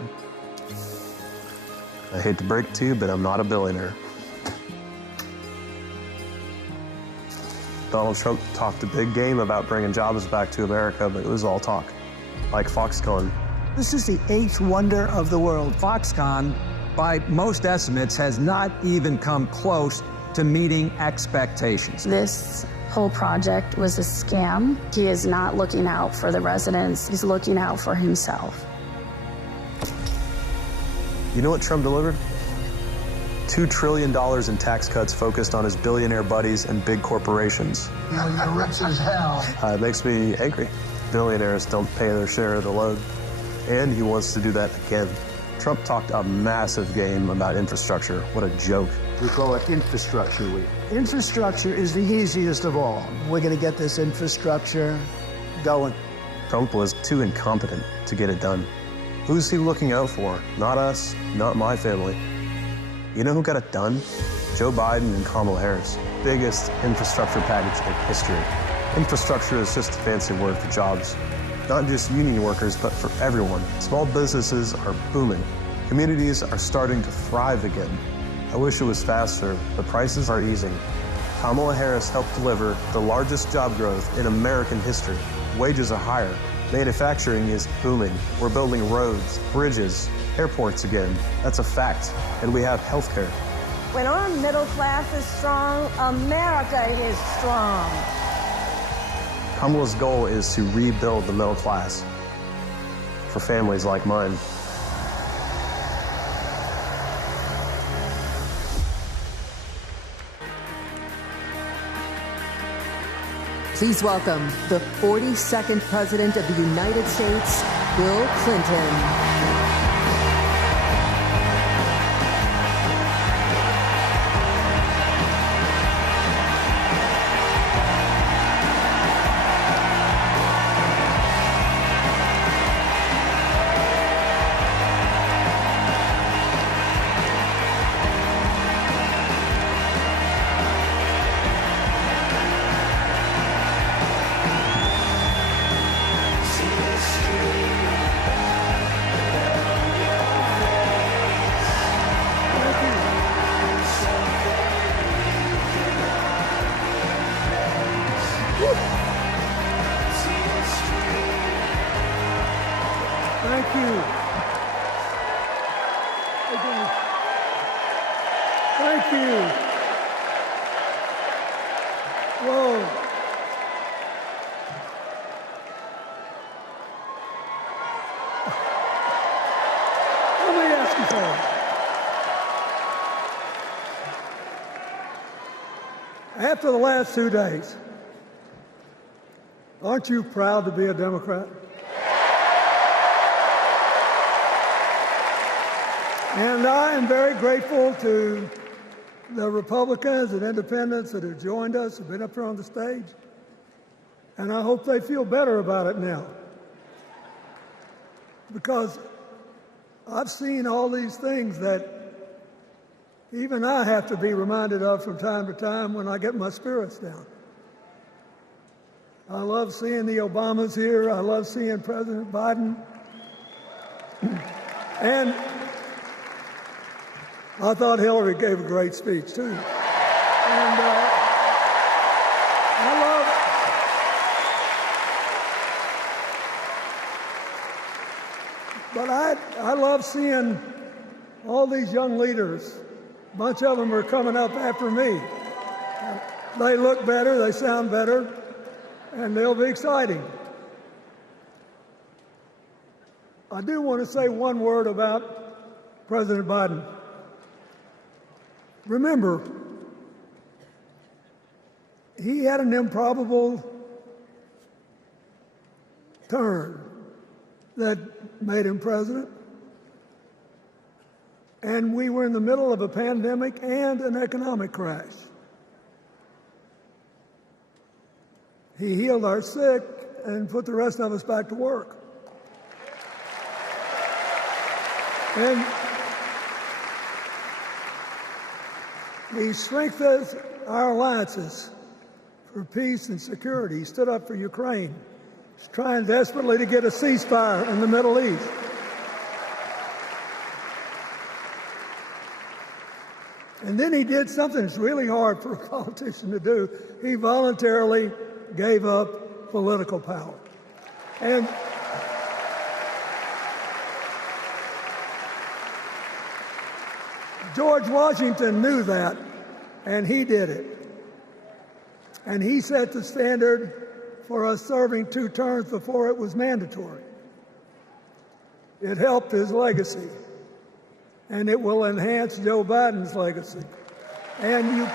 I hate to break it to you, but I'm not a billionaire. Donald Trump talked a big game about bringing jobs back to America, but it was all talk. Like Foxconn. This is the 8th wonder of the world. Foxconn, by most estimates, has not even come close to meeting expectations. This whole project was a scam. He is not looking out for the residents. He's looking out for himself. You know what Trump delivered? $2 trillion in tax cuts focused on his billionaire buddies and big corporations. You're rich as hell. It makes me angry. Billionaires don't pay their share of the load. And he wants to do that again. Trump talked a massive game about infrastructure. What a joke. We call it Infrastructure Week. Infrastructure is the easiest of all. We're going to get this infrastructure going. Trump was too incompetent to get it done. Who's he looking out for? Not us, not my family. You know who got it done? Joe Biden and Kamala Harris. Biggest infrastructure package in history. Infrastructure is just a fancy word for jobs. Not just union workers, but for everyone. Small businesses are booming. Communities are starting to thrive again. I wish it was faster, but prices are easing. Kamala Harris helped deliver the largest job growth in American history. Wages are higher. Manufacturing is booming. We're building roads, bridges, airports again. That's a fact. And we have healthcare. When our middle class is strong, America is strong. Kamala's goal is to rebuild the middle class for families like mine. Please welcome the 42nd President of the United States, Bill Clinton. Thank you. Thank you. Whoa. Let me ask you something. After the last 2 days, aren't you proud to be a Democrat? And I am very grateful to the Republicans and independents that have joined us, have been up here on the stage. And I hope they feel better about it now. Because I've seen all these things that even I have to be reminded of from time to time when I get my spirits down. I love seeing the Obamas here. I love seeing President Biden. And I thought Hillary gave a great speech, too. And But I love seeing all these young leaders. A bunch of them are coming up after me. They look better, they sound better, and they'll be exciting. I do want to say one word about President Biden. Remember, he had an improbable turn that made him president. And we were in the middle of a pandemic and an economic crash. He healed our sick and put the rest of us back to work. And he strengthened our alliances for peace and security. He stood up for Ukraine. He's trying desperately to get a ceasefire in the Middle East. And then he did something that's really hard for a politician to do. He voluntarily gave up political power. And George Washington knew that, and he did it. And he set the standard for us serving 2 terms before it was mandatory. It helped his legacy, and it will enhance Joe Biden's legacy. And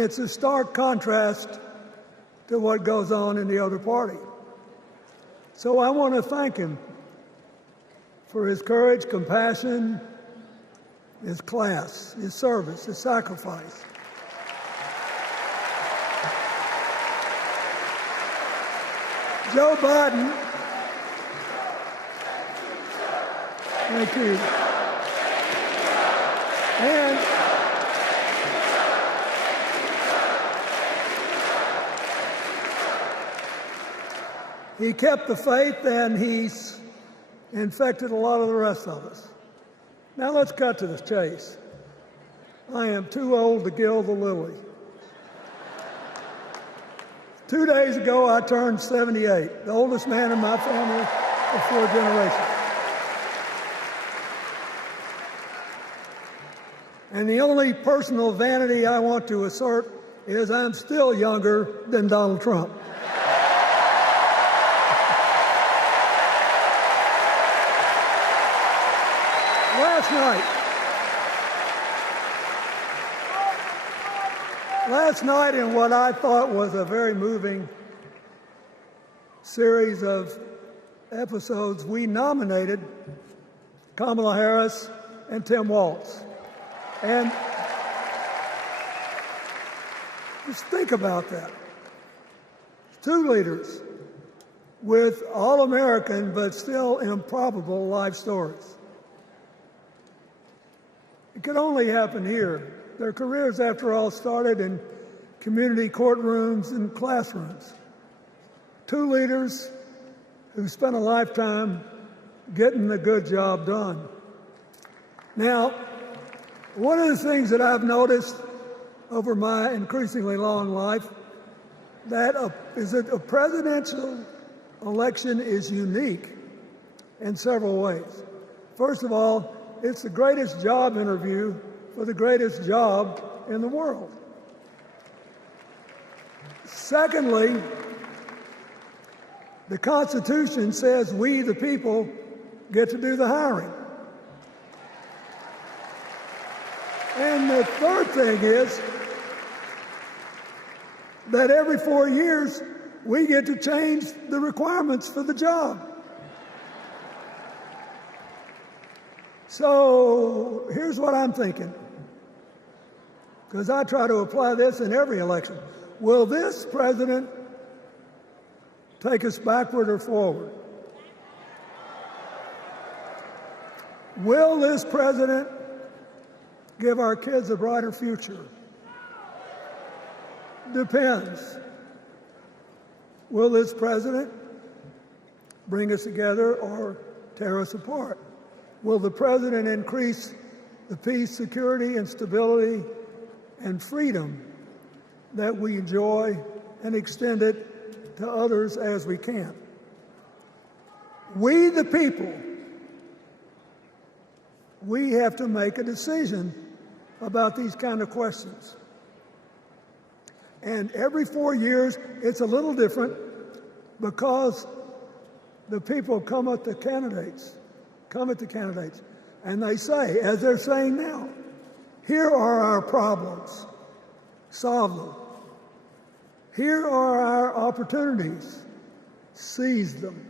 it's a stark contrast to what goes on in the other party. So I want to thank him for his courage, compassion, his class, his service, his sacrifice. Joe Biden, thank you. And he kept the faith, and he's infected a lot of the rest of us. Now let's cut to the chase. I am too old to gild the lily. 2 days ago, I turned 78, the oldest man in my family of 4 generations. And the only personal vanity I want to assert is I'm still younger than Donald Trump. Last night, in what I thought was a very moving series of episodes, we nominated Kamala Harris and Tim Walz. And just think about that. 2 leaders with all-American but still improbable life stories. It could only happen here. Their careers, after all, started in community courtrooms and classrooms. 2 leaders who spent a lifetime getting the good job done. Now, one of the things that I've noticed over my increasingly long life is that a presidential election is unique in several ways. First of all, it's the greatest job interview for the greatest job in the world. Secondly, the Constitution says we, the people, get to do the hiring. And the third thing is that every 4 years, we get to change the requirements for the job. So here's what I'm thinking, because I try to apply this in every election. Will this president take us backward or forward? Will this president give our kids a brighter future? Depends. Will this president bring us together or tear us apart? Will the president increase the peace, security, and stability and freedom that we enjoy and extend it to others as we can. We, the people, we have to make a decision about these kind of questions. And every 4 years, it's a little different because the people come at the candidates, and they say, as they're saying now, here are our problems, solve them. Here are our opportunities, seize them.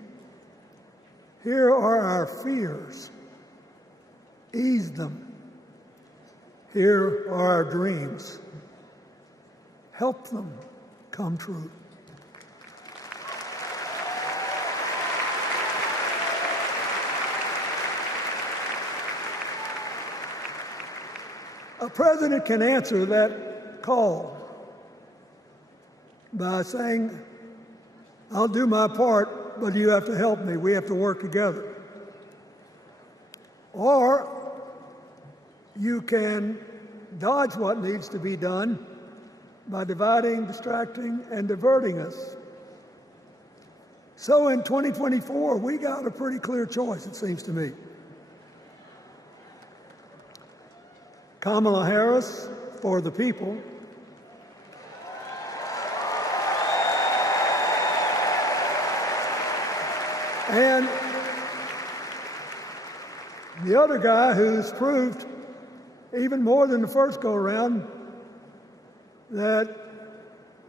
Here are our fears, ease them. Here are our dreams, help them come true. A president can answer that call by saying, I'll do my part, but you have to help me. We have to work together. Or you can dodge what needs to be done by dividing, distracting, and diverting us. So in 2024, we got a pretty clear choice, it seems to me. Kamala Harris for the people, and the other guy who's proved even more than the first go-around that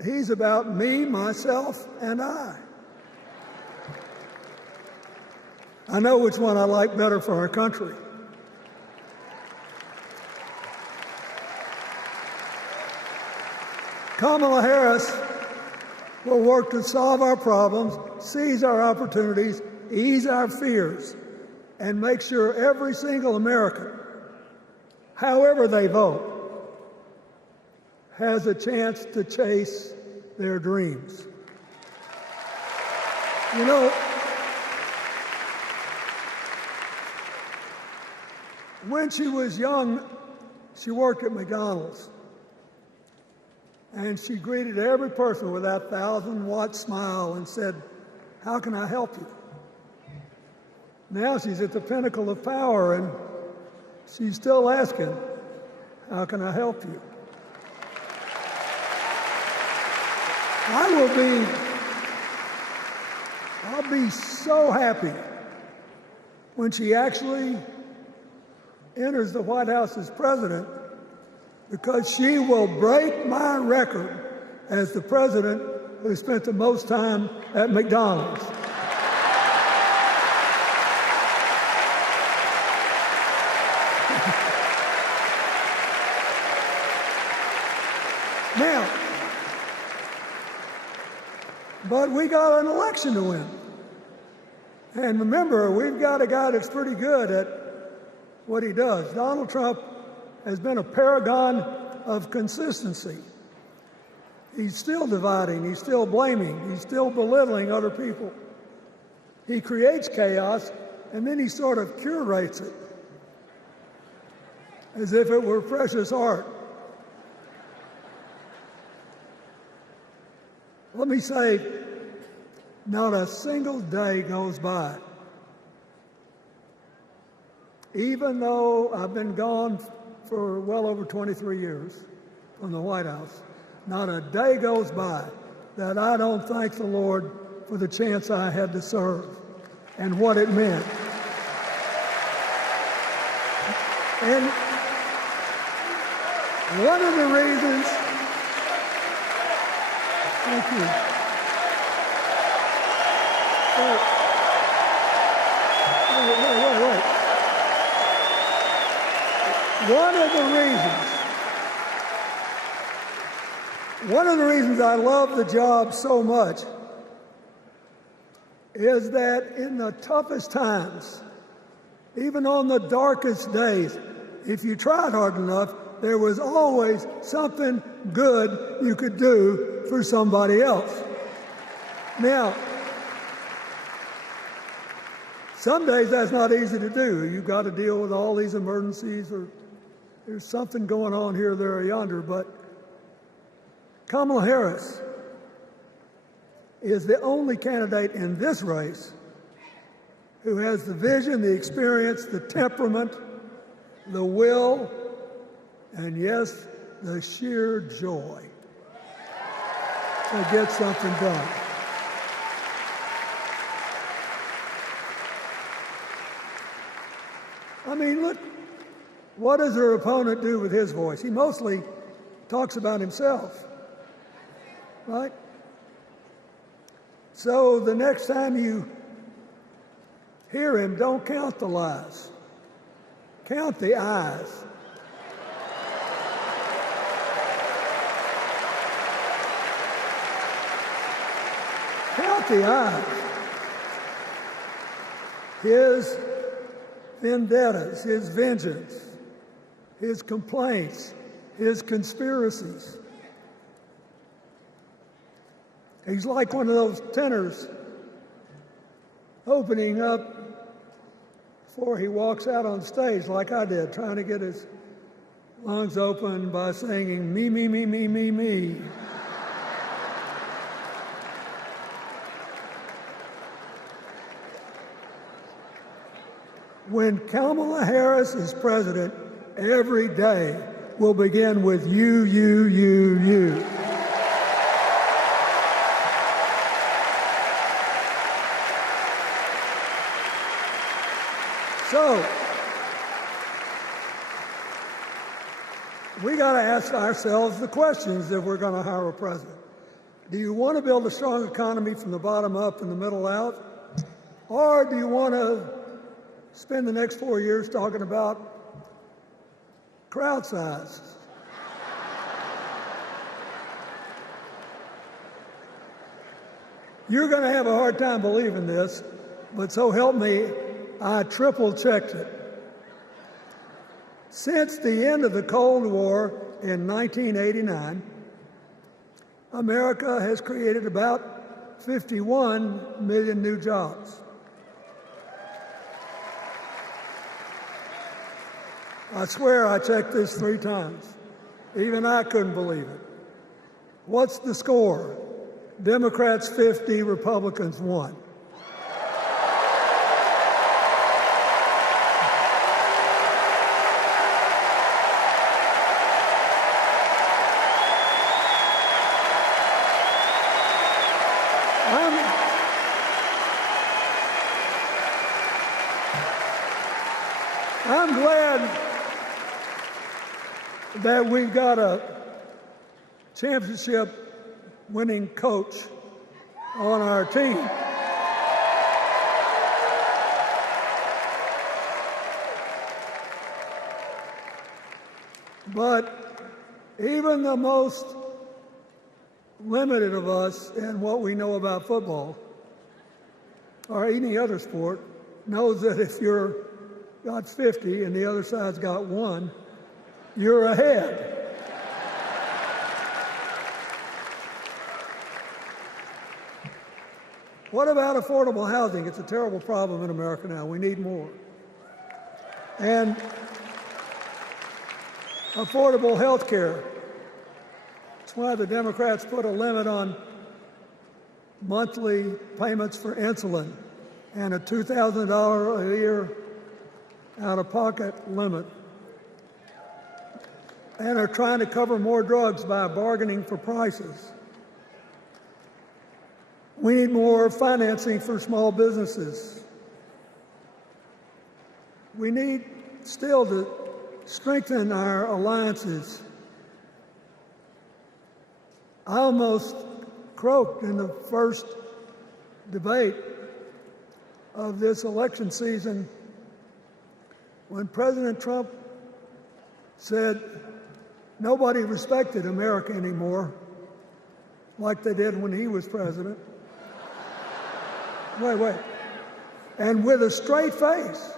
he's about me, myself, and I. I know which one I like better for our country. Kamala Harris will work to solve our problems, seize our opportunities, ease our fears, and make sure every single American, however they vote, has a chance to chase their dreams. You know, when she was young, she worked at McDonald's. And she greeted every person with that 1,000-watt smile and said, "How can I help you?" Now she's at the pinnacle of power, and she's still asking, "How can I help you?" I'll be so happy when she actually enters the White House as president, because she will break my record as the president who spent the most time at McDonald's. Now, but we got an election to win. And remember, we've got a guy that's pretty good at what he does. Donald Trump has been a paragon of consistency. He's still dividing, he's still blaming, he's still belittling other people. He creates chaos, and then he sort of curates it as if it were precious art. Let me say, not a single day goes by, even though I've been gone for well over 23 years from the White House, not a day goes by that I don't thank the Lord for the chance I had to serve and what it meant. And one of the reasons, thank you. Wait. One of the reasons I love the job so much is that in the toughest times, even on the darkest days, if you tried hard enough, there was always something good you could do for somebody else. Now, some days that's not easy to do. You've got to deal with all these emergencies, or there's something going on here, there, or yonder. But Kamala Harris is the only candidate in this race who has the vision, the experience, the temperament, the will, and yes, the sheer joy to get something done. I mean, look, what does her opponent do with his voice? He mostly talks about himself, right? So the next time you hear him, don't count the lies. Count the eyes. Count the eyes. His vendettas, his vengeance, his complaints, his conspiracies. He's like one of those tenors opening up before he walks out on stage, like I did, trying to get his lungs open by singing, me, me, me, me, me, me. When Kamala Harris is president, every day will begin with you, you, you, you. So, we got to ask ourselves the questions if we're going to hire a president. Do you want to build a strong economy from the bottom up and the middle out? Or do you want to spend the next 4 years talking about crowd size? You're going to have a hard time believing this, but so help me, I triple-checked it. Since the end of the Cold War in 1989, America has created about 51 million new jobs. I swear I checked this 3 times. Even I couldn't believe it. What's the score? Democrats 50, Republicans 1. I'm glad that we've got a championship-winning coach on our team. But even the most limited of us in what we know about football or any other sport knows that if you're got 50 and the other side's got 1, you're ahead. What about affordable housing? It's a terrible problem in America now. We need more. And affordable health care. That's why the Democrats put a limit on monthly payments for insulin and a $2,000 a year out-of-pocket limit, and are trying to cover more drugs by bargaining for prices. We need more financing for small businesses. We need still to strengthen our alliances. I almost croaked in the first debate of this election season when President Trump said nobody respected America anymore like they did when he was president. Wait. And with a straight face.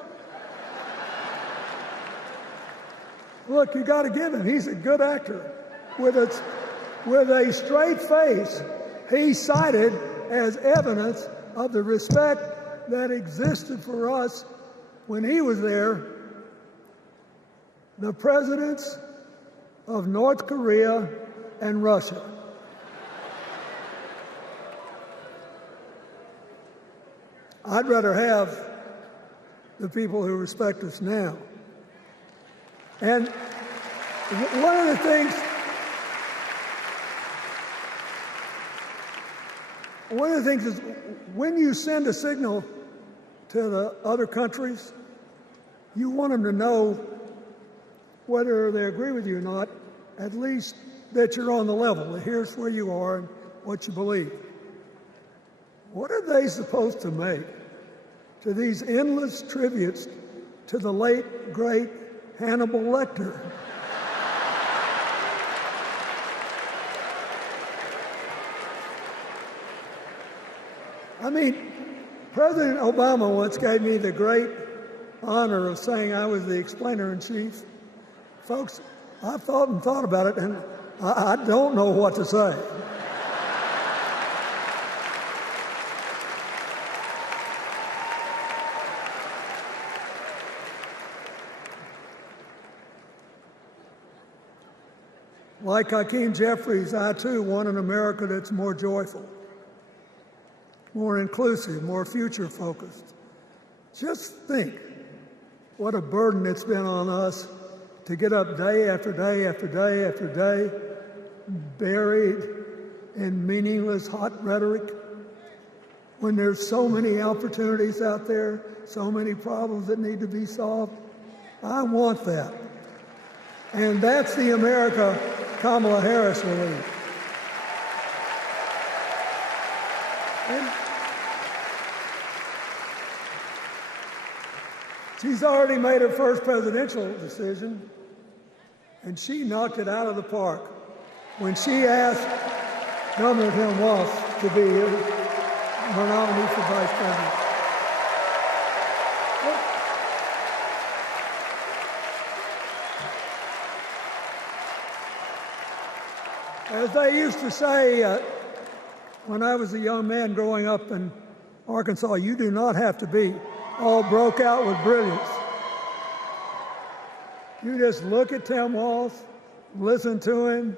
Look, you got to give him. He's a good actor. With a straight face, he cited as evidence of the respect that existed for us when he was there the presidents of North Korea and Russia. I'd rather have the people who respect us now. And one of the things is when you send a signal to the other countries, you want them to know whether they agree with you or not, at least that you're on the level. Here's where you are and what you believe. What are they supposed to make to these endless tributes to the late, great Hannibal Lecter? I mean, President Obama once gave me the great honor of saying I was the explainer-in-chief. Folks, I've thought and thought about it, and I don't know what to say. Like Hakeem Jeffries, I too want an America that's more joyful, more inclusive, more future-focused. Just think what a burden it's been on us to get up day after day after day after day, buried in meaningless hot rhetoric, when there's so many opportunities out there, so many problems that need to be solved. I want that. And that's the America Kamala Harris will lead. And she's already made her first presidential decision, and she knocked it out of the park when she asked Governor Walz to be her nominee for vice president. As they used to say when I was a young man growing up in Arkansas, you do not have to be all broke out with brilliance. You just look at Tim Walz, listen to him,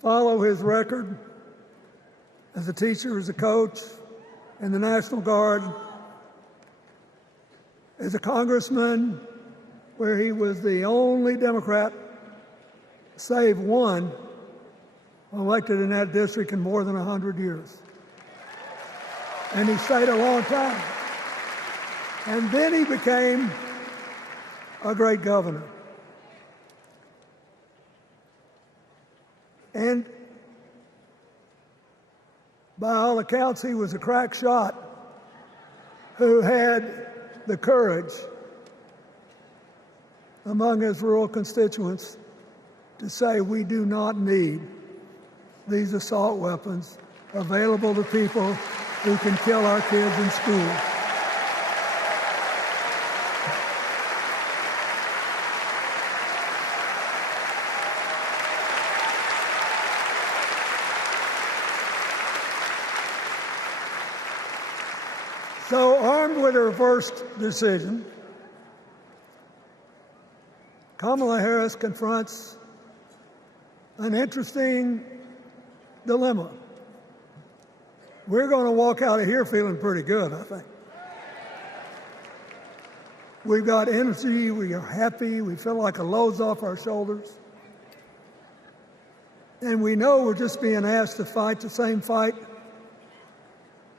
follow his record as a teacher, as a coach, in the National Guard, as a congressman, where he was the only Democrat, save one, elected in that district in more than 100 years. And he stayed a long time. And then he became a great governor. And by all accounts, he was a crack shot who had the courage among his rural constituents to say, we do not need these assault weapons available to people who can kill our kids in school. So, armed with her first decision, Kamala Harris confronts an interesting dilemma. We're going to walk out of here feeling pretty good, I think. We've got energy, we are happy, we feel like a load's off our shoulders. And we know we're just being asked to fight the same fight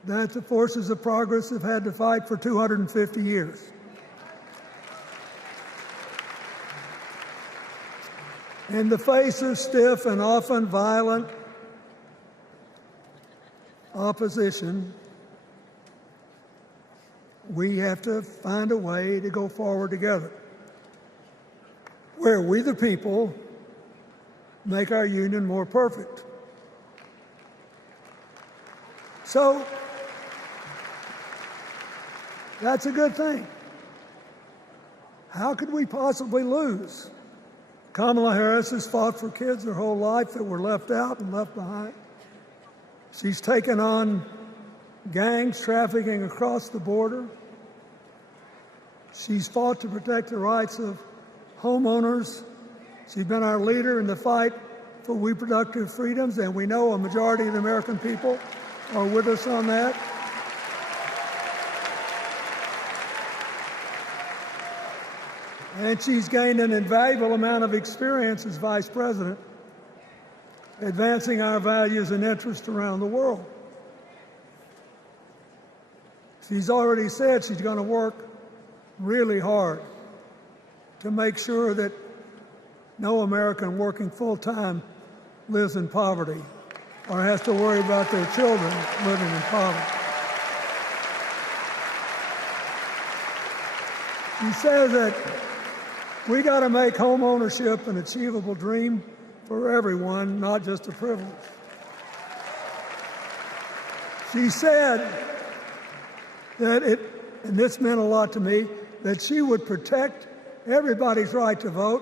that the forces of progress have had to fight for 250 years. In the face of stiff and often violent opposition, we have to find a way to go forward together, where we the people make our union more perfect. So, that's a good thing. How could we possibly lose? Kamala Harris has fought for kids her whole life that were left out and left behind. She's taken on gangs trafficking across the border. She's fought to protect the rights of homeowners. She's been our leader in the fight for reproductive freedoms, and we know a majority of the American people are with us on that. And she's gained an invaluable amount of experience as vice president, advancing our values and interests around the world. She's already said she's going to work really hard to make sure that no American working full-time lives in poverty or has to worry about their children living in poverty. She says that we got to make home ownership an achievable dream for everyone, not just a privilege. She said that and this meant a lot to me, that she would protect everybody's right to vote,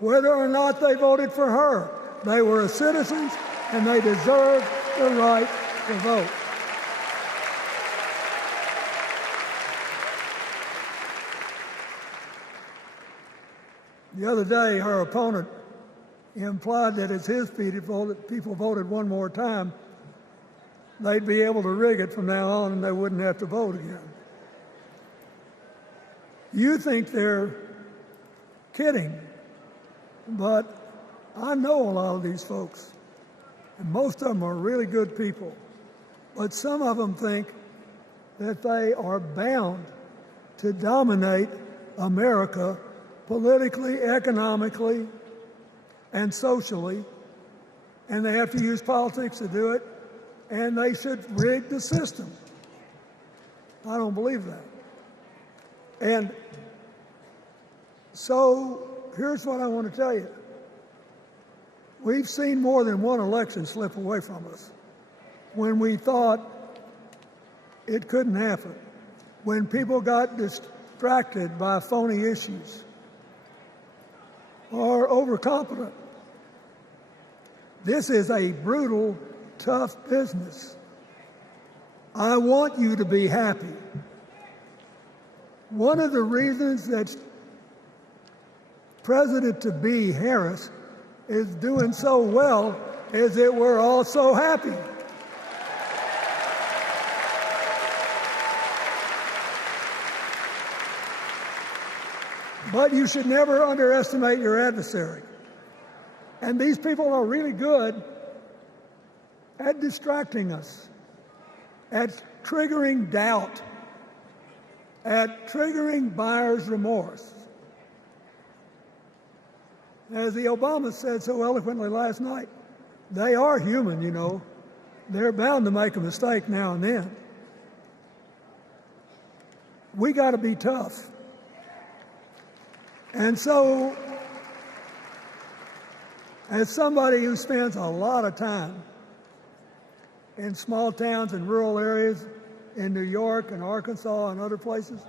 whether or not they voted for her. They were citizens, and they deserved the right to vote. The other day, her opponent implied that as his people voted one more time, they'd be able to rig it from now on and they wouldn't have to vote again. You think they're kidding, but I know a lot of these folks, and most of them are really good people, but some of them think that they are bound to dominate America politically, economically, and socially, and they have to use politics to do it, and they should rig the system. I don't believe that. And so here's what I want to tell you. We've seen more than one election slip away from us when we thought it couldn't happen, when people got distracted by phony issues or overconfident. This is a brutal, tough business. I want you to be happy. One of the reasons that President-to-be Harris is doing so well is that we're all so happy. But you should never underestimate your adversary. And these people are really good at distracting us, at triggering doubt, at triggering buyer's remorse. As the Obama said so eloquently last night, they are human, you know. They're bound to make a mistake now and then. We got to be tough. And so, as somebody who spends a lot of time in small towns and rural areas in New York and Arkansas and other places,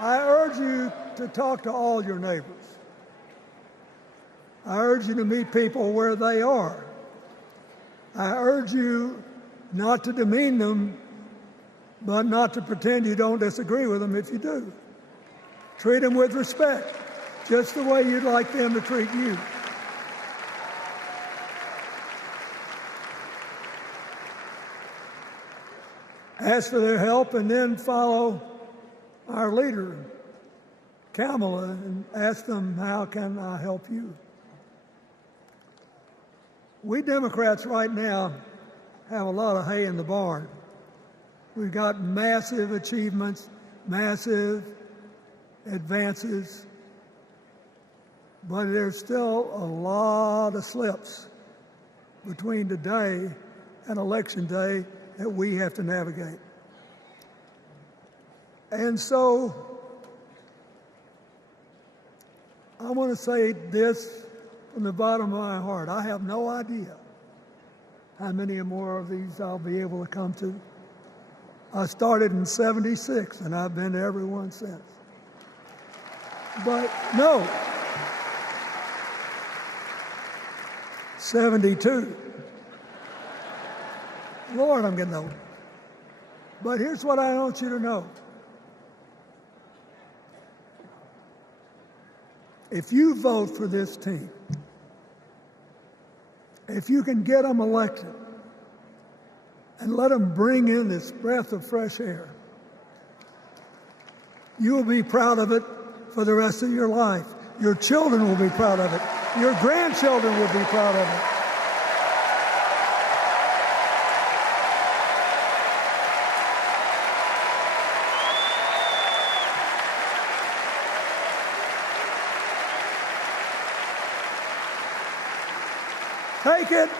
I urge you to talk to all your neighbors. I urge you to meet people where they are. I urge you not to demean them, but not to pretend you don't disagree with them if you do. Treat them with respect, just the way you'd like them to treat you. Ask for their help and then follow our leader, Kamala, and ask them, how can I help you? We Democrats right now have a lot of hay in the barn. We've got massive achievements, massive advances, but there's still a lot of slips between today and Election Day that we have to navigate. And so I want to say this from the bottom of my heart. I have no idea how many more of these I'll be able to come to. I started in '76, and I've been to every one since. But no, 72. Lord, I'm getting old. But here's what I want you to know. If you vote for this team, if you can get them elected and let them bring in this breath of fresh air, You will be proud of it for the rest of your life. Your children will be proud of it. Your grandchildren will be proud of it. Take it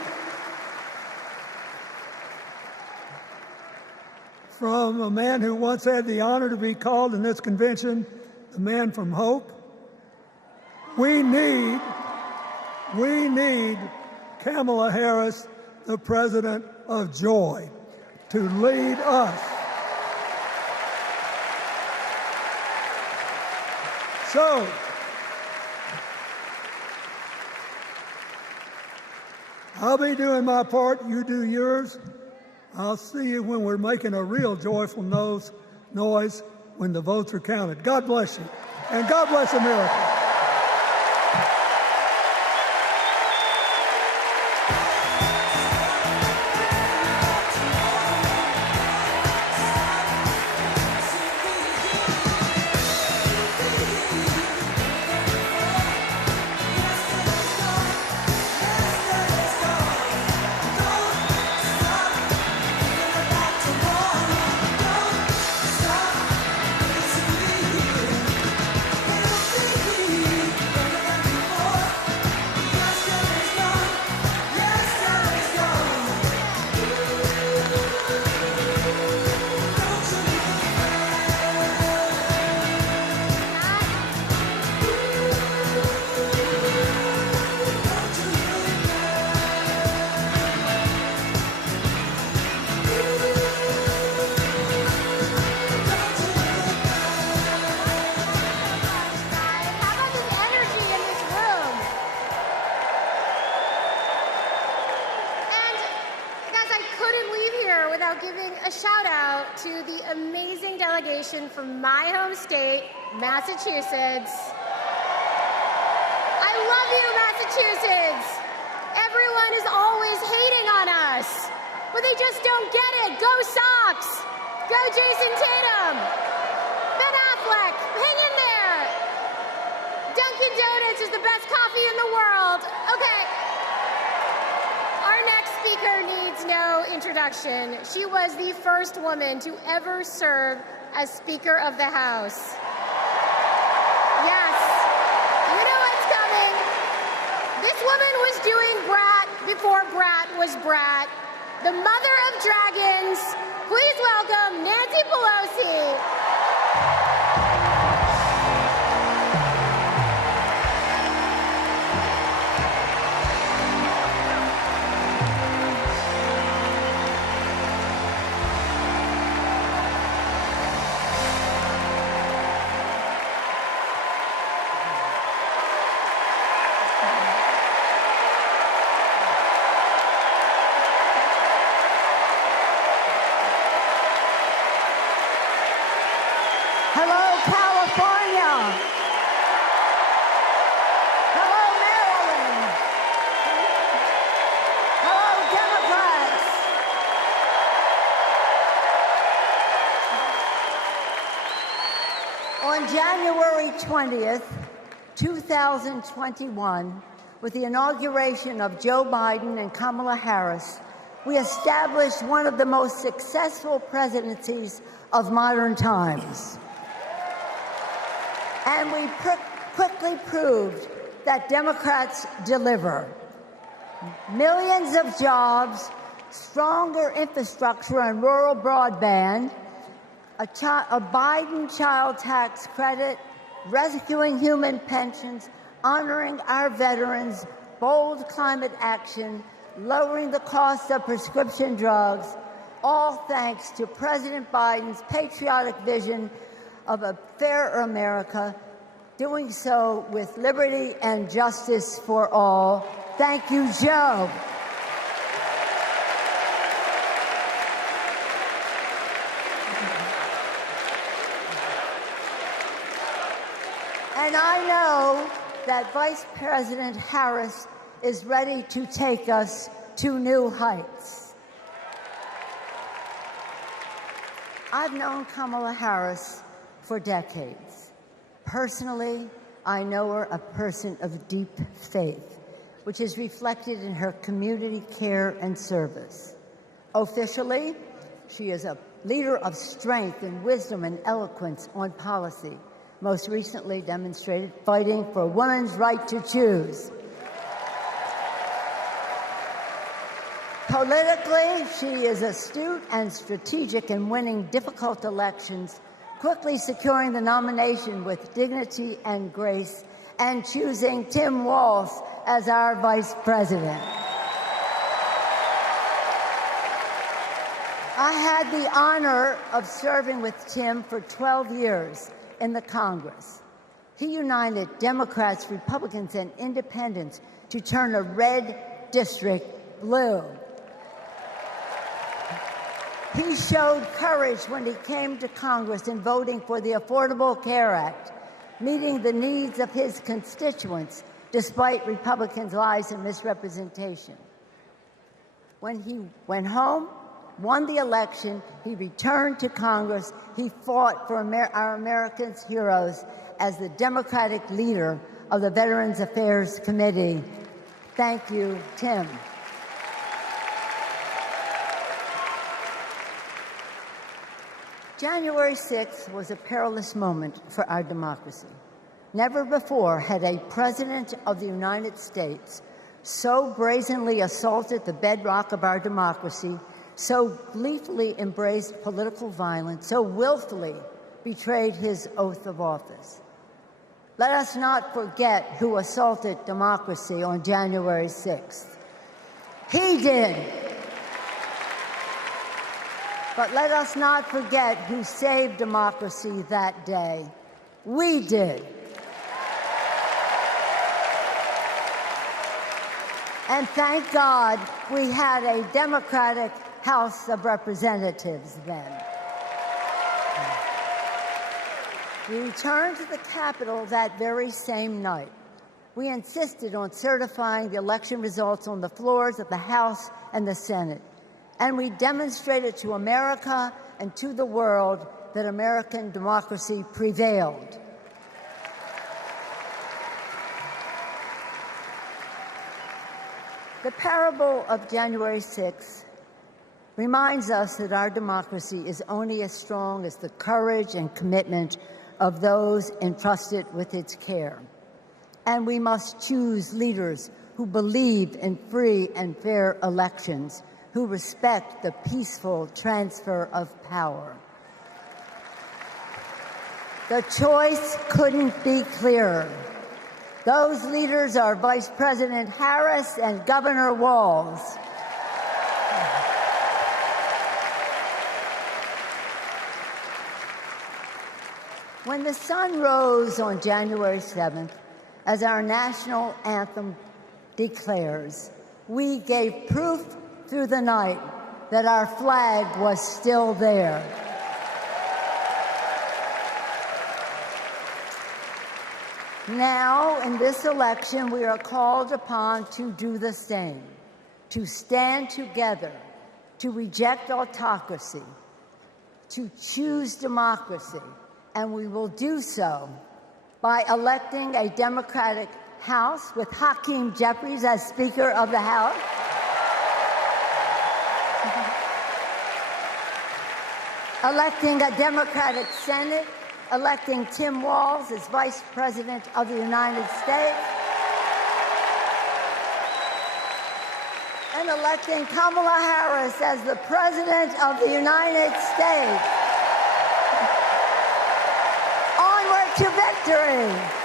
from a man who once had the honor to be called in this convention the man from hope. We need Kamala Harris, the president of joy, to lead us. So, I'll be doing my part, you do yours. I'll see you when we're making a real joyful noise when the votes are counted. God bless you, and God bless America. From my home state, Massachusetts. I love you, Massachusetts. Everyone is always hating on us, but they just don't get it. Go Sox! Go Jason Tatum! Ben Affleck, hang in there! Dunkin' Donuts is the best coffee in the world. Okay. Our next speaker needs no introduction. She was the first woman to ever serve as Speaker of the House. Yes, you know what's coming. This woman was doing Brat before Brat was Brat. The mother of dragons. Please welcome Nancy Pelosi. Hello, California. Hello, Maryland. Hello, Democrats. On January 20th, 2021, with the inauguration of Joe Biden and Kamala Harris, we established one of the most successful presidencies of modern times. And we quickly proved that Democrats deliver. Millions of jobs, stronger infrastructure and rural broadband, a Biden child tax credit, rescuing human pensions, honoring our veterans, bold climate action, lowering the cost of prescription drugs, all thanks to President Biden's patriotic vision of a fairer America, doing so with liberty and justice for all. Thank you, Joe. And I know that Vice President Harris is ready to take us to new heights. I've known Kamala Harris for decades. Personally, I know her a person of deep faith, which is reflected in her community care and service. Officially, she is a leader of strength and wisdom and eloquence on policy, most recently demonstrated fighting for women's right to choose. Politically, she is astute and strategic in winning difficult elections, quickly securing the nomination with dignity and grace, and choosing Tim Walz as our vice president. I had the honor of serving with Tim for 12 years in the Congress. He united Democrats, Republicans, and independents to turn a red district blue. He showed courage when he came to Congress in voting for the Affordable Care Act, meeting the needs of his constituents despite Republicans' lies and misrepresentation. When he went home, won the election, he returned to Congress. He fought for our Americans' heroes as the Democratic leader of the Veterans Affairs Committee. Thank you, Tim. January 6th was a perilous moment for our democracy. Never before had a president of the United States so brazenly assaulted the bedrock of our democracy, so gleefully embraced political violence, so willfully betrayed his oath of office. Let us not forget who assaulted democracy on January 6th. He did. But let us not forget who saved democracy that day. We did. And thank God we had a Democratic House of Representatives then. We returned to the Capitol that very same night. We insisted on certifying the election results on the floors of the House and the Senate. And we demonstrated to America and to the world that American democracy prevailed. The parable of January 6th reminds us that our democracy is only as strong as the courage and commitment of those entrusted with its care. And we must choose leaders who believe in free and fair elections, who respect the peaceful transfer of power. The choice couldn't be clearer. Those leaders are Vice President Harris and Governor Walz. When the sun rose on January 7th, as our national anthem declares, we gave proof through the night that our flag was still there. Now, in this election, we are called upon to do the same, to stand together, to reject autocracy, to choose democracy, and we will do so by electing a Democratic House with Hakeem Jeffries as Speaker of the House, electing a Democratic Senate, electing Tim Walz as Vice President of the United States, and electing Kamala Harris as the President of the United States. Onward to victory!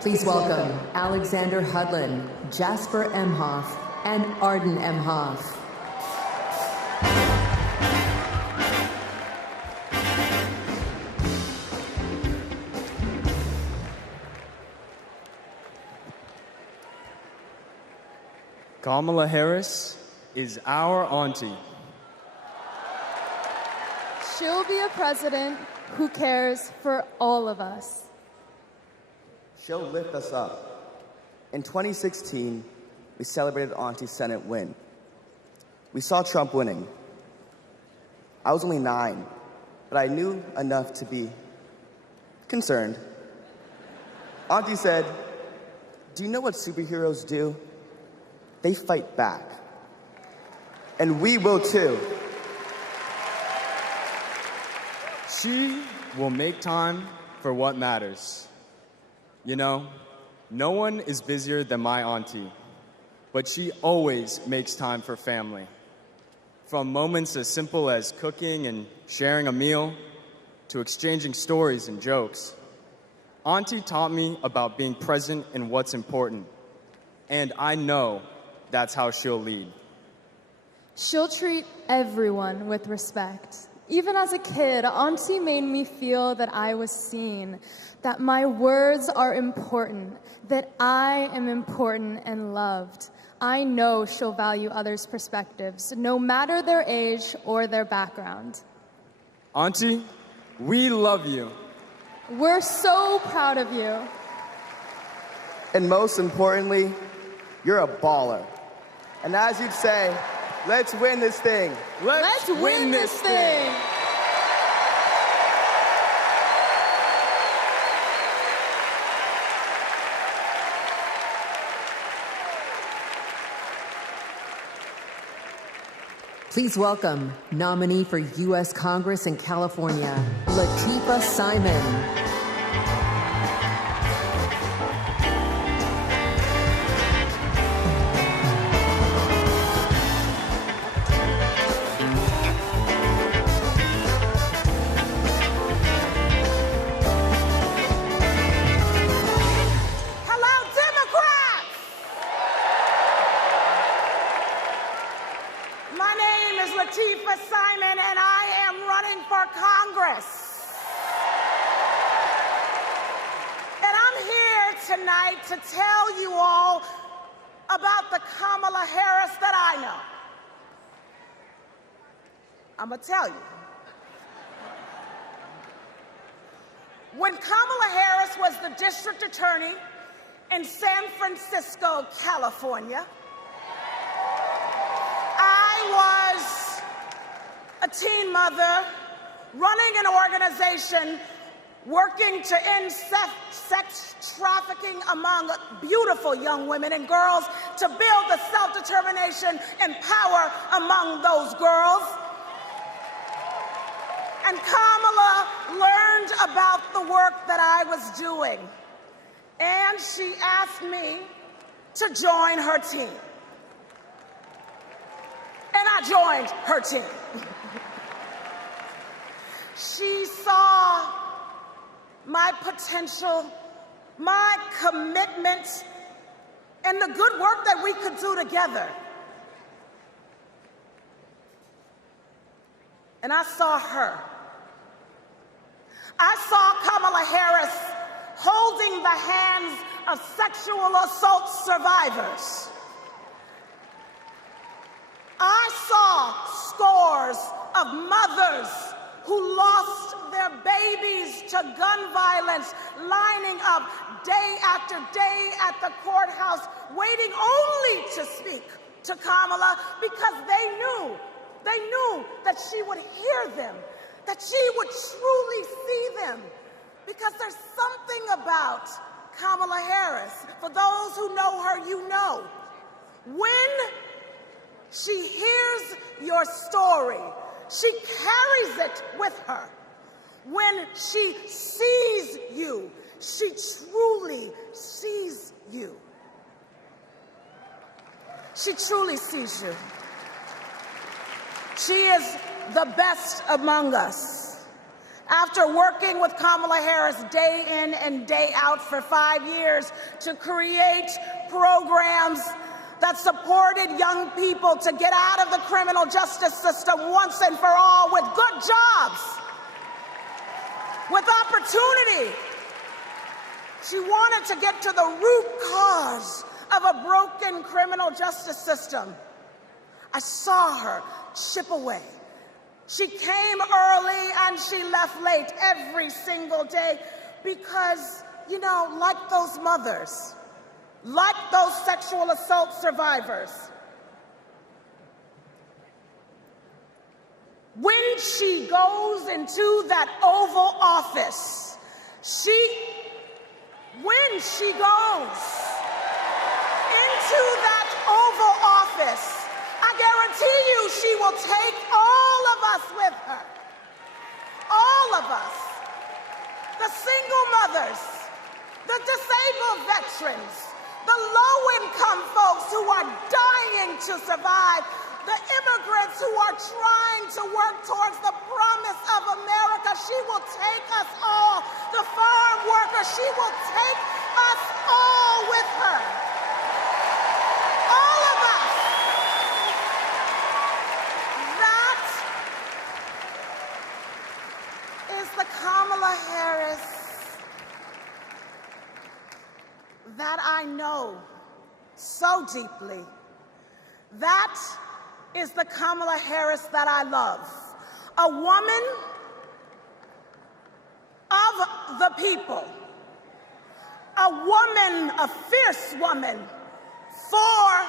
Please welcome Alexander Hudlin, Jasper Emhoff, and Arden Emhoff. Kamala Harris is our auntie. She'll be a president who cares for all of us. She'll lift us up. In 2016, we celebrated Auntie's Senate win. We saw Trump winning. I was only 9, but I knew enough to be concerned. Auntie said, "Do you know what superheroes do? They fight back. And we will too." She will make time for what matters. You know, no one is busier than my auntie, but she always makes time for family. From moments as simple as cooking and sharing a meal to exchanging stories and jokes. Auntie taught me about being present in what's important, and I know that's how she'll lead. She'll treat everyone with respect. Even as a kid, Auntie made me feel that I was seen, that my words are important, that I am important and loved. I know she'll value others' perspectives, no matter their age or their background. Auntie, we love you. We're so proud of you. And most importantly, you're a baller. And as you'd say, let's win this thing. Let's win this thing. Please welcome nominee for U.S. Congress in California, Latifah Simon. Latifah Simon, and I am running for Congress. And I'm here tonight to tell you all about the Kamala Harris that I know. I'm gonna tell you. When Kamala Harris was the district attorney in San Francisco, California, I was a teen mother running an organization working to end sex trafficking among beautiful young women and girls, to build the self-determination and power among those girls. And Kamala learned about the work that I was doing, and she asked me to join her team. And I joined her team. She saw my potential, my commitment, and the good work that we could do together. And I saw her. I saw Kamala Harris holding the hands of sexual assault survivors. I saw scores of mothers who lost their babies to gun violence, lining up day after day at the courthouse, waiting only to speak to Kamala because they knew that she would hear them, that she would truly see them, because there's something about Kamala Harris. For those who know her, you know. When she hears your story, she carries it with her. When she sees you, she truly sees you. She truly sees you. She is the best among us. After working with Kamala Harris day in and day out for 5 years to create programs that supported young people to get out of the criminal justice system once and for all, with good jobs, with opportunity. She wanted to get to the root cause of a broken criminal justice system. I saw her chip away. She came early and she left late every single day because, you know, like those mothers, like those sexual assault survivors, when she goes into that Oval Office, when she goes into that Oval Office, I guarantee you she will take all of us with her. All of us. The single mothers, the disabled veterans, the low-income folks who are dying to survive, the immigrants who are trying to work towards the promise of America. She will take us all. The farm workers, she will take us all with her. All of us. That is the Kamala Harris that I know so deeply. That is the Kamala Harris that I love. A woman of the people. A woman, a fierce woman for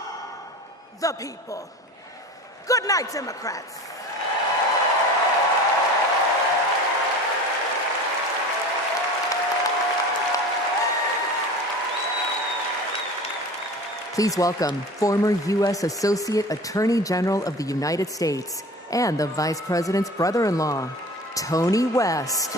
the people. Good night, Democrats. Please welcome former U.S. Associate Attorney General of the United States and the Vice President's brother-in-law, Tony West.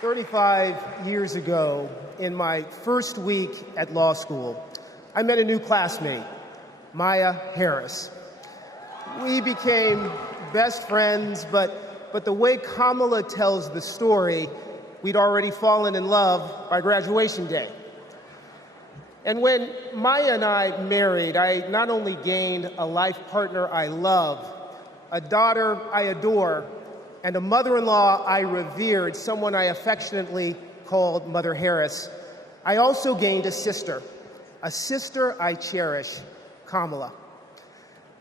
35 years ago, in my first week at law school, I met a new classmate, Maya Harris. We became best friends, but the way Kamala tells the story, we'd already fallen in love by graduation day. And when Maya and I married, I not only gained a life partner I love, a daughter I adore, and a mother-in-law I revered, someone I affectionately called Mother Harris, I also gained a sister I cherish, Kamala.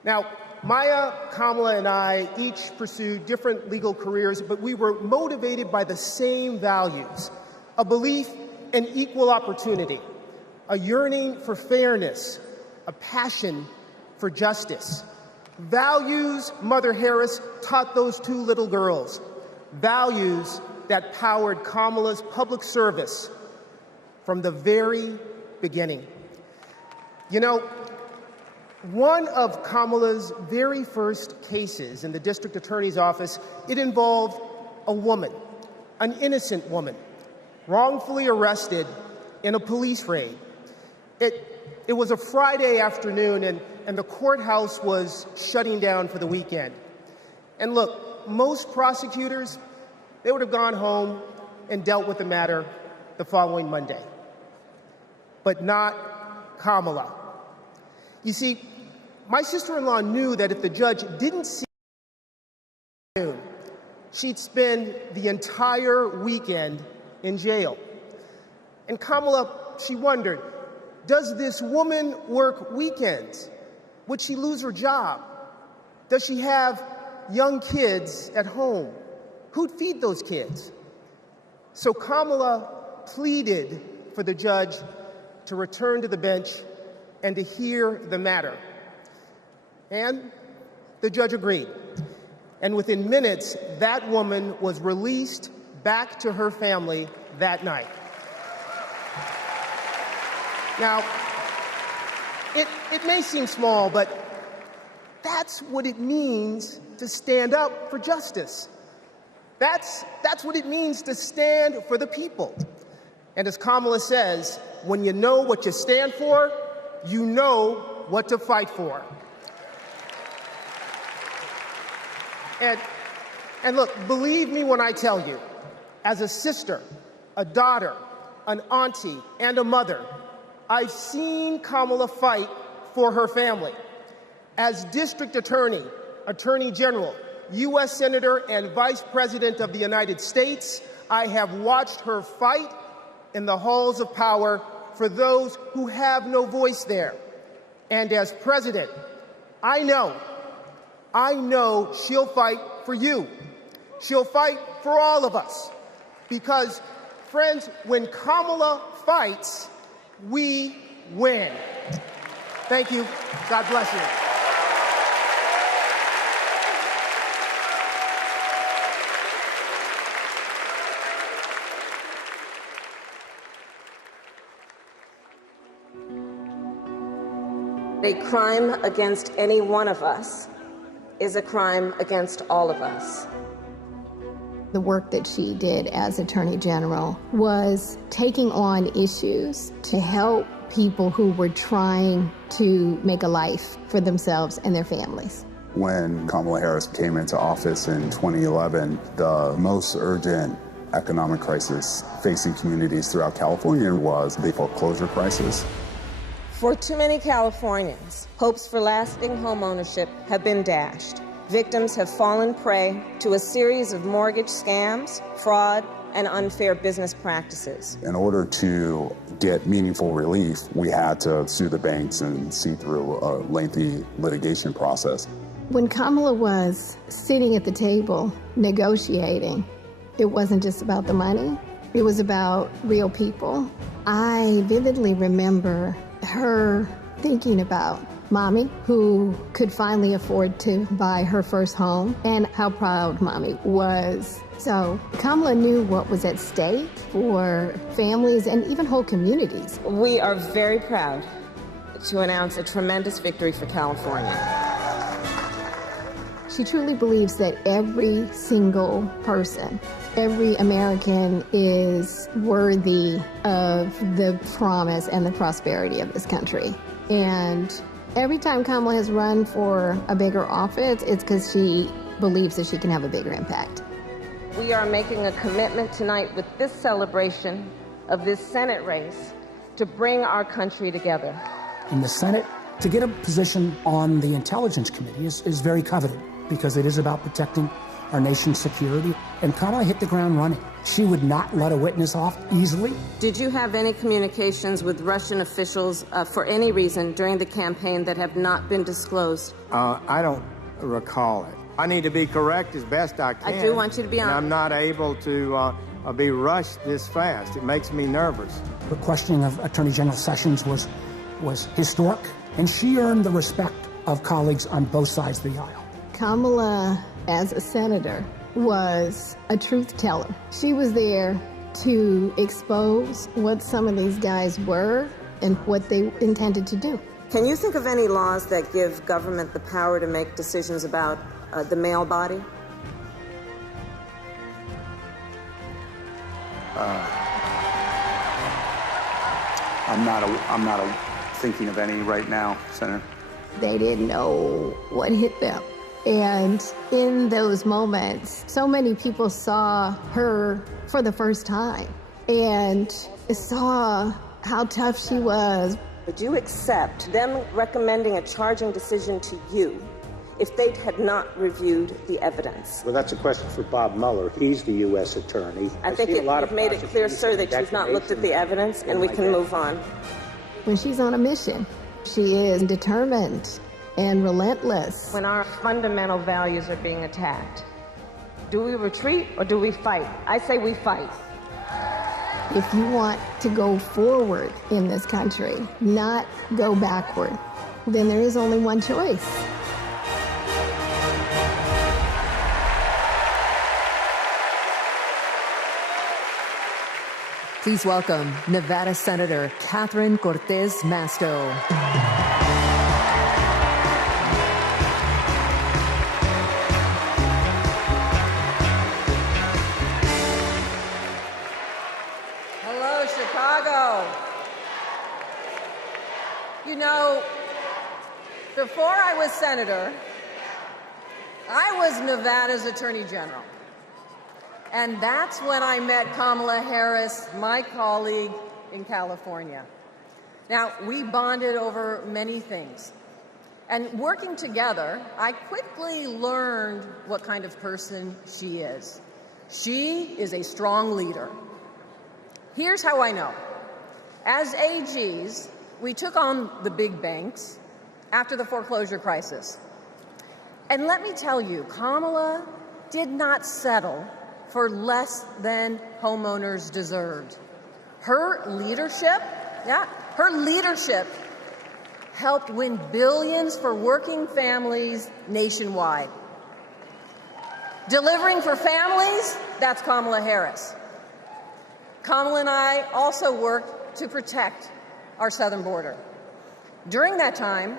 Now, Maya, Kamala, and I each pursued different legal careers, but we were motivated by the same values: a belief in equal opportunity, a yearning for fairness, a passion for justice. Values Mother Harris taught those two little girls, values that powered Kamala's public service from the very beginning. You know, one of Kamala's very first cases in the district attorney's office, it involved a woman, an innocent woman, wrongfully arrested in a police raid. It was a Friday afternoon, and the courthouse was shutting down for the weekend. And look, most prosecutors, they would have gone home and dealt with the matter the following Monday. But not Kamala. You see, my sister-in-law knew that if the judge didn't see her, she'd spend the entire weekend in jail. And Kamala, she wondered, does this woman work weekends? Would she lose her job? Does she have young kids at home? Who'd feed those kids? So Kamala pleaded for the judge to return to the bench and to hear the matter. And the judge agreed. And within minutes, that woman was released back to her family that night. Now, it may seem small, but that's what it means to stand up for justice. That's what it means to stand for the people. And as Kamala says, when you know what you stand for, you know what to fight for. And look, believe me when I tell you, as a sister, a daughter, an auntie, and a mother, I've seen Kamala fight for her family. As district attorney, attorney general, U.S. Senator and Vice President of the United States, I have watched her fight in the halls of power for those who have no voice there. And as president, I know she'll fight for you. She'll fight for all of us. Because, friends, when Kamala fights, we win. Thank you. God bless you. A crime against any one of us is a crime against all of us. The work that she did as Attorney General was taking on issues to help people who were trying to make a life for themselves and their families. When Kamala Harris came into office in 2011, the most urgent economic crisis facing communities throughout California was the foreclosure crisis. For too many Californians, hopes for lasting homeownership have been dashed. Victims have fallen prey to a series of mortgage scams, fraud, and unfair business practices. In order to get meaningful relief, we had to sue the banks and see through a lengthy litigation process. When Kamala was sitting at the table negotiating, it wasn't just about the money, it was about real people. I vividly remember her thinking about Mommy, who could finally afford to buy her first home, and how proud Mommy was. So Kamala knew what was at stake for families and even whole communities. We are very proud to announce a tremendous victory for California. She truly believes that every single person, every American is worthy of the promise and the prosperity of this country. And every time Kamala has run for a bigger office, it's because she believes that she can have a bigger impact. We are making a commitment tonight with this celebration of this Senate race to bring our country together. In the Senate, to get a position on the Intelligence Committee is very coveted because it is about protecting our nation's security. And Kamala hit the ground running. She would not let a witness off easily. Did you have any communications with Russian officials for any reason during the campaign that have not been disclosed? I don't recall it. I need to be correct as best I can. I do want you to be honest. I'm not able to be rushed this fast. It makes me nervous. The questioning of Attorney General Sessions was historic, and she earned the respect of colleagues on both sides of the aisle. Kamala, as a senator, was a truth teller. She was there to expose what some of these guys were and what they intended to do. Can you think of any laws that give government the power to make decisions about the male body? I'm not thinking of any right now, Senator. They didn't know what hit them. And in those moments, so many people saw her for the first time and saw how tough she was. Would you accept them recommending a charging decision to you if they had not reviewed the evidence? Well, that's a question for Bob Mueller. He's the U.S. attorney. I think you've made it clear, sir, that you've not looked at the evidence, and we can move on. When she's on a mission, she is determined and relentless. When our fundamental values are being attacked, do we retreat or do we fight? I say we fight. If you want to go forward in this country, not go backward, then there is only one choice. Please welcome Nevada Senator Catherine Cortez Masto. Hello, Chicago. You know, before I was senator, I was Nevada's Attorney General. And that's when I met Kamala Harris, my colleague in California. Now, we bonded over many things. And working together, I quickly learned what kind of person she is. She is a strong leader. Here's how I know. As AGs, we took on the big banks after the foreclosure crisis. And let me tell you, Kamala did not settle for less than homeowners deserved. Her leadership helped win billions for working families nationwide. Delivering for families, that's Kamala Harris. Kamala and I also worked to protect our southern border. During that time,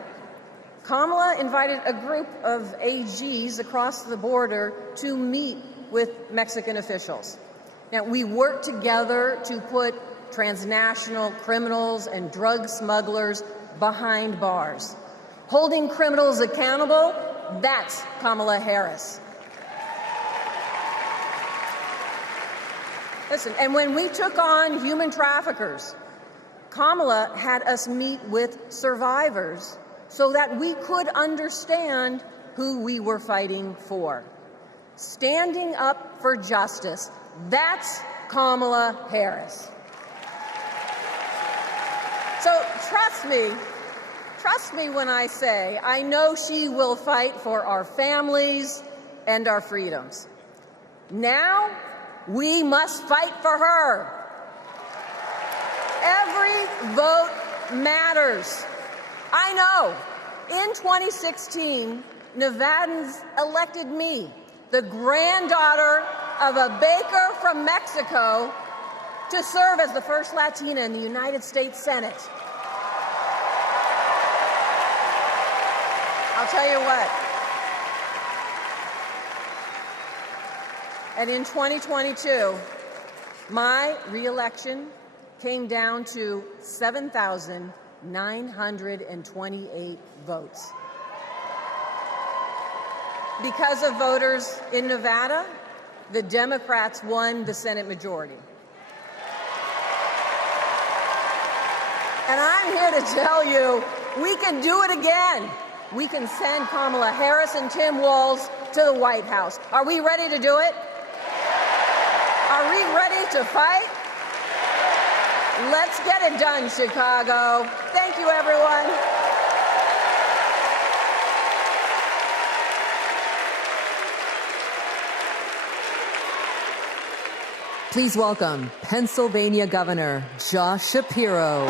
Kamala invited a group of AGs across the border to meet with Mexican officials. Now, we worked together to put transnational criminals and drug smugglers behind bars. Holding criminals accountable, that's Kamala Harris. Listen, and when we took on human traffickers, Kamala had us meet with survivors so that we could understand who we were fighting for. Standing up for justice, that's Kamala Harris. So trust me when I say I know she will fight for our families and our freedoms. Now, we must fight for her. Every vote matters. I know. In 2016, Nevadans elected me, the granddaughter of a baker from Mexico, to serve as the first Latina in the United States Senate. I'll tell you what. And in 2022, my re-election came down to 7,928 votes. Because of voters in Nevada, the Democrats won the Senate majority. And I'm here to tell you, we can do it again. We can send Kamala Harris and Tim Walz to the White House. Are we ready to do it? Are we ready to fight? Let's get it done, Chicago. Thank you, everyone. Please welcome Pennsylvania Governor Josh Shapiro.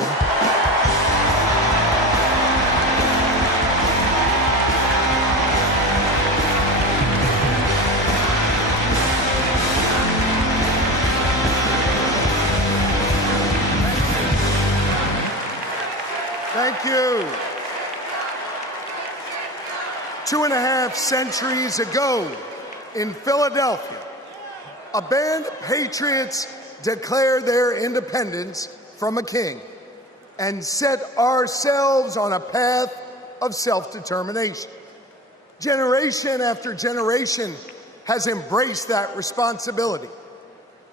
Thank you. 2.5 centuries ago in Philadelphia, a band of patriots declared their independence from a king and set ourselves on a path of self-determination. Generation after generation has embraced that responsibility.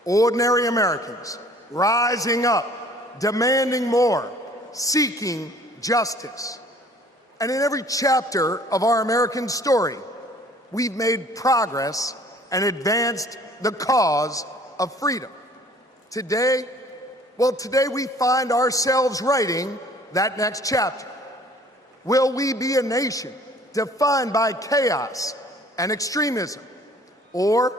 Ordinary Americans rising up, demanding more, seeking justice. And in every chapter of our American story, we've made progress and advanced the cause of freedom. Today we find ourselves writing that next chapter. Will we be a nation defined by chaos and extremism? Or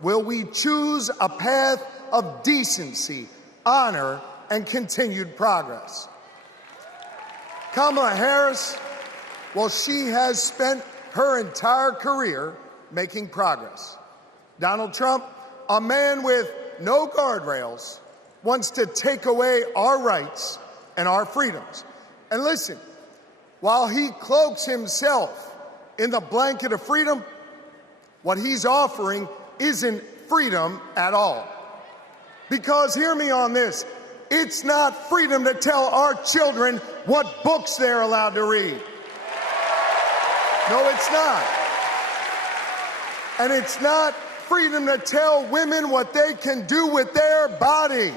will we choose a path of decency, honor, and continued progress? Kamala Harris, well, she has spent her entire career making progress. Donald Trump, a man with no guardrails, wants to take away our rights and our freedoms. And listen, while he cloaks himself in the blanket of freedom, what he's offering isn't freedom at all. Because hear me on this, it's not freedom to tell our children what books they're allowed to read. No, it's not. And it's not freedom to tell women what they can do with their bodies.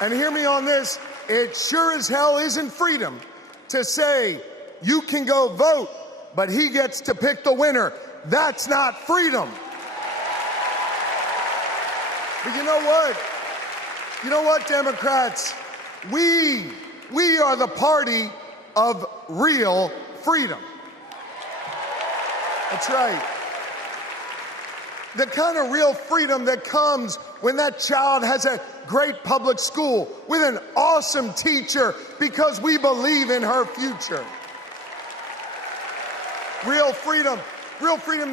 And hear me on this, it sure as hell isn't freedom to say you can go vote, but he gets to pick the winner. That's not freedom. But you know what? You know what, Democrats? We are the party of real freedom. That's right. The kind of real freedom that comes when that child has a great public school with an awesome teacher because we believe in her future. Real freedom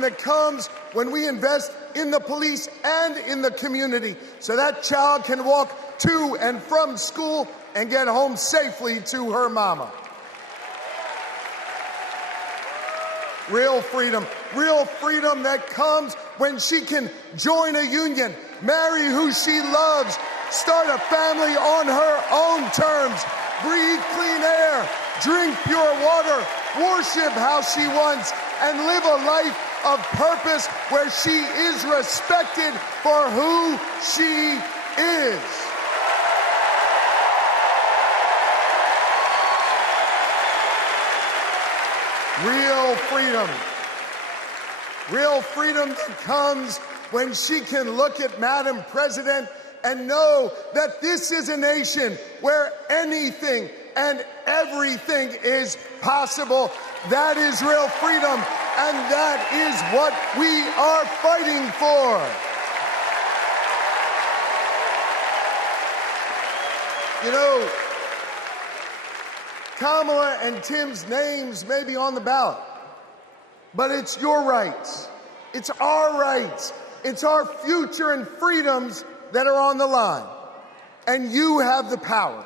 that comes when we invest in the police and in the community so that child can walk to and from school and get home safely to her mama. Real freedom that comes when she can join a union, marry who she loves, start a family on her own terms, breathe clean air, drink pure water, worship how she wants, and live a life of purpose where she is respected for who she is. Real freedom that comes when she can look at Madam President and know that this is a nation where anything and everything is possible. That is real freedom, and that is what we are fighting for. You know, Kamala and Tim's names may be on the ballot, but it's your rights. It's our rights. It's our future and freedoms that are on the line. And you have the power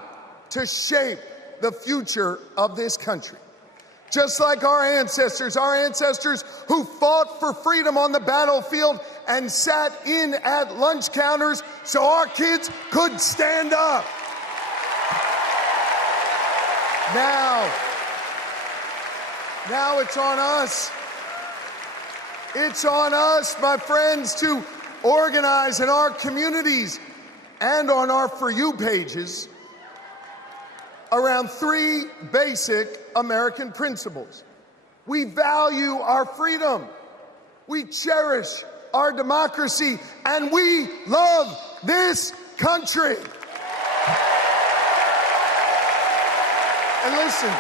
to shape the future of this country. Just like our ancestors who fought for freedom on the battlefield and sat in at lunch counters so our kids could stand up. Now it's on us. It's on us, my friends, to organize in our communities and on our For You pages around three basic American principles. We value our freedom, we cherish our democracy, and we love this country. And listen,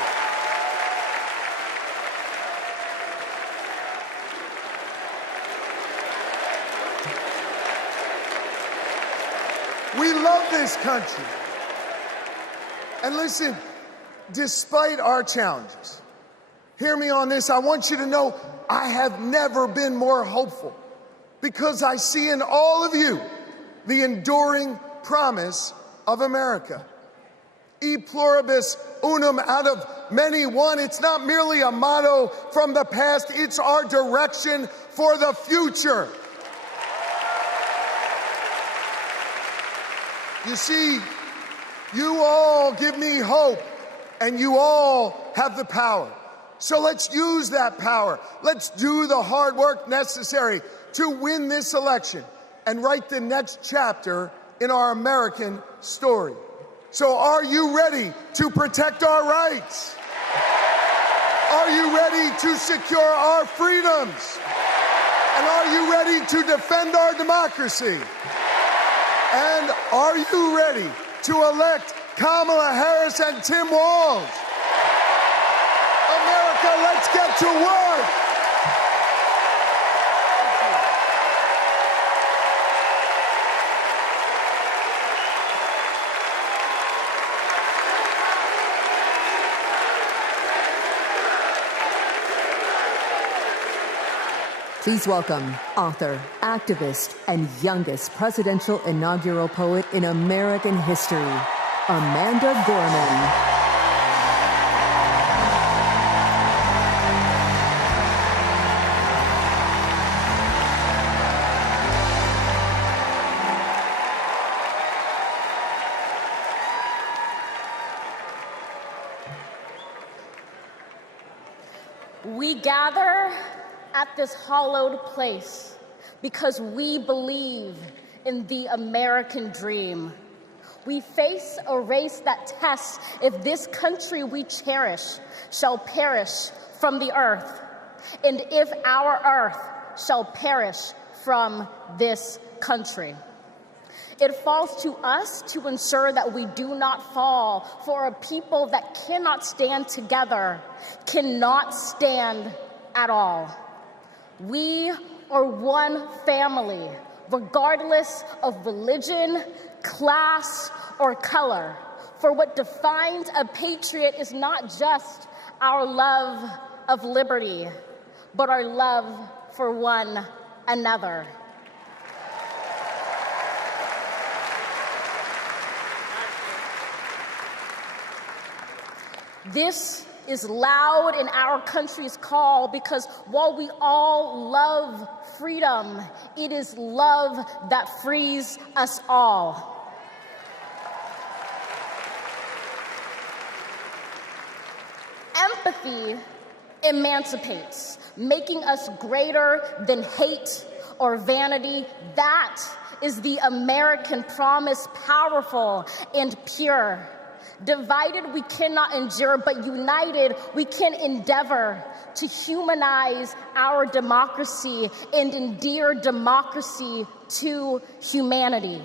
we love this country. And listen, despite our challenges, hear me on this, I want you to know I have never been more hopeful because I see in all of you the enduring promise of America. E pluribus unum, out of many one. It's not merely a motto from the past, it's our direction for the future. You see, you all give me hope, and you all have the power. So let's use that power. Let's do the hard work necessary to win this election and write the next chapter in our American story. So are you ready to protect our rights? Are you ready to secure our freedoms? And are you ready to defend our democracy? And are you ready to elect Kamala Harris and Tim Walz? America, let's get to work! Please welcome author, activist, and youngest presidential inaugural poet in American history, Amanda Gorman. We gather at this hallowed place because we believe in the American dream. We face a race that tests if this country we cherish shall perish from the earth, and if our earth shall perish from this country. It falls to us to ensure that we do not fall, for a people that cannot stand together cannot stand at all. We are one family, regardless of religion, class, or color. For what defines a patriot is not just our love of liberty, but our love for one another. This is loud in our country's call because while we all love freedom, it is love that frees us all. Empathy emancipates, making us greater than hate or vanity. That is the American promise, powerful and pure. Divided, we cannot endure, but united, we can endeavor to humanize our democracy and endear democracy to humanity.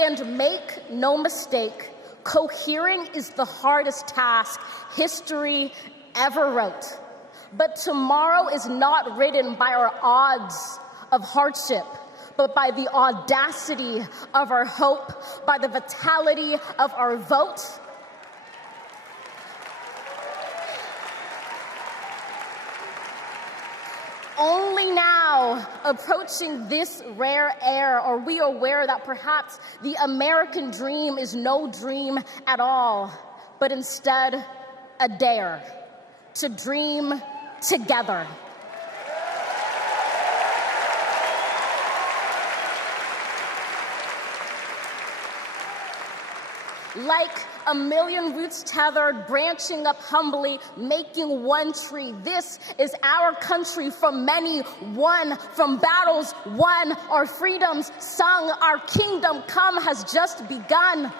And make no mistake, cohering is the hardest task history ever wrote. But tomorrow is not written by our odds of hardship, but by the audacity of our hope, by the vitality of our vote. Only now, approaching this rare air, are we aware that perhaps the American dream is no dream at all, but instead a dare to dream together. Like a million roots tethered, branching up humbly, making one tree. This is our country from many, won from battles won, our freedoms sung, our kingdom come has just begun.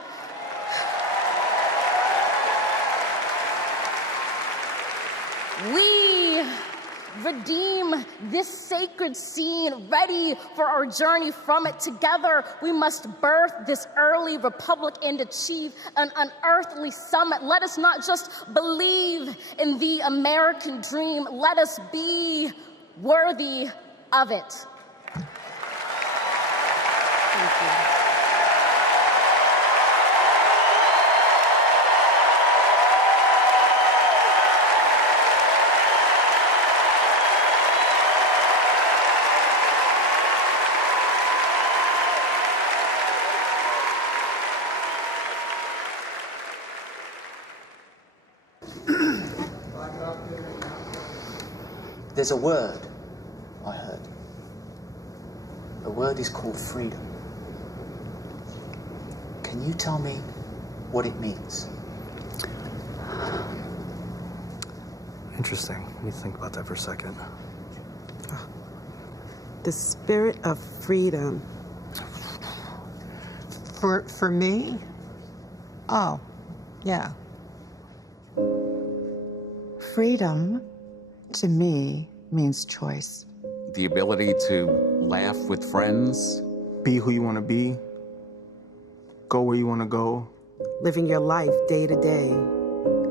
We redeem this sacred scene, ready for our journey from it. Together, we must birth this early republic and achieve an unearthly summit. Let us not just believe in the American dream, let us be worthy of it. Thank you. There's a word I heard. The word is called freedom. Can you tell me what it means? Interesting. Let me think about that for a second. The spirit of freedom. For me? Oh, yeah. Freedom, to me, means choice. The ability to laugh with friends. Be who you want to be. Go where you want to go. Living your life day to day.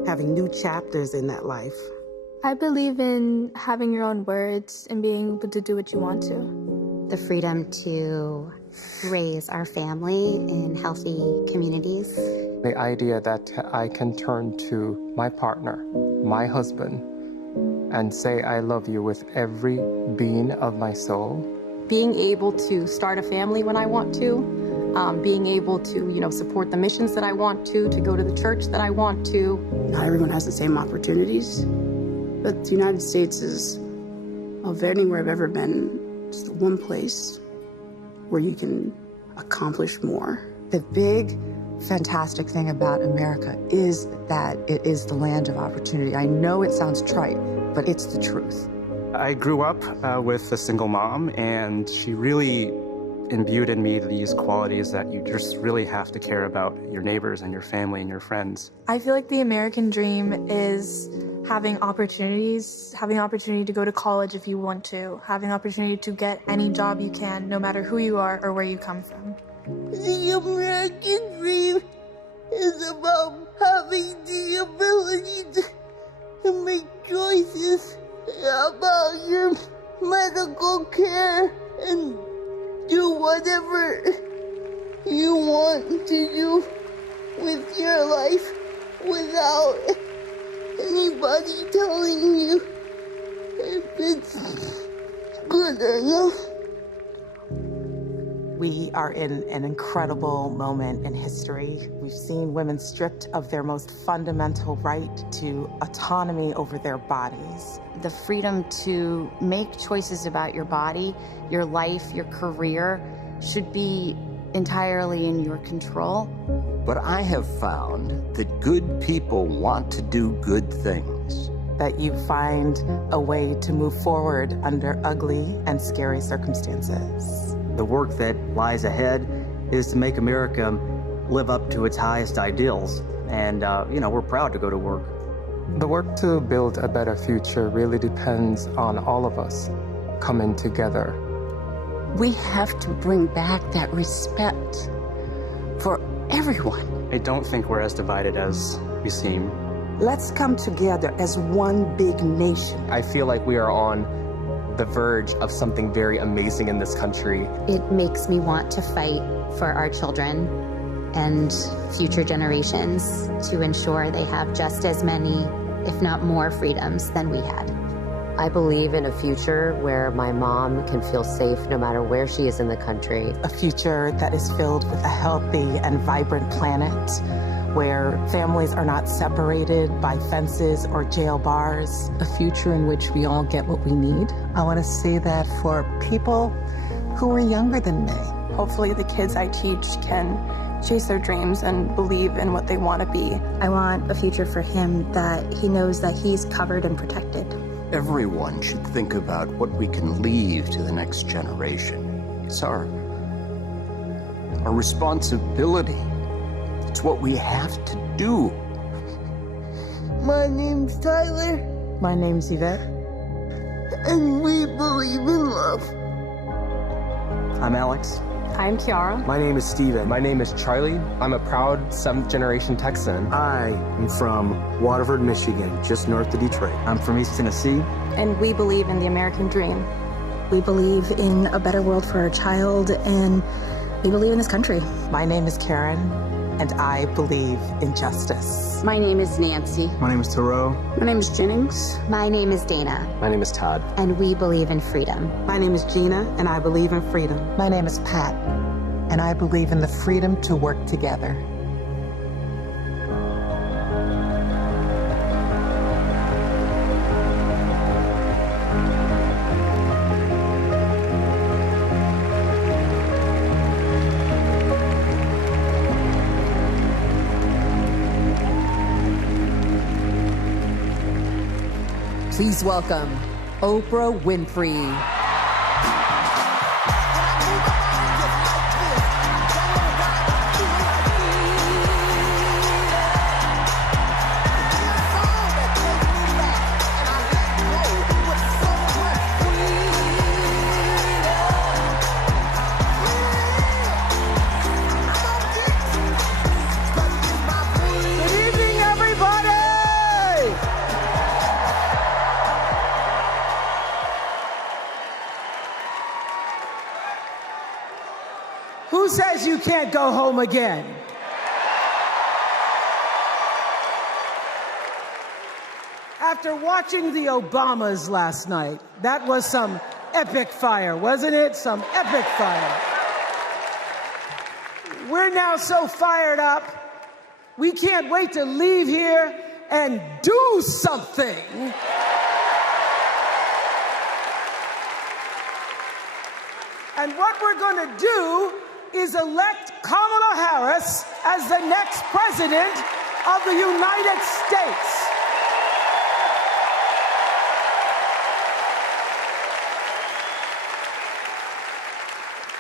Having new chapters in that life. I believe in having your own words and being able to do what you want to. The freedom to raise our family in healthy communities. The idea that I can turn to my partner, my husband, and say I love you with every being of my soul. Being able to start a family when I want to, being able to, support the missions that I want to go to the church that I want to. Not everyone has the same opportunities, but the United States is, of anywhere I've ever been, just one place where you can accomplish more. The big, fantastic thing about America is that it is the land of opportunity. I know it sounds trite, but it's the truth. I grew up with a single mom, and she really imbued in me these qualities that you just really have to care about your neighbors and your family and your friends. I feel like the American dream is having opportunities, having the opportunity to go to college if you want to, having the opportunity to get any job you can, no matter who you are or where you come from. The American dream is about having the ability to make choices about your medical care and do whatever you want to do with your life without anybody telling you if it's good enough. We are in an incredible moment in history. We've seen women stripped of their most fundamental right to autonomy over their bodies. The freedom to make choices about your body, your life, your career should be entirely in your control. But I have found that good people want to do good things. That you find a way to move forward under ugly and scary circumstances. The work that lies ahead is to make America live up to its highest ideals. And, we're proud to go to work. The work to build a better future really depends on all of us coming together. We have to bring back that respect for everyone. I don't think we're as divided as we seem. Let's come together as one big nation. I feel like we are on the verge of something very amazing in this country. It makes me want to fight for our children and future generations to ensure they have just as many, if not more, freedoms than we had. I believe in a future where my mom can feel safe no matter where she is in the country. A future that is filled with a healthy and vibrant planet, where families are not separated by fences or jail bars. A future in which we all get what we need. I want to say that for people who are younger than me. Hopefully the kids I teach can chase their dreams and believe in what they want to be. I want a future for him that he knows that he's covered and protected. Everyone should think about what we can leave to the next generation. It's our responsibility. It's what we have to do. My name's Tyler. My name's Yvette. And we believe in love. I'm Alex. I'm Kiara. My name is Steven. My name is Charlie. I'm a proud 7th generation Texan. I am from Waterford, Michigan, just north of Detroit. I'm from East Tennessee. And we believe in the American dream. We believe in a better world for our child, and we believe in this country. My name is Karen, and I believe in justice. My name is Nancy. My name is Taro. My name is Jennings. My name is Dana. My name is Todd. And we believe in freedom. My name is Gina, and I believe in freedom. My name is Pat, and I believe in the freedom to work together. Please welcome Oprah Winfrey. Who says you can't go home again? After watching the Obamas last night, that was some epic fire, wasn't it? Some epic fire. We're now so fired up, we can't wait to leave here and do something. And what we're going to do is elect Kamala Harris as the next president of the United States.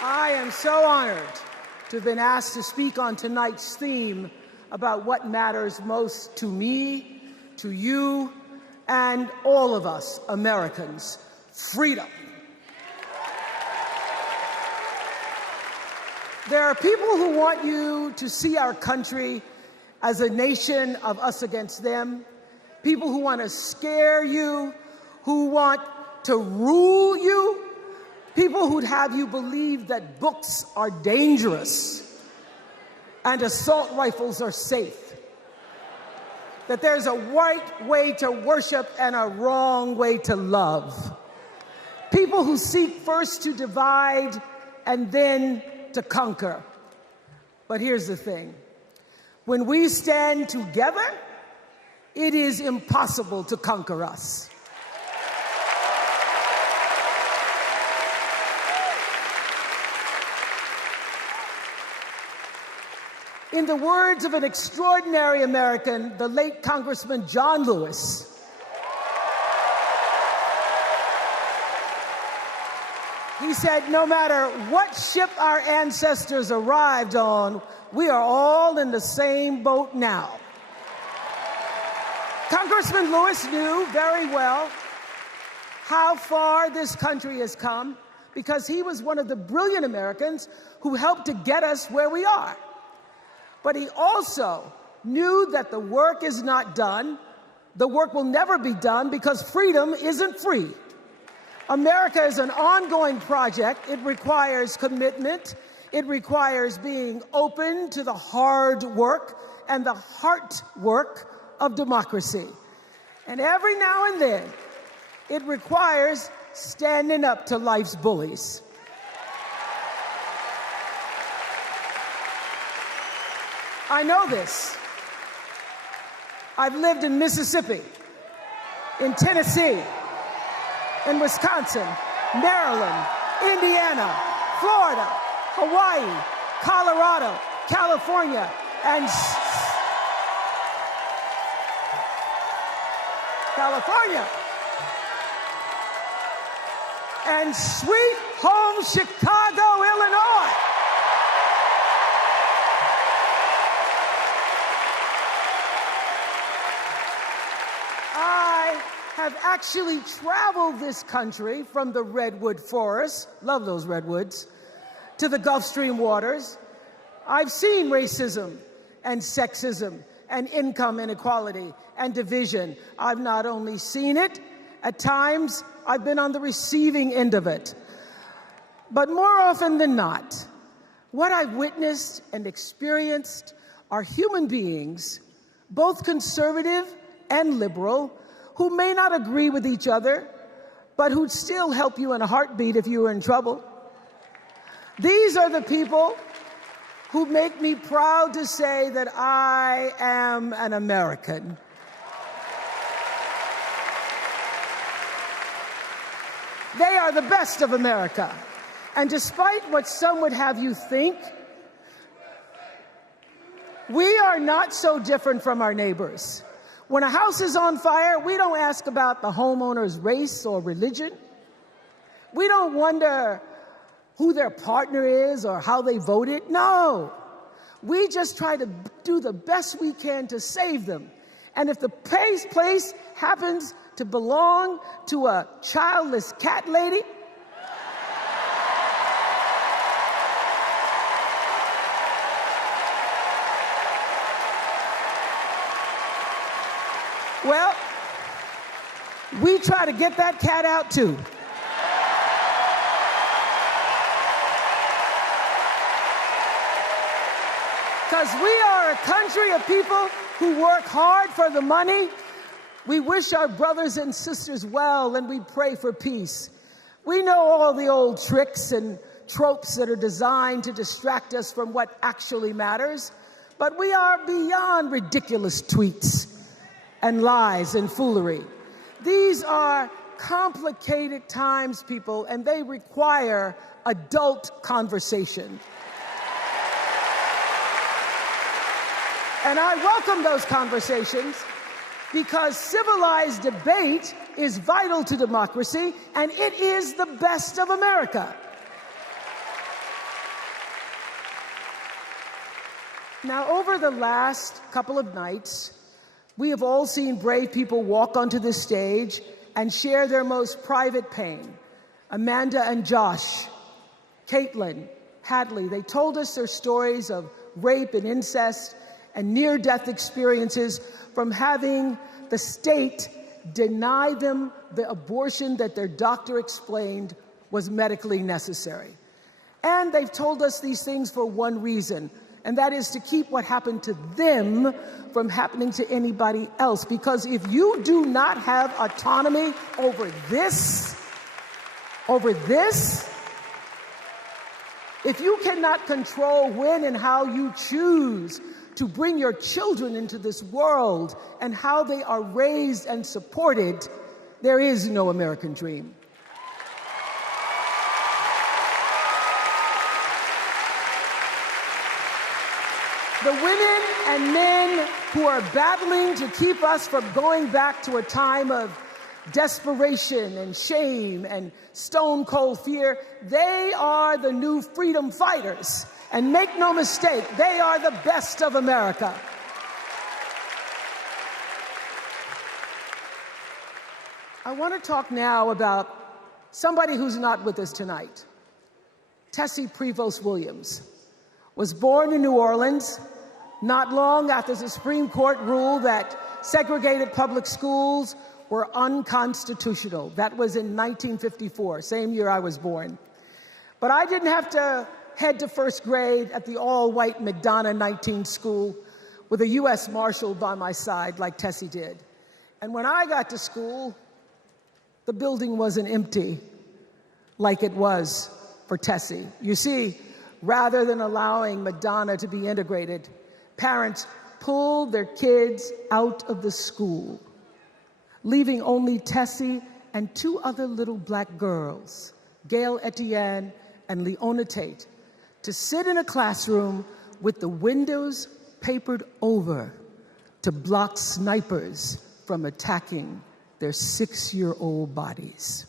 I am so honored to have been asked to speak on tonight's theme about what matters most to me, to you, and all of us Americans: freedom. There are people who want you to see our country as a nation of us against them, people who want to scare you, who want to rule you, people who'd have you believe that books are dangerous and assault rifles are safe, that there's a right way to worship and a wrong way to love, people who seek first to divide and then to conquer. But here's the thing. When we stand together, it is impossible to conquer us. In the words of an extraordinary American, the late Congressman John Lewis, he said, no matter what ship our ancestors arrived on, we are all in the same boat now. Congressman Lewis knew very well how far this country has come because he was one of the brilliant Americans who helped to get us where we are. But he also knew that the work is not done. The work will never be done because freedom isn't free. America is an ongoing project. It requires commitment. It requires being open to the hard work and the heart work of democracy. And every now and then, it requires standing up to life's bullies. I know this. I've lived in Mississippi, in Tennessee, in Wisconsin, Maryland, Indiana, Florida, Hawaii, Colorado, California, and sweet home Chicago, Illinois. I have actually traveled this country from the redwood forest, love those redwoods, to the Gulf Stream waters. I've seen racism and sexism and income inequality and division. I've not only seen it, at times I've been on the receiving end of it. But more often than not, what I've witnessed and experienced are human beings, both conservative and liberal, who may not agree with each other, but who'd still help you in a heartbeat if you were in trouble. These are the people who make me proud to say that I am an American. They are the best of America. And despite what some would have you think, we are not so different from our neighbors. When a house is on fire, we don't ask about the homeowner's race or religion. We don't wonder who their partner is or how they voted. No. We just try to do the best we can to save them. And if the place happens to belong to a childless cat lady, well, we try to get that cat out too. Because we are a country of people who work hard for the money. We wish our brothers and sisters well, and we pray for peace. We know all the old tricks and tropes that are designed to distract us from what actually matters, but we are beyond ridiculous tweets and lies and foolery. These are complicated times, people, and they require adult conversation. And I welcome those conversations because civilized debate is vital to democracy, and it is the best of America. Now, over the last couple of nights, we have all seen brave people walk onto the stage and share their most private pain. Amanda and Josh, Caitlin, Hadley, they told us their stories of rape and incest and near-death experiences from having the state deny them the abortion that their doctor explained was medically necessary. And they've told us these things for one reason, and that is to keep what happened to them from happening to anybody else. Because if you do not have autonomy over this, if you cannot control when and how you choose to bring your children into this world and how they are raised and supported, there is no American dream. The women and men who are battling to keep us from going back to a time of desperation and shame and stone cold fear, they are the new freedom fighters. And make no mistake, they are the best of America. I want to talk now about somebody who's not with us tonight. Tessie Prevost Williams was born in New Orleans not long after the Supreme Court ruled that segregated public schools were unconstitutional. That was in 1954, same year I was born. But I didn't have to head to first grade at the all-white McDonough 19 school with a U.S. Marshal by my side like Tessie did. And when I got to school, the building wasn't empty like it was for Tessie. You see, rather than allowing McDonough to be integrated, parents pulled their kids out of the school, leaving only Tessie and two other little black girls, Gail Etienne and Leona Tate, to sit in a classroom with the windows papered over to block snipers from attacking their 6-year-old bodies.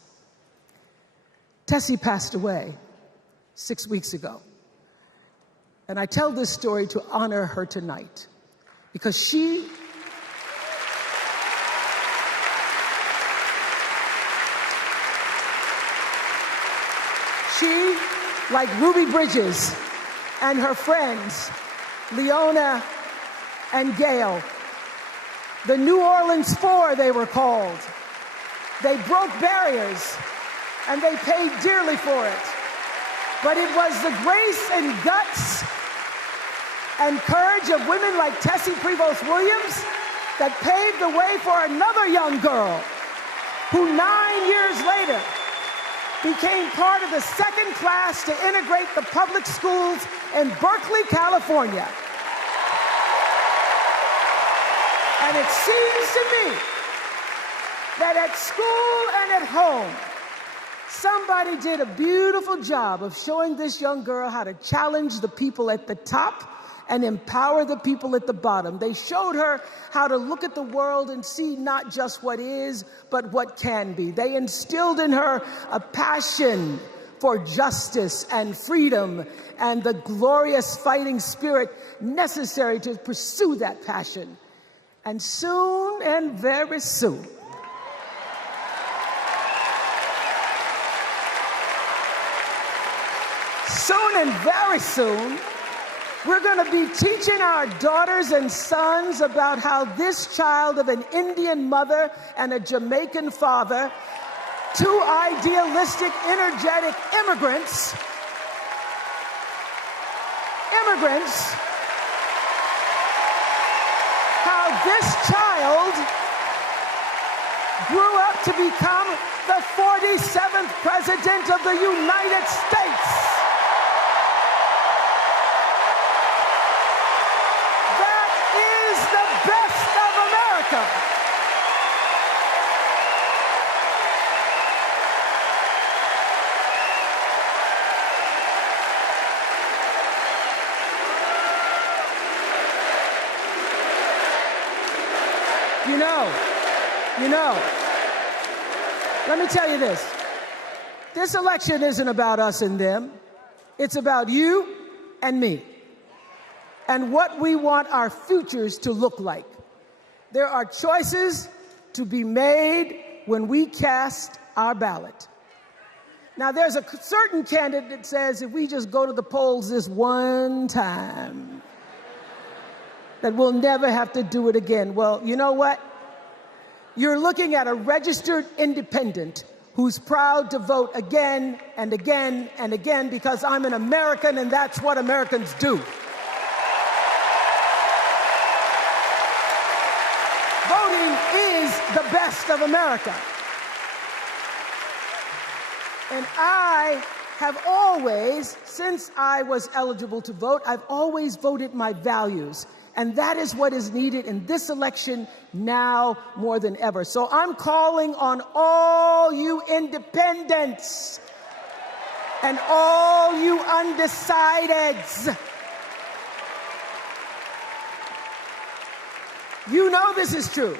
Tessie passed away 6 weeks ago. And I tell this story to honor her tonight because she like Ruby Bridges and her friends, Leona and Gail, the New Orleans Four they were called. They broke barriers and they paid dearly for it. But it was the grace and guts and courage of women like Tessie Prevost Williams that paved the way for another young girl who 9 years later became part of the second class to integrate the public schools in Berkeley, California. And it seems to me that at school and at home, somebody did a beautiful job of showing this young girl how to challenge the people at the top and empower the people at the bottom. They showed her how to look at the world and see not just what is, but what can be. They instilled in her a passion for justice and freedom and the glorious fighting spirit necessary to pursue that passion. And soon, and very soon, very soon, we're going to be teaching our daughters and sons about how this child of an Indian mother and a Jamaican father, two idealistic, energetic immigrants, how this child grew up to become the 47th president of the United States. You know, let me tell you this. This election isn't about us and them. It's about you and me. and what we want our futures to look like. There are choices to be made when we cast our ballot. Now, there's a certain candidate that says if we just go to the polls this one time, that we'll never have to do it again. Well, you know what? You're looking at a registered independent who's proud to vote again and again and again because I'm an American and that's what Americans do. Voting is the best of America. And I have always, since I was eligible to vote, I've always voted my values. And that is what is needed in this election now more than ever. So I'm calling on all you independents and all you undecideds. You know this is true.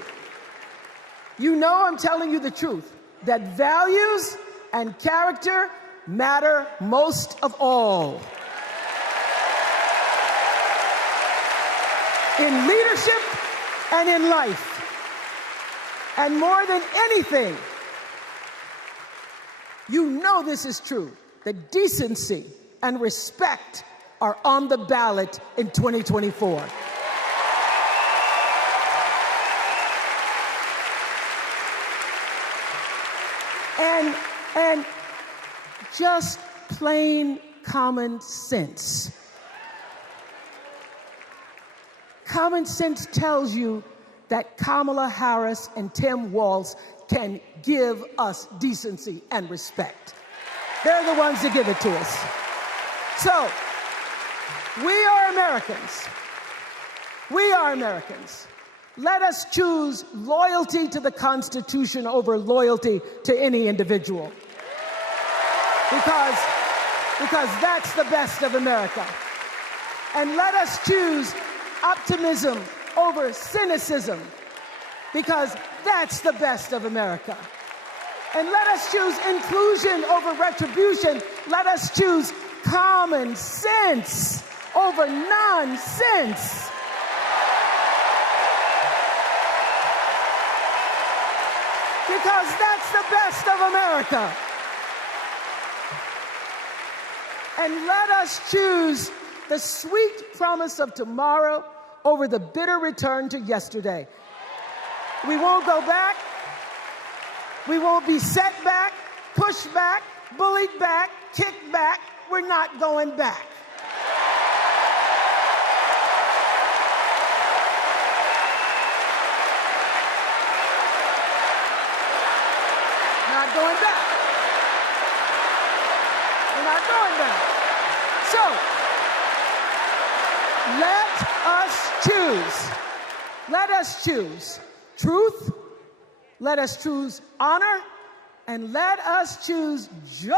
You know I'm telling you the truth, that values and character matter most of all. In leadership and in life. And more than anything, you know this is true, that decency and respect are on the ballot in 2024. And just plain common sense. Common sense tells you that Kamala Harris and Tim Walz can give us decency and respect. They're the ones that give it to us. So, we are Americans. We are Americans. Let us choose loyalty to the Constitution over loyalty to any individual. Because that's the best of America. And let us choose optimism over cynicism, because that's the best of America. And let us choose inclusion over retribution. Let us choose common sense over nonsense. Because that's the best of America. And let us choose the sweet promise of tomorrow over the bitter return to yesterday. We won't go back. We won't be set back, pushed back, bullied back, kicked back. We're not going back. Not going back. We're not going back. So, let us choose. Let us choose truth. Let us choose honor. And let us choose joy.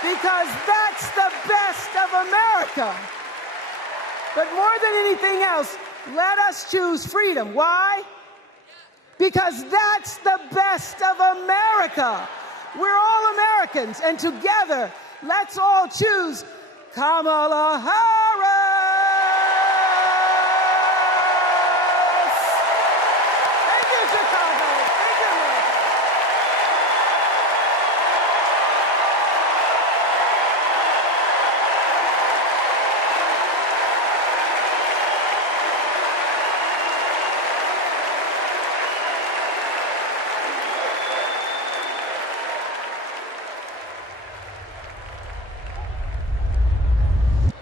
Because that's the best of America. But more than anything else, let us choose freedom. Why? Because that's the best of America. We're all Americans, and together, let's all choose Kamala Harris. Thank you, Chicago. Thank you, America.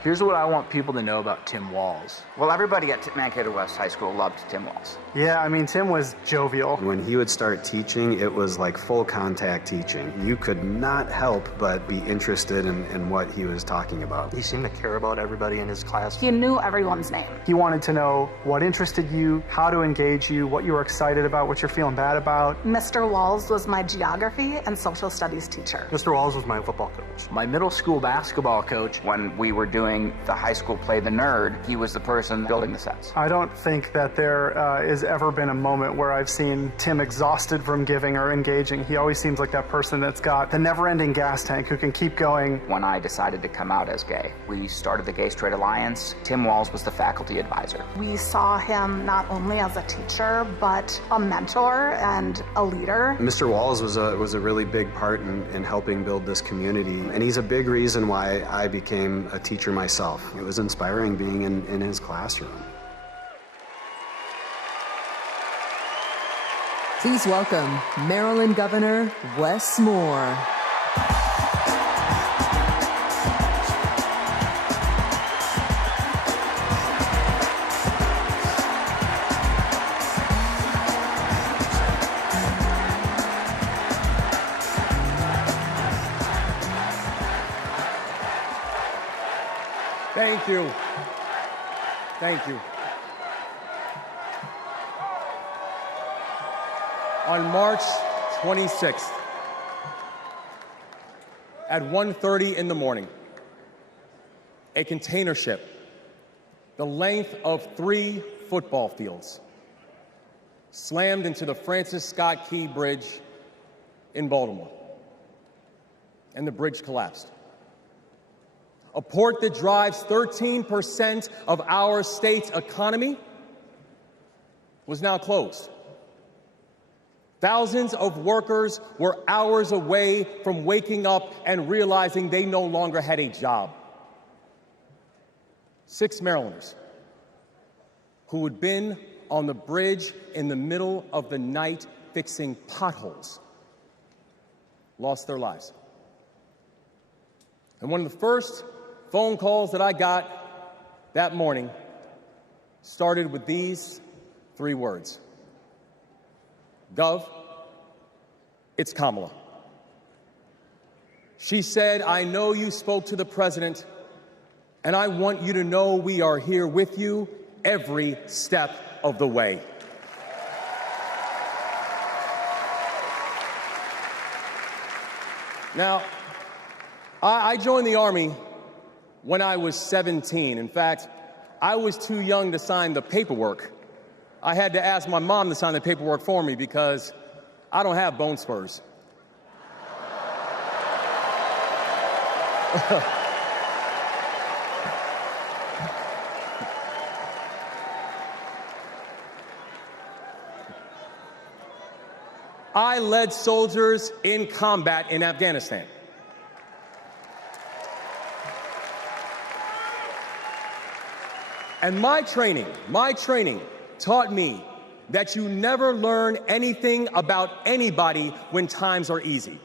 Here's what I want people to know about Tim Walz. Well, everybody at Mankato West High School loved Tim Walz. Yeah, I mean, Tim was jovial. When he would start teaching, it was like full contact teaching. You could not help but be interested in what he was talking about. He seemed to care about everybody in his class. He knew everyone's name. He wanted to know what interested you, how to engage you, what you were excited about, what you're feeling bad about. Mr. Walz was my geography and social studies teacher. Mr. Walz was my football coach. My middle school basketball coach. When we were doing during the high school play The Nerd, he was the person building the sets. I don't think that there has ever been a moment where I've seen Tim exhausted from giving or engaging. He always seems like that person that's got the never-ending gas tank who can keep going. When I decided to come out as gay, we started the Gay Straight Alliance. Tim Walz was the faculty advisor. We saw him not only as a teacher, but a mentor and a leader. Mr. Walz was a really big part in helping build this community, and he's a big reason why I became a teacher myself. It was inspiring being in his classroom. Please welcome Maryland Governor Wes Moore. Thank you. Thank you. On March 26th, at 1:30 in the morning, a container ship, the length of 3 football fields, slammed into the Francis Scott Key Bridge in Baltimore, and the bridge collapsed. A port that drives 13% of our state's economy was now closed. Thousands of workers were hours away from waking up and realizing they no longer had a job. 6 Marylanders who had been on the bridge in the middle of the night fixing potholes lost their lives. And one of the first phone calls that I got that morning started with these 3 words. Gov, it's Kamala. She said, I know you spoke to the president, and I want you to know we are here with you every step of the way. Now, I joined the Army when I was 17. In fact, I was too young to sign the paperwork. I had to ask my mom to sign the paperwork for me because I don't have bone spurs. I led soldiers in combat in Afghanistan. And my training taught me that you never learn anything about anybody when times are easy.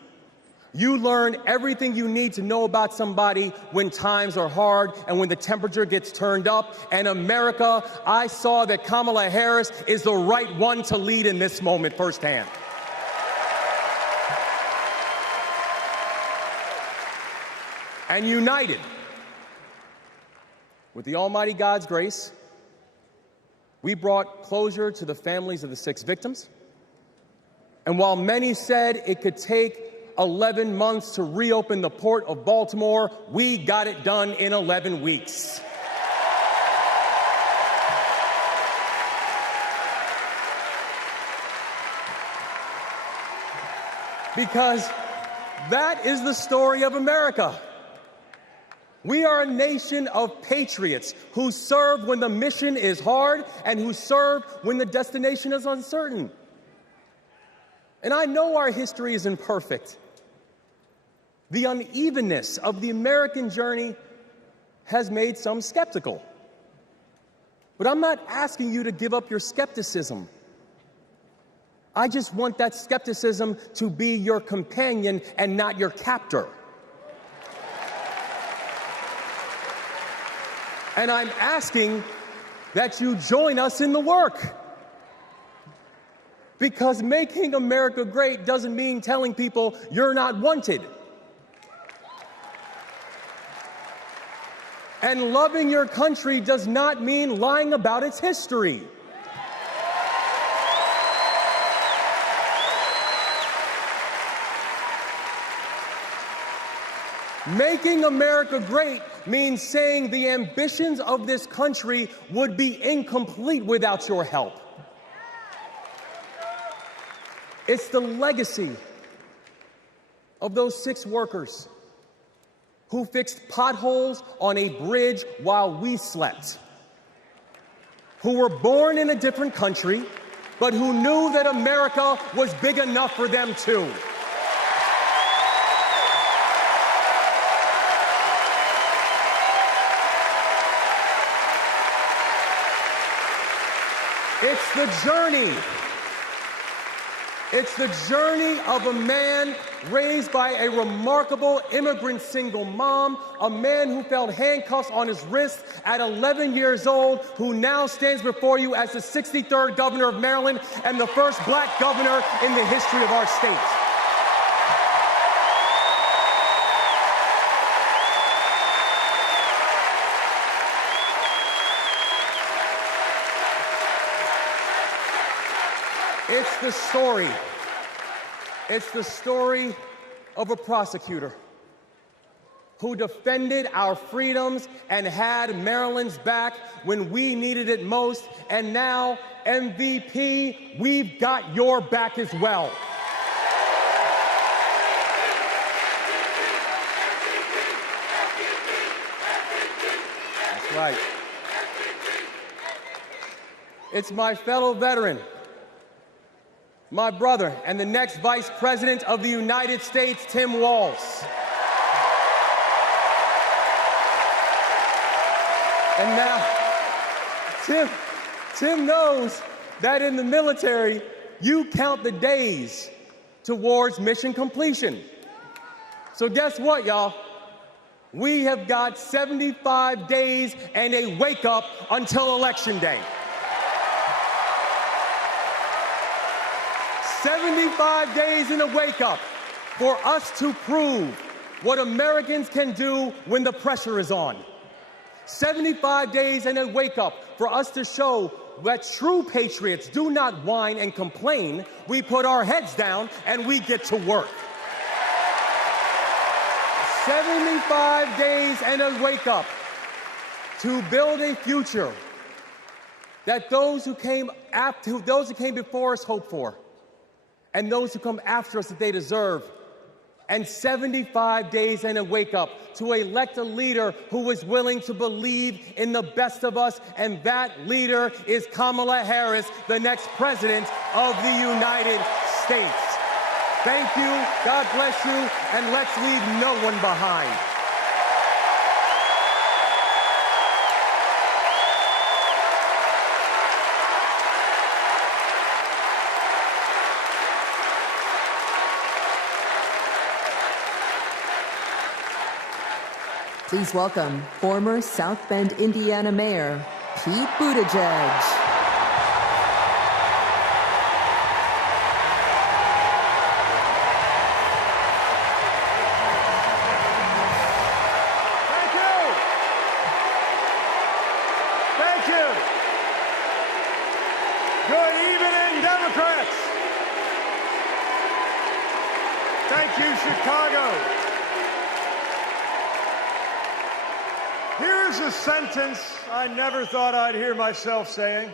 You learn everything you need to know about somebody when times are hard and when the temperature gets turned up. And America, I saw that Kamala Harris is the right one to lead in this moment firsthand. And united, with the Almighty God's grace, we brought closure to the families of the 6 victims. And while many said it could take 11 months to reopen the port of Baltimore, we got it done in 11 weeks. Because that is the story of America. We are a nation of patriots who serve when the mission is hard and who serve when the destination is uncertain. And I know our history is imperfect. The unevenness of the American journey has made some skeptical. But I'm not asking you to give up your skepticism. I just want that skepticism to be your companion and not your captor. And I'm asking that you join us in the work. Because making America great doesn't mean telling people you're not wanted. And loving your country does not mean lying about its history. Making America great means saying the ambitions of this country would be incomplete without your help. It's the legacy of those 6 workers who fixed potholes on a bridge while we slept, who were born in a different country, but who knew that America was big enough for them too. It's the journey. It's the journey of a man raised by a remarkable immigrant single mom, a man who felt handcuffs on his wrists at 11 years old, who now stands before you as the 63rd governor of Maryland and the first black governor in the history of our state. It's the story of a prosecutor who defended our freedoms and had Maryland's back when we needed it most. And now, MVP, we've got your back as well. That's right. It's my fellow veteran, my brother, and the next Vice President of the United States, Tim Walz. And now, Tim knows that in the military, you count the days towards mission completion. So guess what, y'all? We have got 75 days and a wake-up until Election Day. 75 days in a wake-up for us to prove what Americans can do when the pressure is on. 75 days in a wake-up for us to show that true patriots do not whine and complain. We put our heads down and we get to work. 75 days and a wake-up to build a future that those who came before us hoped for, and those who come after us that they deserve. And 75 days and a wake-up to elect a leader who is willing to believe in the best of us, and that leader is Kamala Harris, the next president of the United States. Thank you, God bless you, and let's leave no one behind. Please welcome former South Bend, Indiana Mayor Pete Buttigieg. Thank you. Good evening, Democrats. Thank you, Chicago. Here's a sentence I never thought I'd hear myself saying.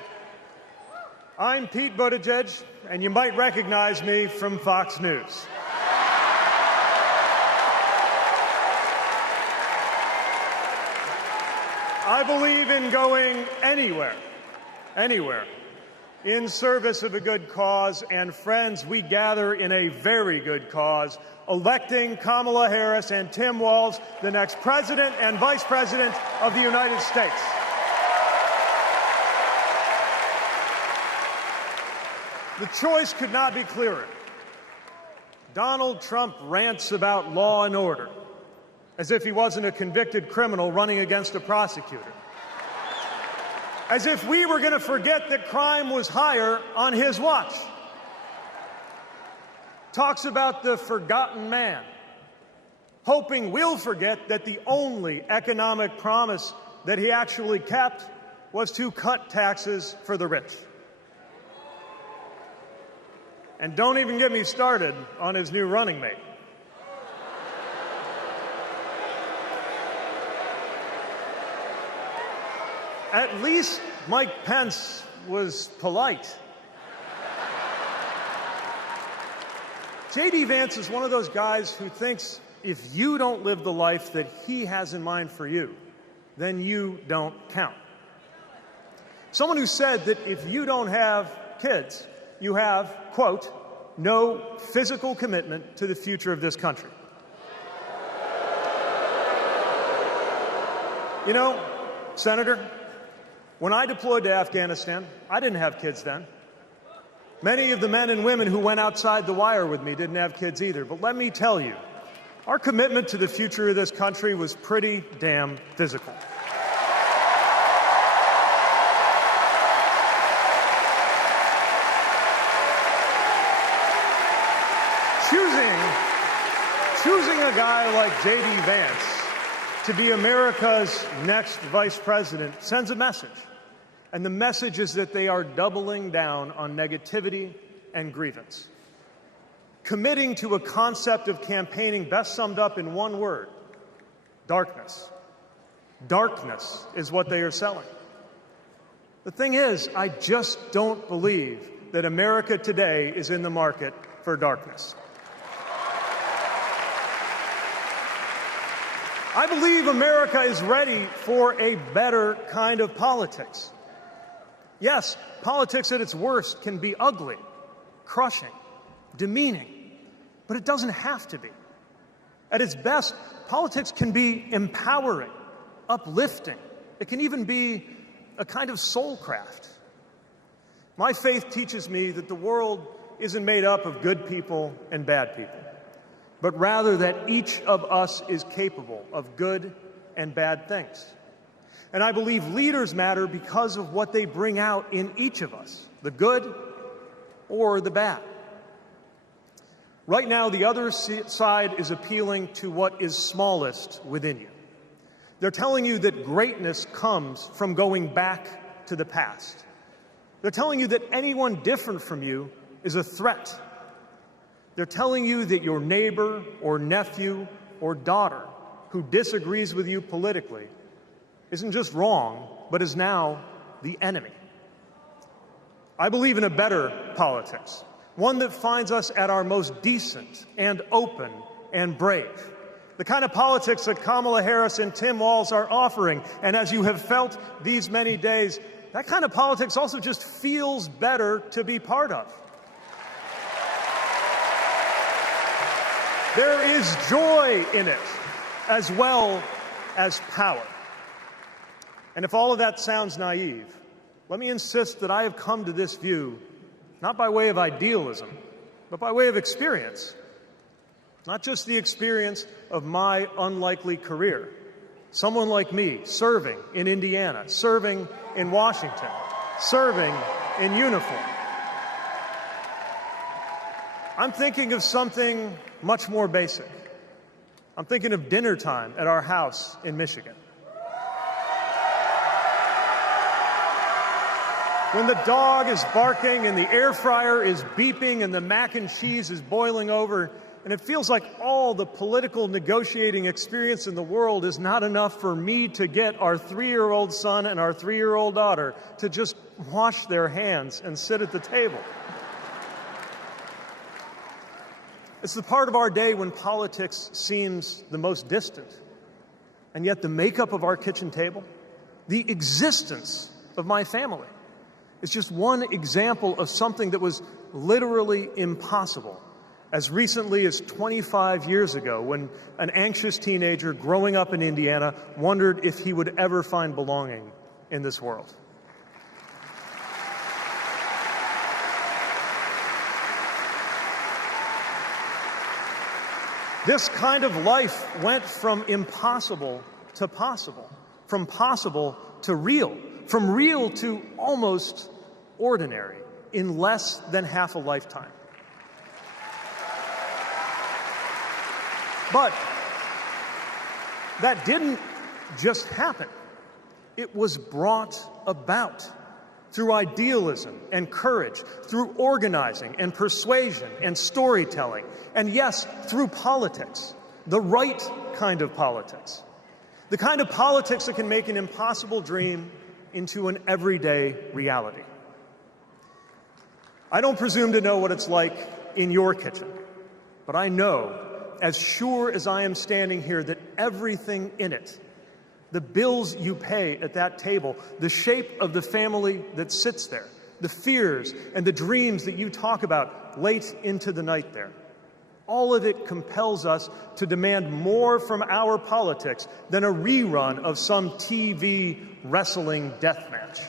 I'm Pete Buttigieg, and you might recognize me from Fox News. I believe in going anywhere, in service of a good cause, and friends, we gather in a very good cause, electing Kamala Harris and Tim Walz, the next President and Vice President of the United States. The choice could not be clearer. Donald Trump rants about law and order, as if he wasn't a convicted criminal running against a prosecutor. As if we were going to forget that crime was higher on his watch. Talks about the forgotten man, hoping we'll forget that the only economic promise that he actually kept was to cut taxes for the rich. And don't even get me started on his new running mate. At least Mike Pence was polite. J.D. Vance is one of those guys who thinks if you don't live the life that he has in mind for you, then you don't count. Someone who said that if you don't have kids, you have, quote, no physical commitment to the future of this country. You know, Senator, when I deployed to Afghanistan, I didn't have kids then. Many of the men and women who went outside the wire with me didn't have kids either. But let me tell you, our commitment to the future of this country was pretty damn physical. Choosing a guy like J.D. Vance to be America's next vice president sends a message. And the message is that they are doubling down on negativity and grievance. Committing to a concept of campaigning best summed up in one word: darkness. Darkness is what they are selling. The thing is, I just don't believe that America today is in the market for darkness. I believe America is ready for a better kind of politics. Yes, politics at its worst can be ugly, crushing, demeaning, but it doesn't have to be. At its best, politics can be empowering, uplifting. It can even be a kind of soulcraft. My faith teaches me that the world isn't made up of good people and bad people, but rather that each of us is capable of good and bad things. And I believe leaders matter because of what they bring out in each of us, the good or the bad. Right now, the other side is appealing to what is smallest within you. They're telling you that greatness comes from going back to the past. They're telling you that anyone different from you is a threat. They're telling you that your neighbor or nephew or daughter who disagrees with you politically isn't just wrong, but is now the enemy. I believe in a better politics, one that finds us at our most decent and open and brave. The kind of politics that Kamala Harris and Tim Walz are offering. And as you have felt these many days, that kind of politics also just feels better to be part of. There is joy in it, as well as power. And if all of that sounds naive, let me insist that I have come to this view not by way of idealism, but by way of experience. Not just the experience of my unlikely career. Someone like me serving in Indiana, serving in Washington, serving in uniform. I'm thinking of something much more basic. I'm thinking of dinner time at our house in Michigan. When the dog is barking and the air fryer is beeping and the mac and cheese is boiling over, and it feels like all the political negotiating experience in the world is not enough for me to get our 3-year-old son and our 3-year-old daughter to just wash their hands and sit at the table. It's the part of our day when politics seems the most distant. And yet the makeup of our kitchen table, the existence of my family, is just one example of something that was literally impossible as recently as 25 years ago, when an anxious teenager growing up in Indiana wondered if he would ever find belonging in this world. This kind of life went from impossible to possible, from possible to real, from real to almost ordinary in less than half a lifetime. But that didn't just happen. It was brought about through idealism and courage, through organizing and persuasion and storytelling, and yes, through politics, the right kind of politics, the kind of politics that can make an impossible dream into an everyday reality. I don't presume to know what it's like in your kitchen, but I know, as sure as I am standing here, that everything in it, the bills you pay at that table, the shape of the family that sits there, the fears and the dreams that you talk about late into the night there, all of it compels us to demand more from our politics than a rerun of some TV wrestling death match.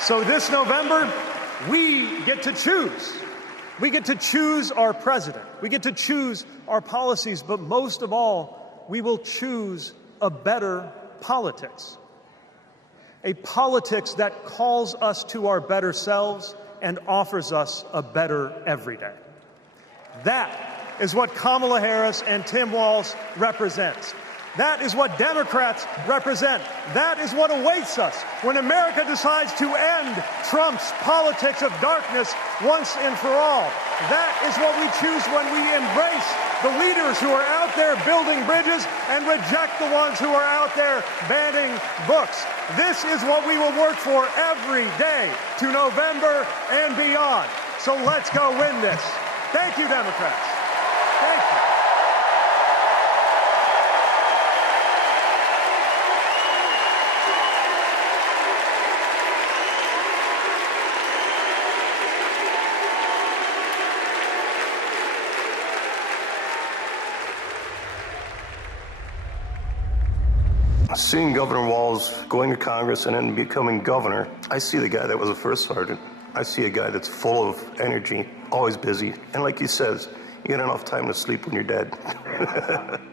So this November, we get to choose. We get to choose our president. We get to choose our policies, but most of all, we will choose a better politics. A politics that calls us to our better selves and offers us a better everyday. That is what Kamala Harris and Tim Walz represents. That is what Democrats represent. That is what awaits us when America decides to end Trump's politics of darkness once and for all. That is what we choose when we embrace the leaders who are out there building bridges and reject the ones who are out there banning books. This is what we will work for every day to November and beyond. So let's go win this. Thank you, Democrats. Thank you. Seeing Governor Walz going to Congress and then becoming governor, I see the guy that was a first sergeant. I see a guy that's full of energy, always busy. And like he says, you get enough time to sleep when you're dead.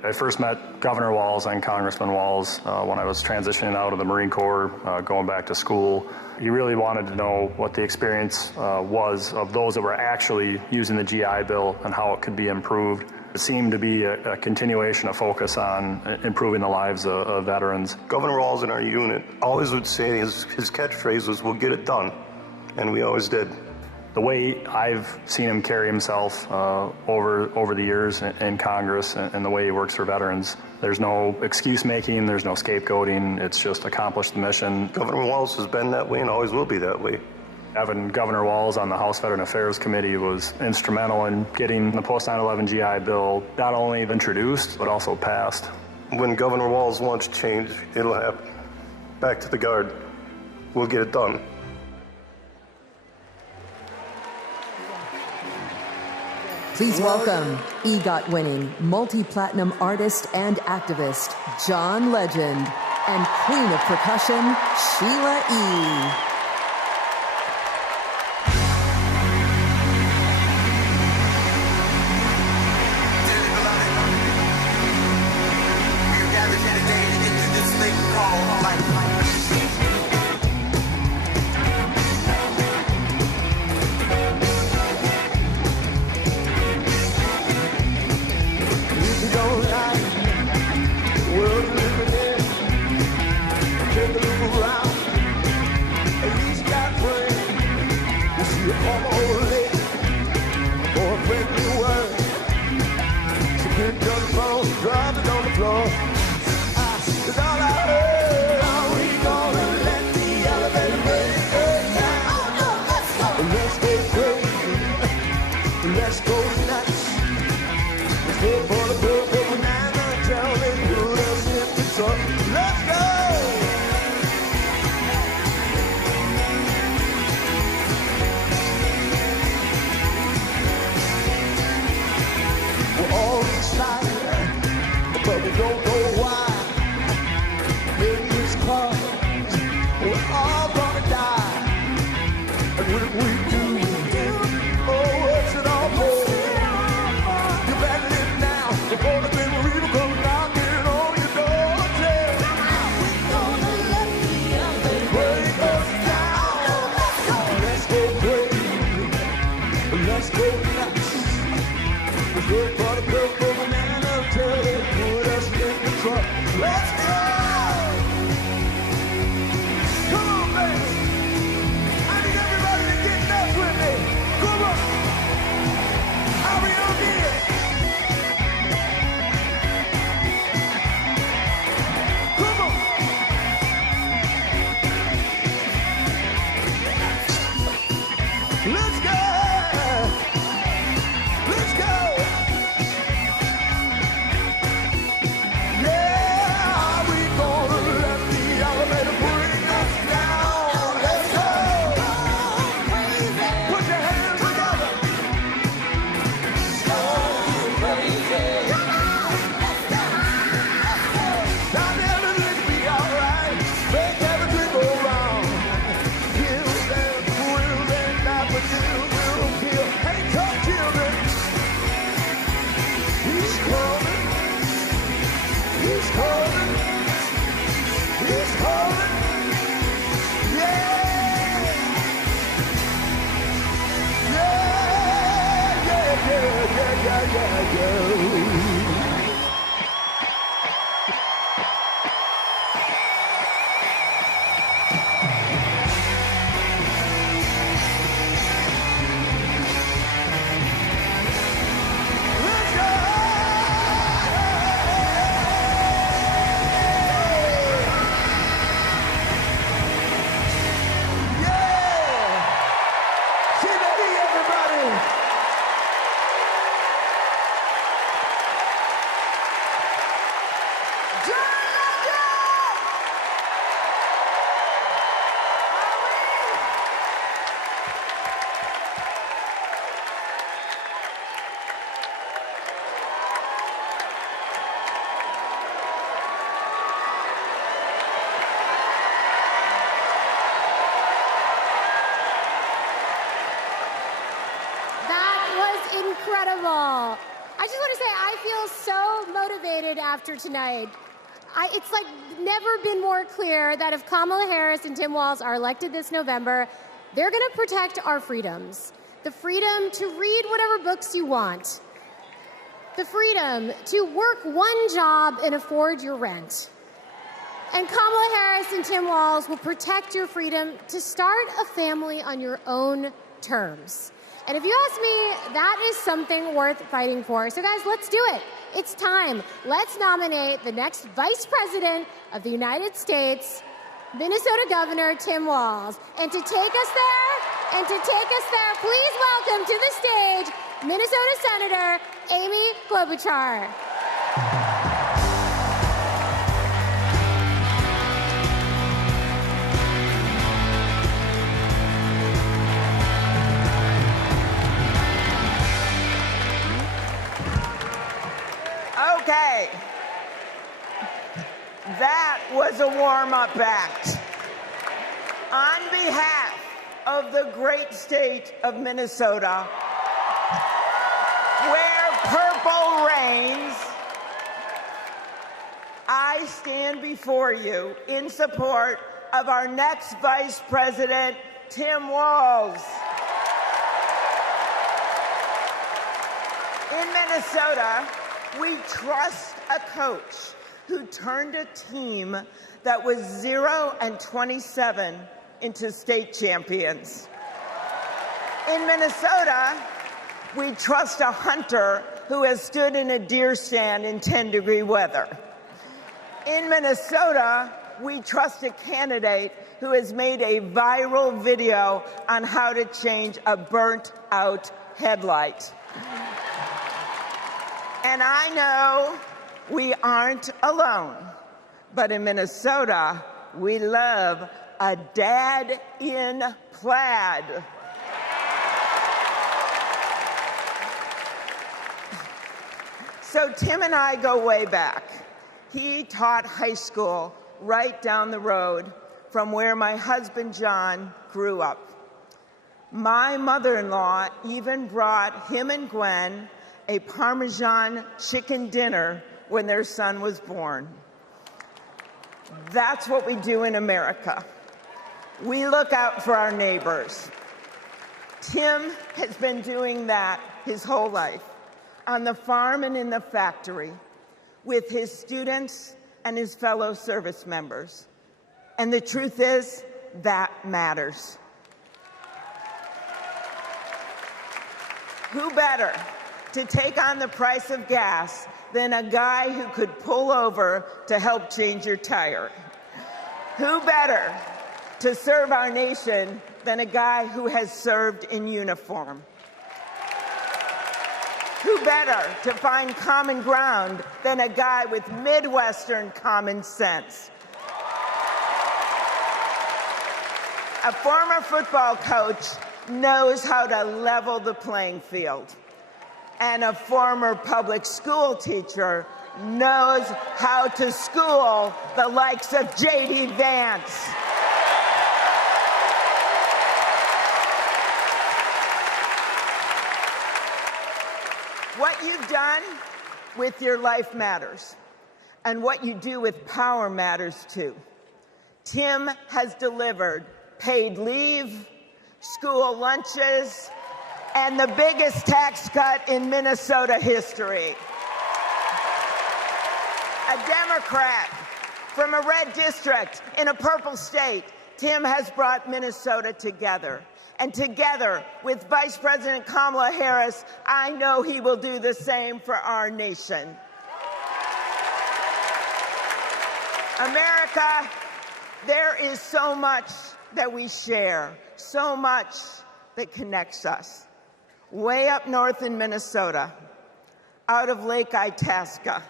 I first met Governor Walz and Congressman Walz when I was transitioning out of the Marine Corps, going back to school. He really wanted to know what the experience was of those that were actually using the GI Bill and how it could be improved. It seemed to be a continuation of focus on improving the lives of veterans. Governor Walz in our unit always would say his catchphrase was, "We'll get it done," and we always did. The way I've seen him carry himself over the years in Congress and the way he works for veterans, there's no excuse making, there's no scapegoating, it's just accomplish the mission. Governor Walz has been that way and always will be that way. Having Governor Walz on the House Veteran Affairs Committee was instrumental in getting the post-9/11 GI Bill not only introduced, but also passed. When Governor Walz wants change, it'll happen. Back to the Guard. We'll get it done. Please welcome EGOT-winning, multi-platinum artist and activist, John Legend, and Queen of Percussion, Sheila E. incredible. I just want to say I feel so motivated after tonight. It's like never been more clear that if Kamala Harris and Tim Walz are elected this November, they're going to protect our freedoms. The freedom to read whatever books you want. The freedom to work one job and afford your rent. And Kamala Harris and Tim Walz will protect your freedom to start a family on your own terms. And if you ask me, that is something worth fighting for. So guys, let's do it. It's time. Let's nominate the next Vice President of the United States, Minnesota Governor Tim Walz. And to take us there, please welcome to the stage Minnesota Senator Amy Klobuchar. Okay, that was a warm-up act. On behalf of the great state of Minnesota, where purple reigns, I stand before you in support of our next Vice President, Tim Walz. In Minnesota, we trust a coach who turned a team that was 0-27 into state champions. In Minnesota, we trust a hunter who has stood in a deer stand in 10-degree weather. In Minnesota, we trust a candidate who has made a viral video on how to change a burnt-out headlight. And I know we aren't alone, but in Minnesota, we love a dad in plaid. So Tim and I go way back. He taught high school right down the road from where my husband John grew up. My mother-in-law even brought him and Gwen a Parmesan chicken dinner when their son was born. That's what we do in America. We look out for our neighbors. Tim has been doing that his whole life, on the farm and in the factory, with his students and his fellow service members. And the truth is, that matters. Who better to take on the price of gas than a guy who could pull over to help change your tire? Who better to serve our nation than a guy who has served in uniform? Who better to find common ground than a guy with Midwestern common sense? A former football coach knows how to level the playing field. And a former public school teacher knows how to school the likes of J.D. Vance. What you've done with your life matters, and what you do with power matters too. Tim has delivered paid leave, school lunches, and the biggest tax cut in Minnesota history. A Democrat from a red district in a purple state, Tim has brought Minnesota together. And together with Vice President Kamala Harris, I know he will do the same for our nation. America, there is so much that we share, so much that connects us. Way up north in Minnesota, out of Lake Itasca,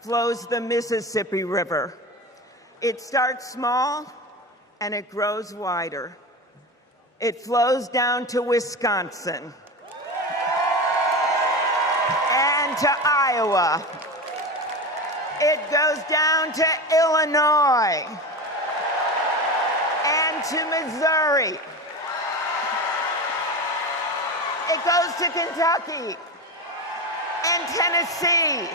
flows the Mississippi River. It starts small and it grows wider. It flows down to Wisconsin and to Iowa. It goes down to Illinois and to Missouri. It goes to Kentucky in Tennessee.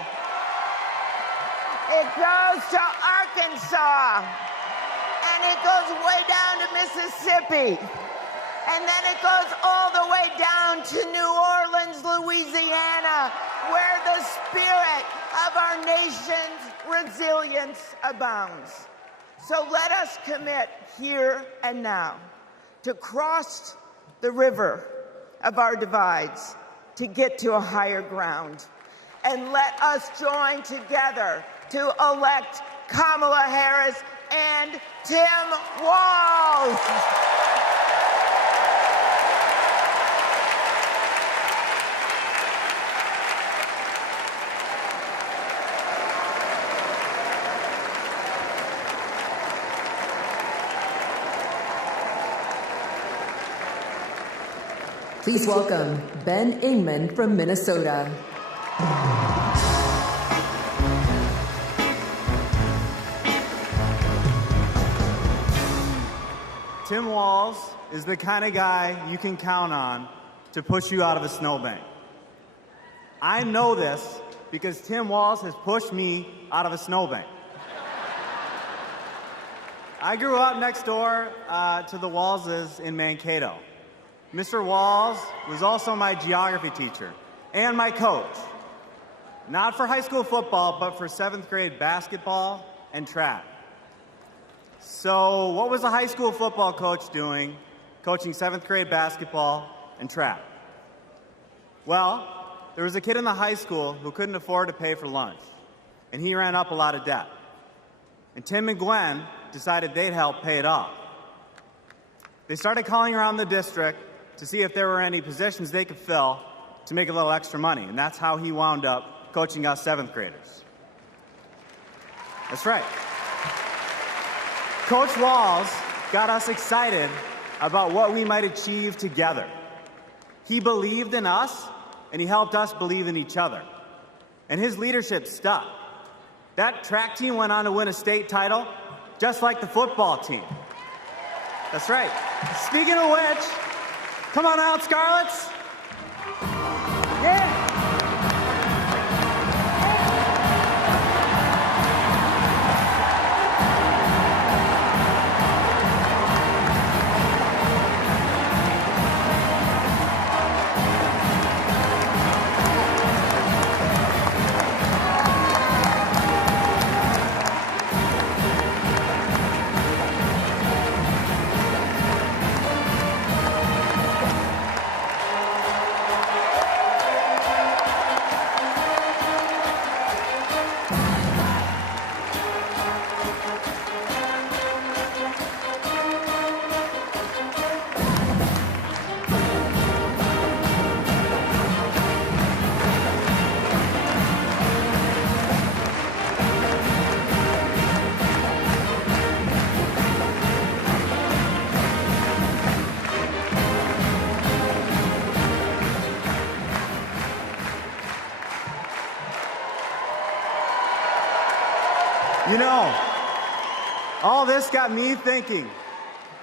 It goes to Arkansas. And it goes way down to Mississippi. And then it goes all the way down to New Orleans, Louisiana, where the spirit of our nation's resilience abounds. So let us commit here and now to cross the river of our divides to get to a higher ground. And let us join together to elect Kamala Harris and Tim Walz. Please welcome Ben Ingman from Minnesota. Tim Walz is the kind of guy you can count on to push you out of a snowbank. I know this because Tim Walz has pushed me out of a snowbank. I grew up next door to the Walzes in Mankato. Mr. Walz was also my geography teacher and my coach. Not for high school football, but for 7th grade basketball and track. So what was a high school football coach doing, coaching 7th grade basketball and track? Well, there was a kid in the high school who couldn't afford to pay for lunch, and he ran up a lot of debt. And Tim and Gwen decided they'd help pay it off. They started calling around the district to see if there were any positions they could fill to make a little extra money, and that's how he wound up coaching us 7th graders. That's right. Coach Walz got us excited about what we might achieve together. He believed in us, and he helped us believe in each other. And his leadership stuck. That track team went on to win a state title, just like the football team. That's right. Speaking of which, come on out, Scarlets. Yeah. You know, all this got me thinking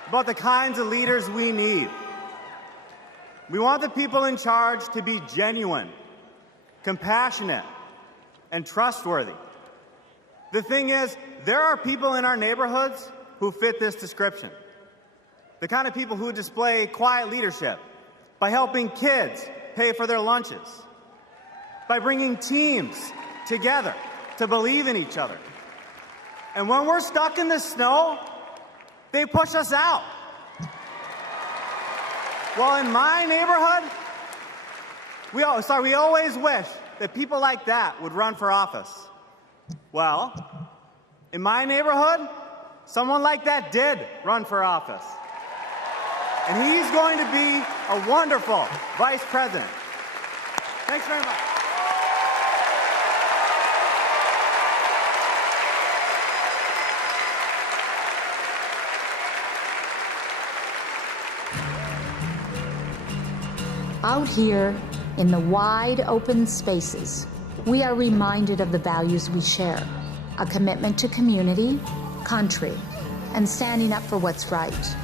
about the kinds of leaders we need. We want the people in charge to be genuine, compassionate, and trustworthy. The thing is, there are people in our neighborhoods who fit this description. The kind of people who display quiet leadership by helping kids pay for their lunches, by bringing teams together to believe in each other. And when we're stuck in the snow, they push us out. Well, in my neighborhood, we always wish that people like that would run for office. Well, in my neighborhood, someone like that did run for office. And he's going to be a wonderful vice president. Thanks very much. Out here in the wide open spaces, we are reminded of the values we share, a commitment to community, country, and standing up for what's right.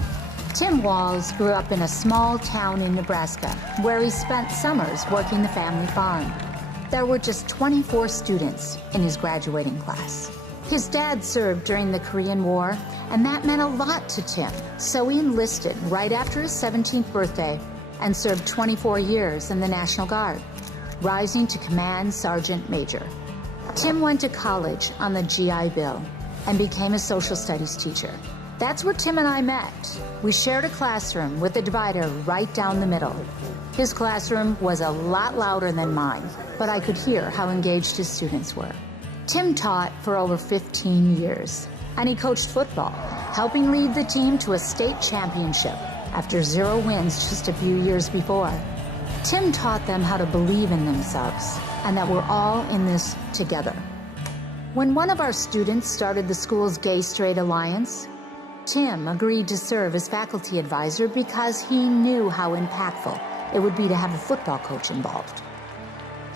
Tim Walz grew up in a small town in Nebraska where he spent summers working the family farm. There were just 24 students in his graduating class. His dad served during the Korean War, and that meant a lot to Tim. So he enlisted right after his 17th birthday and served 24 years in the National Guard, rising to Command Sergeant Major. Tim went to college on the GI Bill and became a social studies teacher. That's where Tim and I met. We shared a classroom with a divider right down the middle. His classroom was a lot louder than mine, but I could hear how engaged his students were. Tim taught for over 15 years, and he coached football, helping lead the team to a state championship after 0 wins just a few years before. Tim taught them how to believe in themselves and that we're all in this together. When one of our students started the school's Gay-Straight Alliance, Tim agreed to serve as faculty advisor because he knew how impactful it would be to have a football coach involved.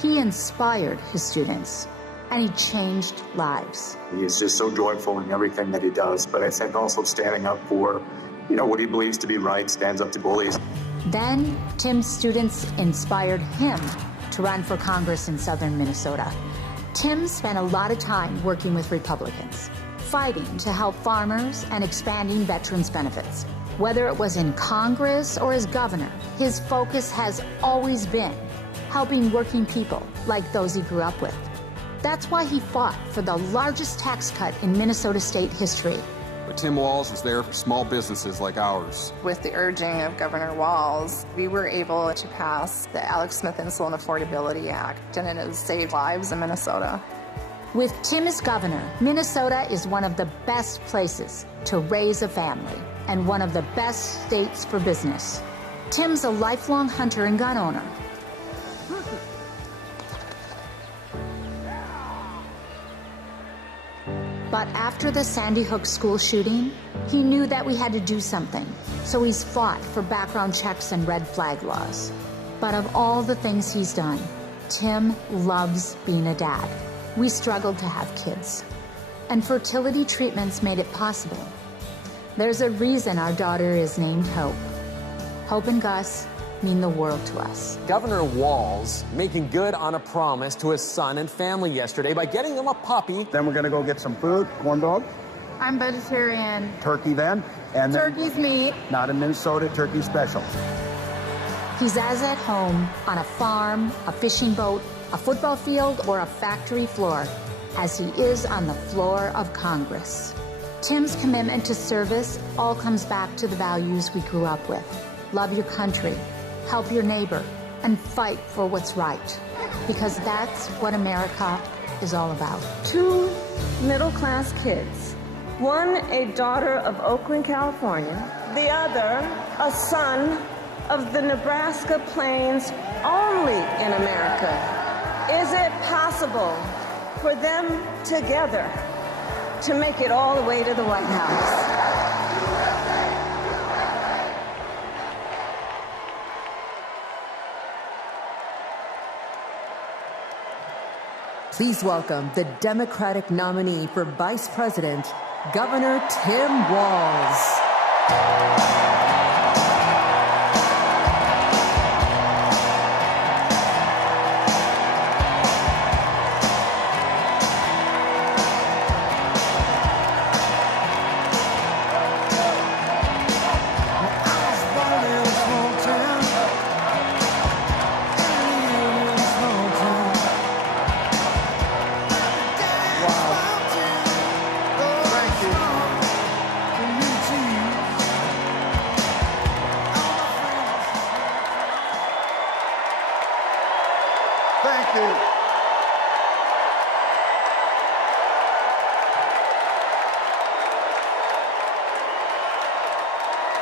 He inspired his students, and he changed lives. He is just so joyful in everything that he does, but I think also standing up for, what he believes to be right, stands up to bullies. Then, Tim's students inspired him to run for Congress in southern Minnesota. Tim spent a lot of time working with Republicans, fighting to help farmers and expanding veterans' benefits. Whether it was in Congress or as governor, his focus has always been helping working people like those he grew up with. That's why he fought for the largest tax cut in Minnesota state history. But Tim Walz was there for small businesses like ours. With the urging of Governor Walz, we were able to pass the Alex Smith Insulin Affordability Act, and it has saved lives in Minnesota. With Tim as governor, Minnesota is one of the best places to raise a family and one of the best states for business. Tim's a lifelong hunter and gun owner. But after the Sandy Hook school shooting, he knew that we had to do something. So he's fought for background checks and red flag laws. But of all the things he's done, Tim loves being a dad. We struggled to have kids, and fertility treatments made it possible. There's a reason our daughter is named Hope. Hope and Gus mean the world to us. Governor Walz making good on a promise to his son and family yesterday by getting them a puppy. Then we're going to go get some food, corn dog. I'm vegetarian. Turkey then. And Turkey's meat. Not in Minnesota, turkey special. He's as at home on a farm, a fishing boat, a football field, or a factory floor as he is on the floor of Congress. Tim's commitment to service all comes back to the values we grew up with. Love your country, help your neighbor, and fight for what's right. Because that's what America is all about. 2 middle-class kids. One, a daughter of Oakland, California. The other, a son of the Nebraska Plains, only in America. Is it possible for them together to make it all the way to the White House? Please welcome the Democratic nominee for Vice President, Governor Tim Walz.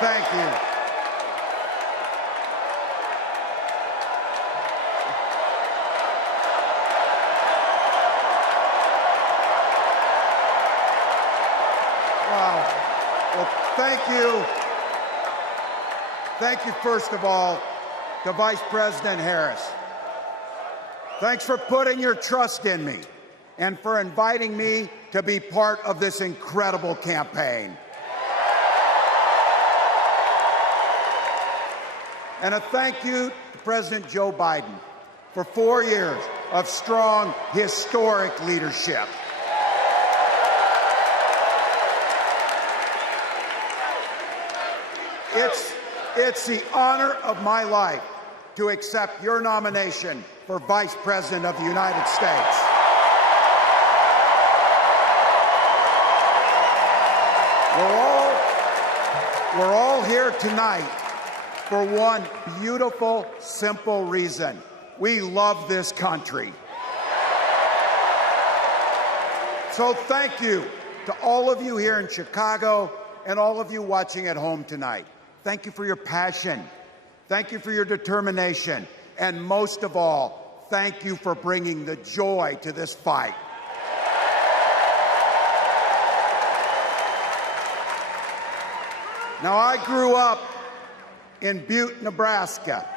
Thank you. Wow. Well, thank you. Thank you, first of all, to Vice President Harris. Thanks for putting your trust in me and for inviting me to be part of this incredible campaign. And a thank you to President Joe Biden for 4 years of strong, historic leadership. It's the honor of my life to accept your nomination for Vice President of the United States. We're all here tonight for one beautiful, simple reason. We love this country. So thank you to all of you here in Chicago and all of you watching at home tonight. Thank you for your passion. Thank you for your determination. And most of all, thank you for bringing the joy to this fight. Now, I grew up in Butte, Nebraska,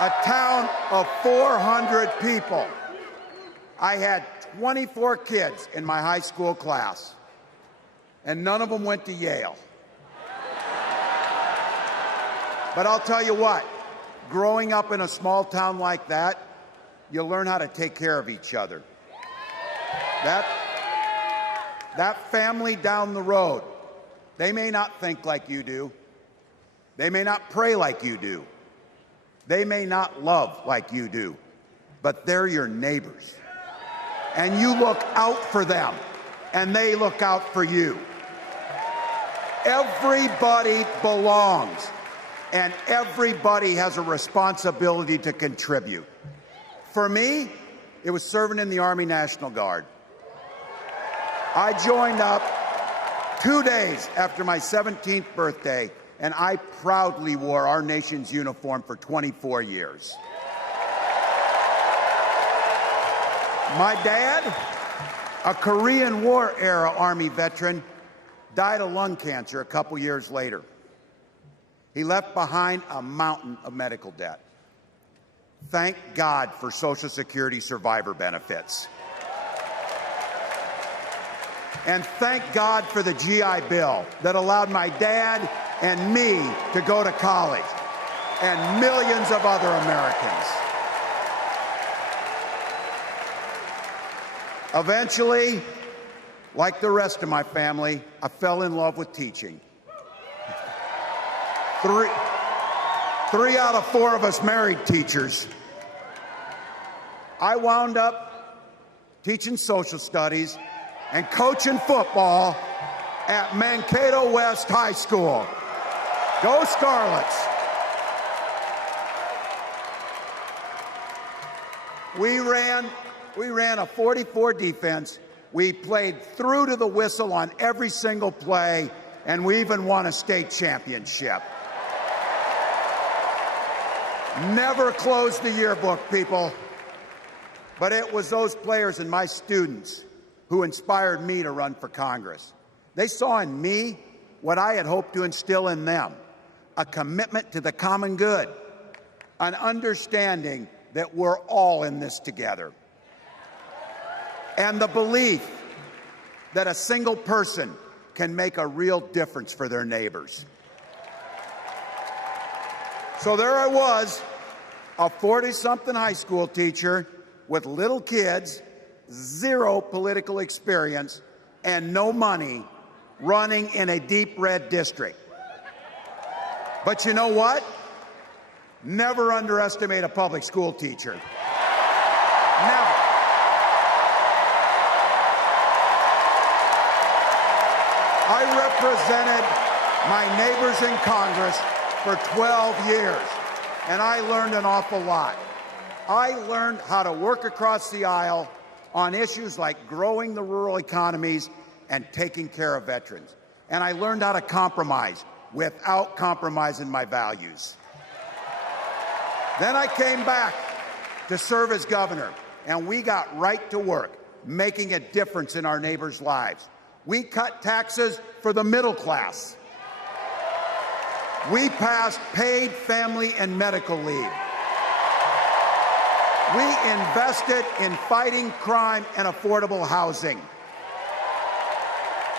a town of 400 people. I had 24 kids in my high school class, and none of them went to Yale. But I'll tell you what, growing up in a small town like that, you learn how to take care of each other. That family down the road, they may not think like you do. They may not pray like you do. They may not love like you do. But they're your neighbors. And you look out for them, and they look out for you. Everybody belongs, and everybody has a responsibility to contribute. For me, it was serving in the Army National Guard. I joined up 2 days after my 17th birthday, and I proudly wore our nation's uniform for 24 years. My dad, a Korean War-era Army veteran, died of lung cancer a couple years later. He left behind a mountain of medical debt. Thank God for Social Security survivor benefits. And thank God for the GI Bill that allowed my dad and me to go to college, and millions of other Americans. Eventually, like the rest of my family, I fell in love with teaching. Three out of 4 of us married teachers. I wound up teaching social studies and coaching football at Mankato West High School. Go Scarlets! We ran a 44 defense. We played through to the whistle on every single play, and we even won a state championship. Never closed the yearbook, people. But it was those players and my students who inspired me to run for Congress. They saw in me what I had hoped to instill in them, a commitment to the common good, an understanding that we're all in this together, and the belief that a single person can make a real difference for their neighbors. So there I was, a 40-something high school teacher with little kids, 0 political experience, and no money, running in a deep red district. But you know what? Never underestimate a public school teacher. Never. I represented my neighbors in Congress for 12 years, and I learned an awful lot. I learned how to work across the aisle on issues like growing the rural economies and taking care of veterans. And I learned how to compromise without compromising my values. Then I came back to serve as governor, and we got right to work, making a difference in our neighbors' lives. We cut taxes for the middle class. We passed paid family and medical leave. We invested in fighting crime and affordable housing.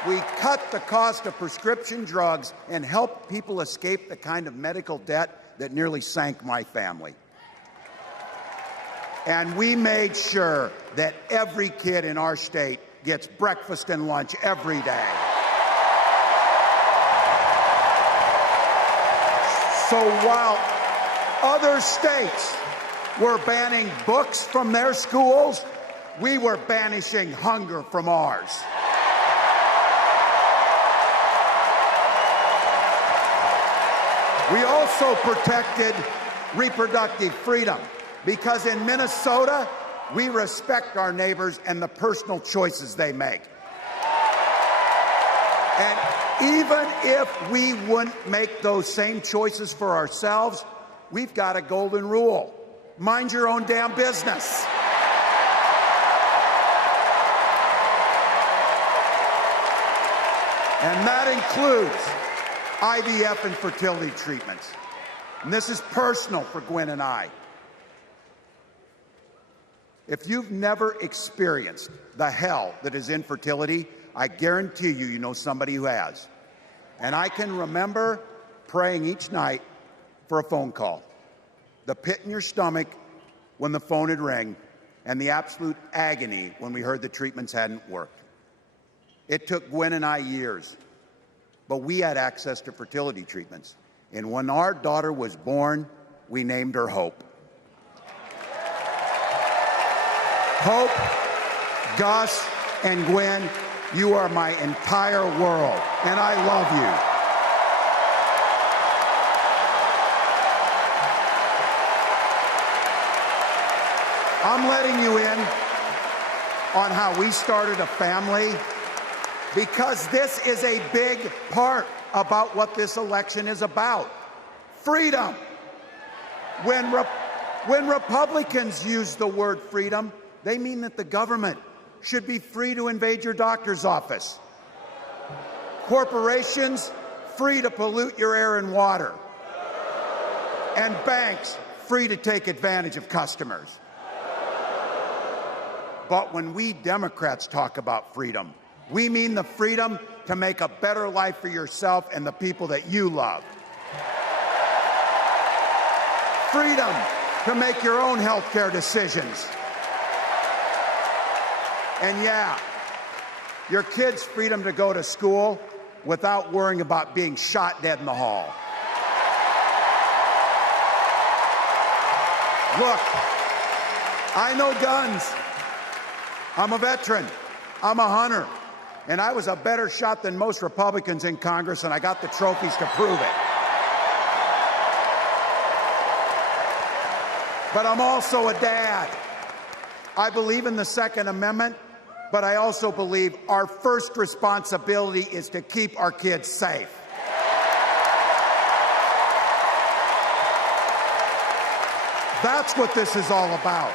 We cut the cost of prescription drugs and helped people escape the kind of medical debt that nearly sank my family. And we made sure that every kid in our state gets breakfast and lunch every day. So while other states were banning books from their schools, we were banishing hunger from ours. We also protected reproductive freedom because in Minnesota, we respect our neighbors and the personal choices they make. And even if we wouldn't make those same choices for ourselves, we've got a golden rule. Mind your own damn business. And that includes IVF and fertility treatments. And this is personal for Gwen and I. If you've never experienced the hell that is infertility, I guarantee you, you know somebody who has. And I can remember praying each night for a phone call. The pit in your stomach when the phone had rang, and the absolute agony when we heard the treatments hadn't worked. It took Gwen and I years, but we had access to fertility treatments. And when our daughter was born, we named her Hope. Hope, Gus, and Gwen, you are my entire world, and I love you. I'm letting you in on how we started a family because this is a big part about what this election is about. Freedom. When Republicans use the word freedom, they mean that the government should be free to invade your doctor's office. Corporations free to pollute your air and water. And banks free to take advantage of customers. But when we Democrats talk about freedom, we mean the freedom to make a better life for yourself and the people that you love. Freedom to make your own health care decisions. And yeah, your kids' freedom to go to school without worrying about being shot dead in the hall. Look, I know guns. I'm a veteran. I'm a hunter. And I was a better shot than most Republicans in Congress, and I got the trophies to prove it. But I'm also a dad. I believe in the Second Amendment, but I also believe our first responsibility is to keep our kids safe. That's what this is all about.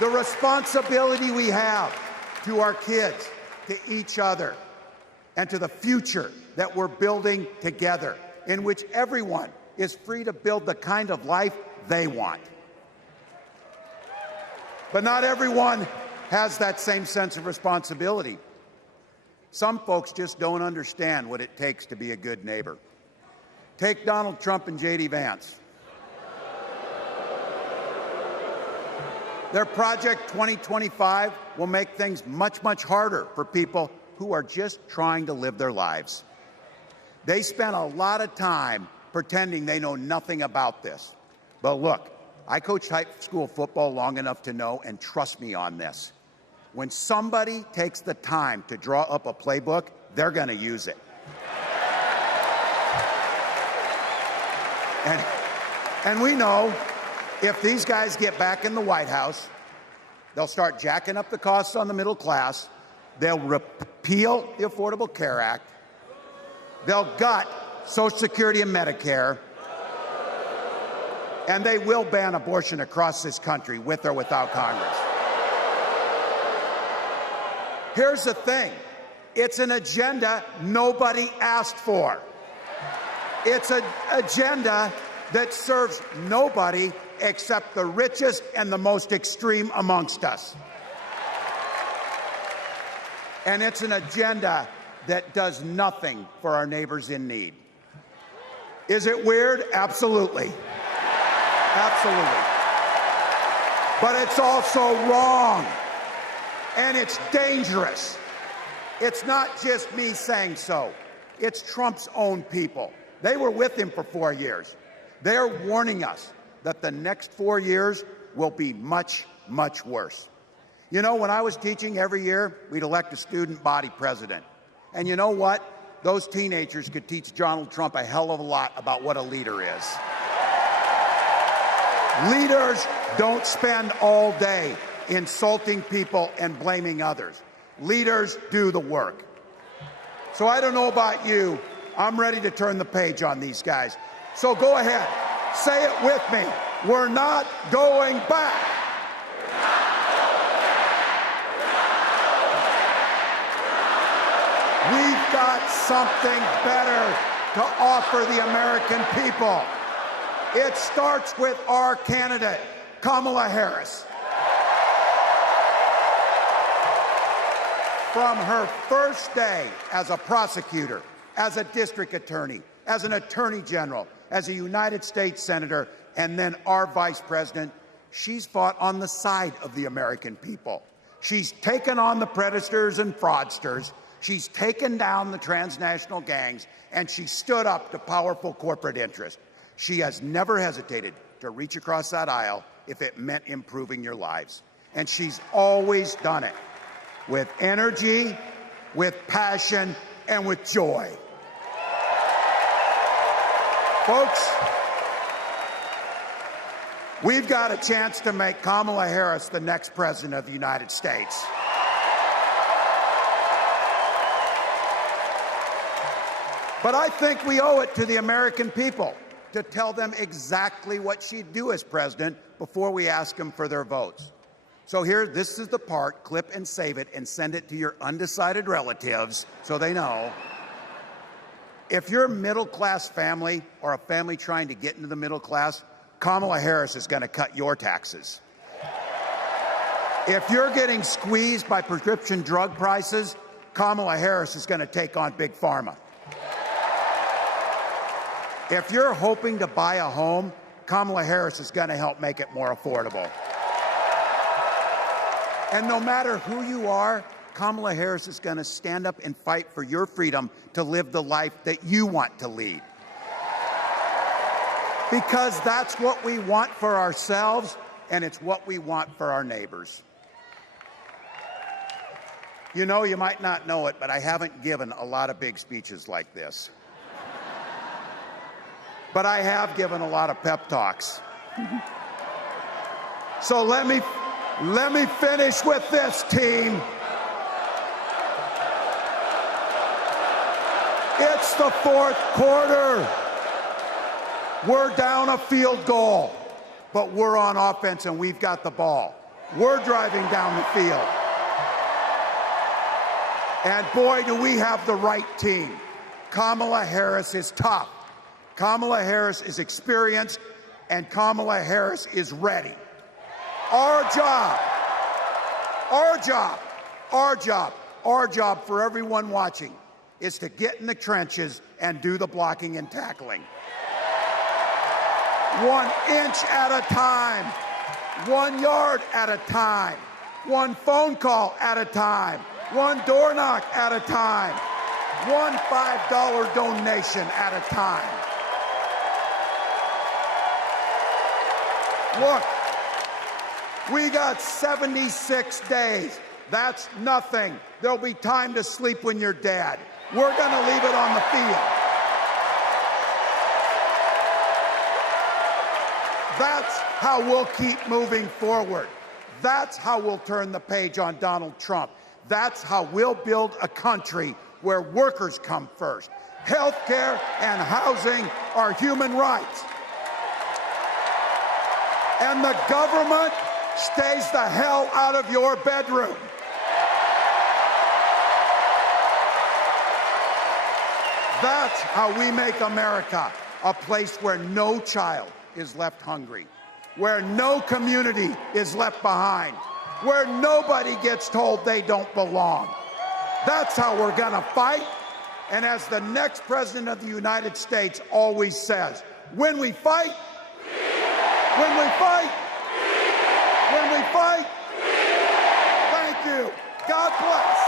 The responsibility we have to our kids, to each other, and to the future that we're building together, in which everyone is free to build the kind of life they want. But not everyone has that same sense of responsibility. Some folks just don't understand what it takes to be a good neighbor. Take Donald Trump and J.D. Vance. Their Project 2025 will make things much, much harder for people who are just trying to live their lives. They spent a lot of time pretending they know nothing about this. But look, I coached high school football long enough to know, and trust me on this, when somebody takes the time to draw up a playbook, they're going to use it. And we know if these guys get back in the White House, they'll start jacking up the costs on the middle class, they'll repeal the Affordable Care Act, they'll gut Social Security and Medicare, and they will ban abortion across this country with or without Congress. Here's the thing. It's an agenda nobody asked for. It's an agenda that serves nobody except the richest and the most extreme amongst us. And it's an agenda that does nothing for our neighbors in need. Is it weird? Absolutely. Absolutely. But it's also wrong. And it's dangerous. It's not just me saying so. It's Trump's own people. They were with him for 4 years. They're warning us that the next 4 years will be much, much worse. You know, when I was teaching every year, we'd elect a student body president. And you know what? Those teenagers could teach Donald Trump a hell of a lot about what a leader is. Leaders don't spend all day insulting people and blaming others. Leaders do the work. So I don't know about you. I'm ready to turn the page on these guys. So go ahead. Say it with me. We're not going back. We've got something better to offer the American people. It starts with our candidate, Kamala Harris. From her first day as a prosecutor, as a district attorney, as an attorney general, as a United States senator, and then our vice president, she's fought on the side of the American people. She's taken on the predators and fraudsters. She's taken down the transnational gangs, and she stood up to powerful corporate interests. She has never hesitated to reach across that aisle if it meant improving your lives. And she's always done it with energy, with passion, and with joy. Folks, we've got a chance to make Kamala Harris the next president of the United States. But I think we owe it to the American people to tell them exactly what she'd do as president before we ask them for their votes. So here, this is the part, clip and save it and send it to your undecided relatives so they know. If you're a middle-class family or a family trying to get into the middle class, Kamala Harris is going to cut your taxes. If you're getting squeezed by prescription drug prices, Kamala Harris is going to take on Big Pharma. If you're hoping to buy a home, Kamala Harris is going to help make it more affordable. And no matter who you are, Kamala Harris is going to stand up and fight for your freedom to live the life that you want to lead. Because that's what we want for ourselves, and it's what we want for our neighbors. You know, you might not know it, but I haven't given a lot of big speeches like this. But I have given a lot of pep talks. So let me finish with this, team. It's the fourth quarter. We're down a field goal, but we're on offense and we've got the ball. We're driving down the field. And boy, do we have the right team. Kamala Harris is tough. Kamala Harris is experienced, and Kamala Harris is ready. Our job for everyone watching is to get in the trenches and do the blocking and tackling. 1 inch at a time, 1 yard at a time, 1 phone call at a time, 1 door knock at a time, 1 $5 donation at a time. Look, we got 76 days. That's nothing. There'll be time to sleep when you're dead. We're going to leave it on the field. That's how we'll keep moving forward. That's how we'll turn the page on Donald Trump. That's how we'll build a country where workers come first. Health care and housing are human rights. And the government stays the hell out of your bedroom. That's how we make America a place where no child is left hungry, where no community is left behind, where nobody gets told they don't belong. That's how we're going to fight. And as the next president of the United States always says, when we fight, when we fight, when fight. Thank you. God bless.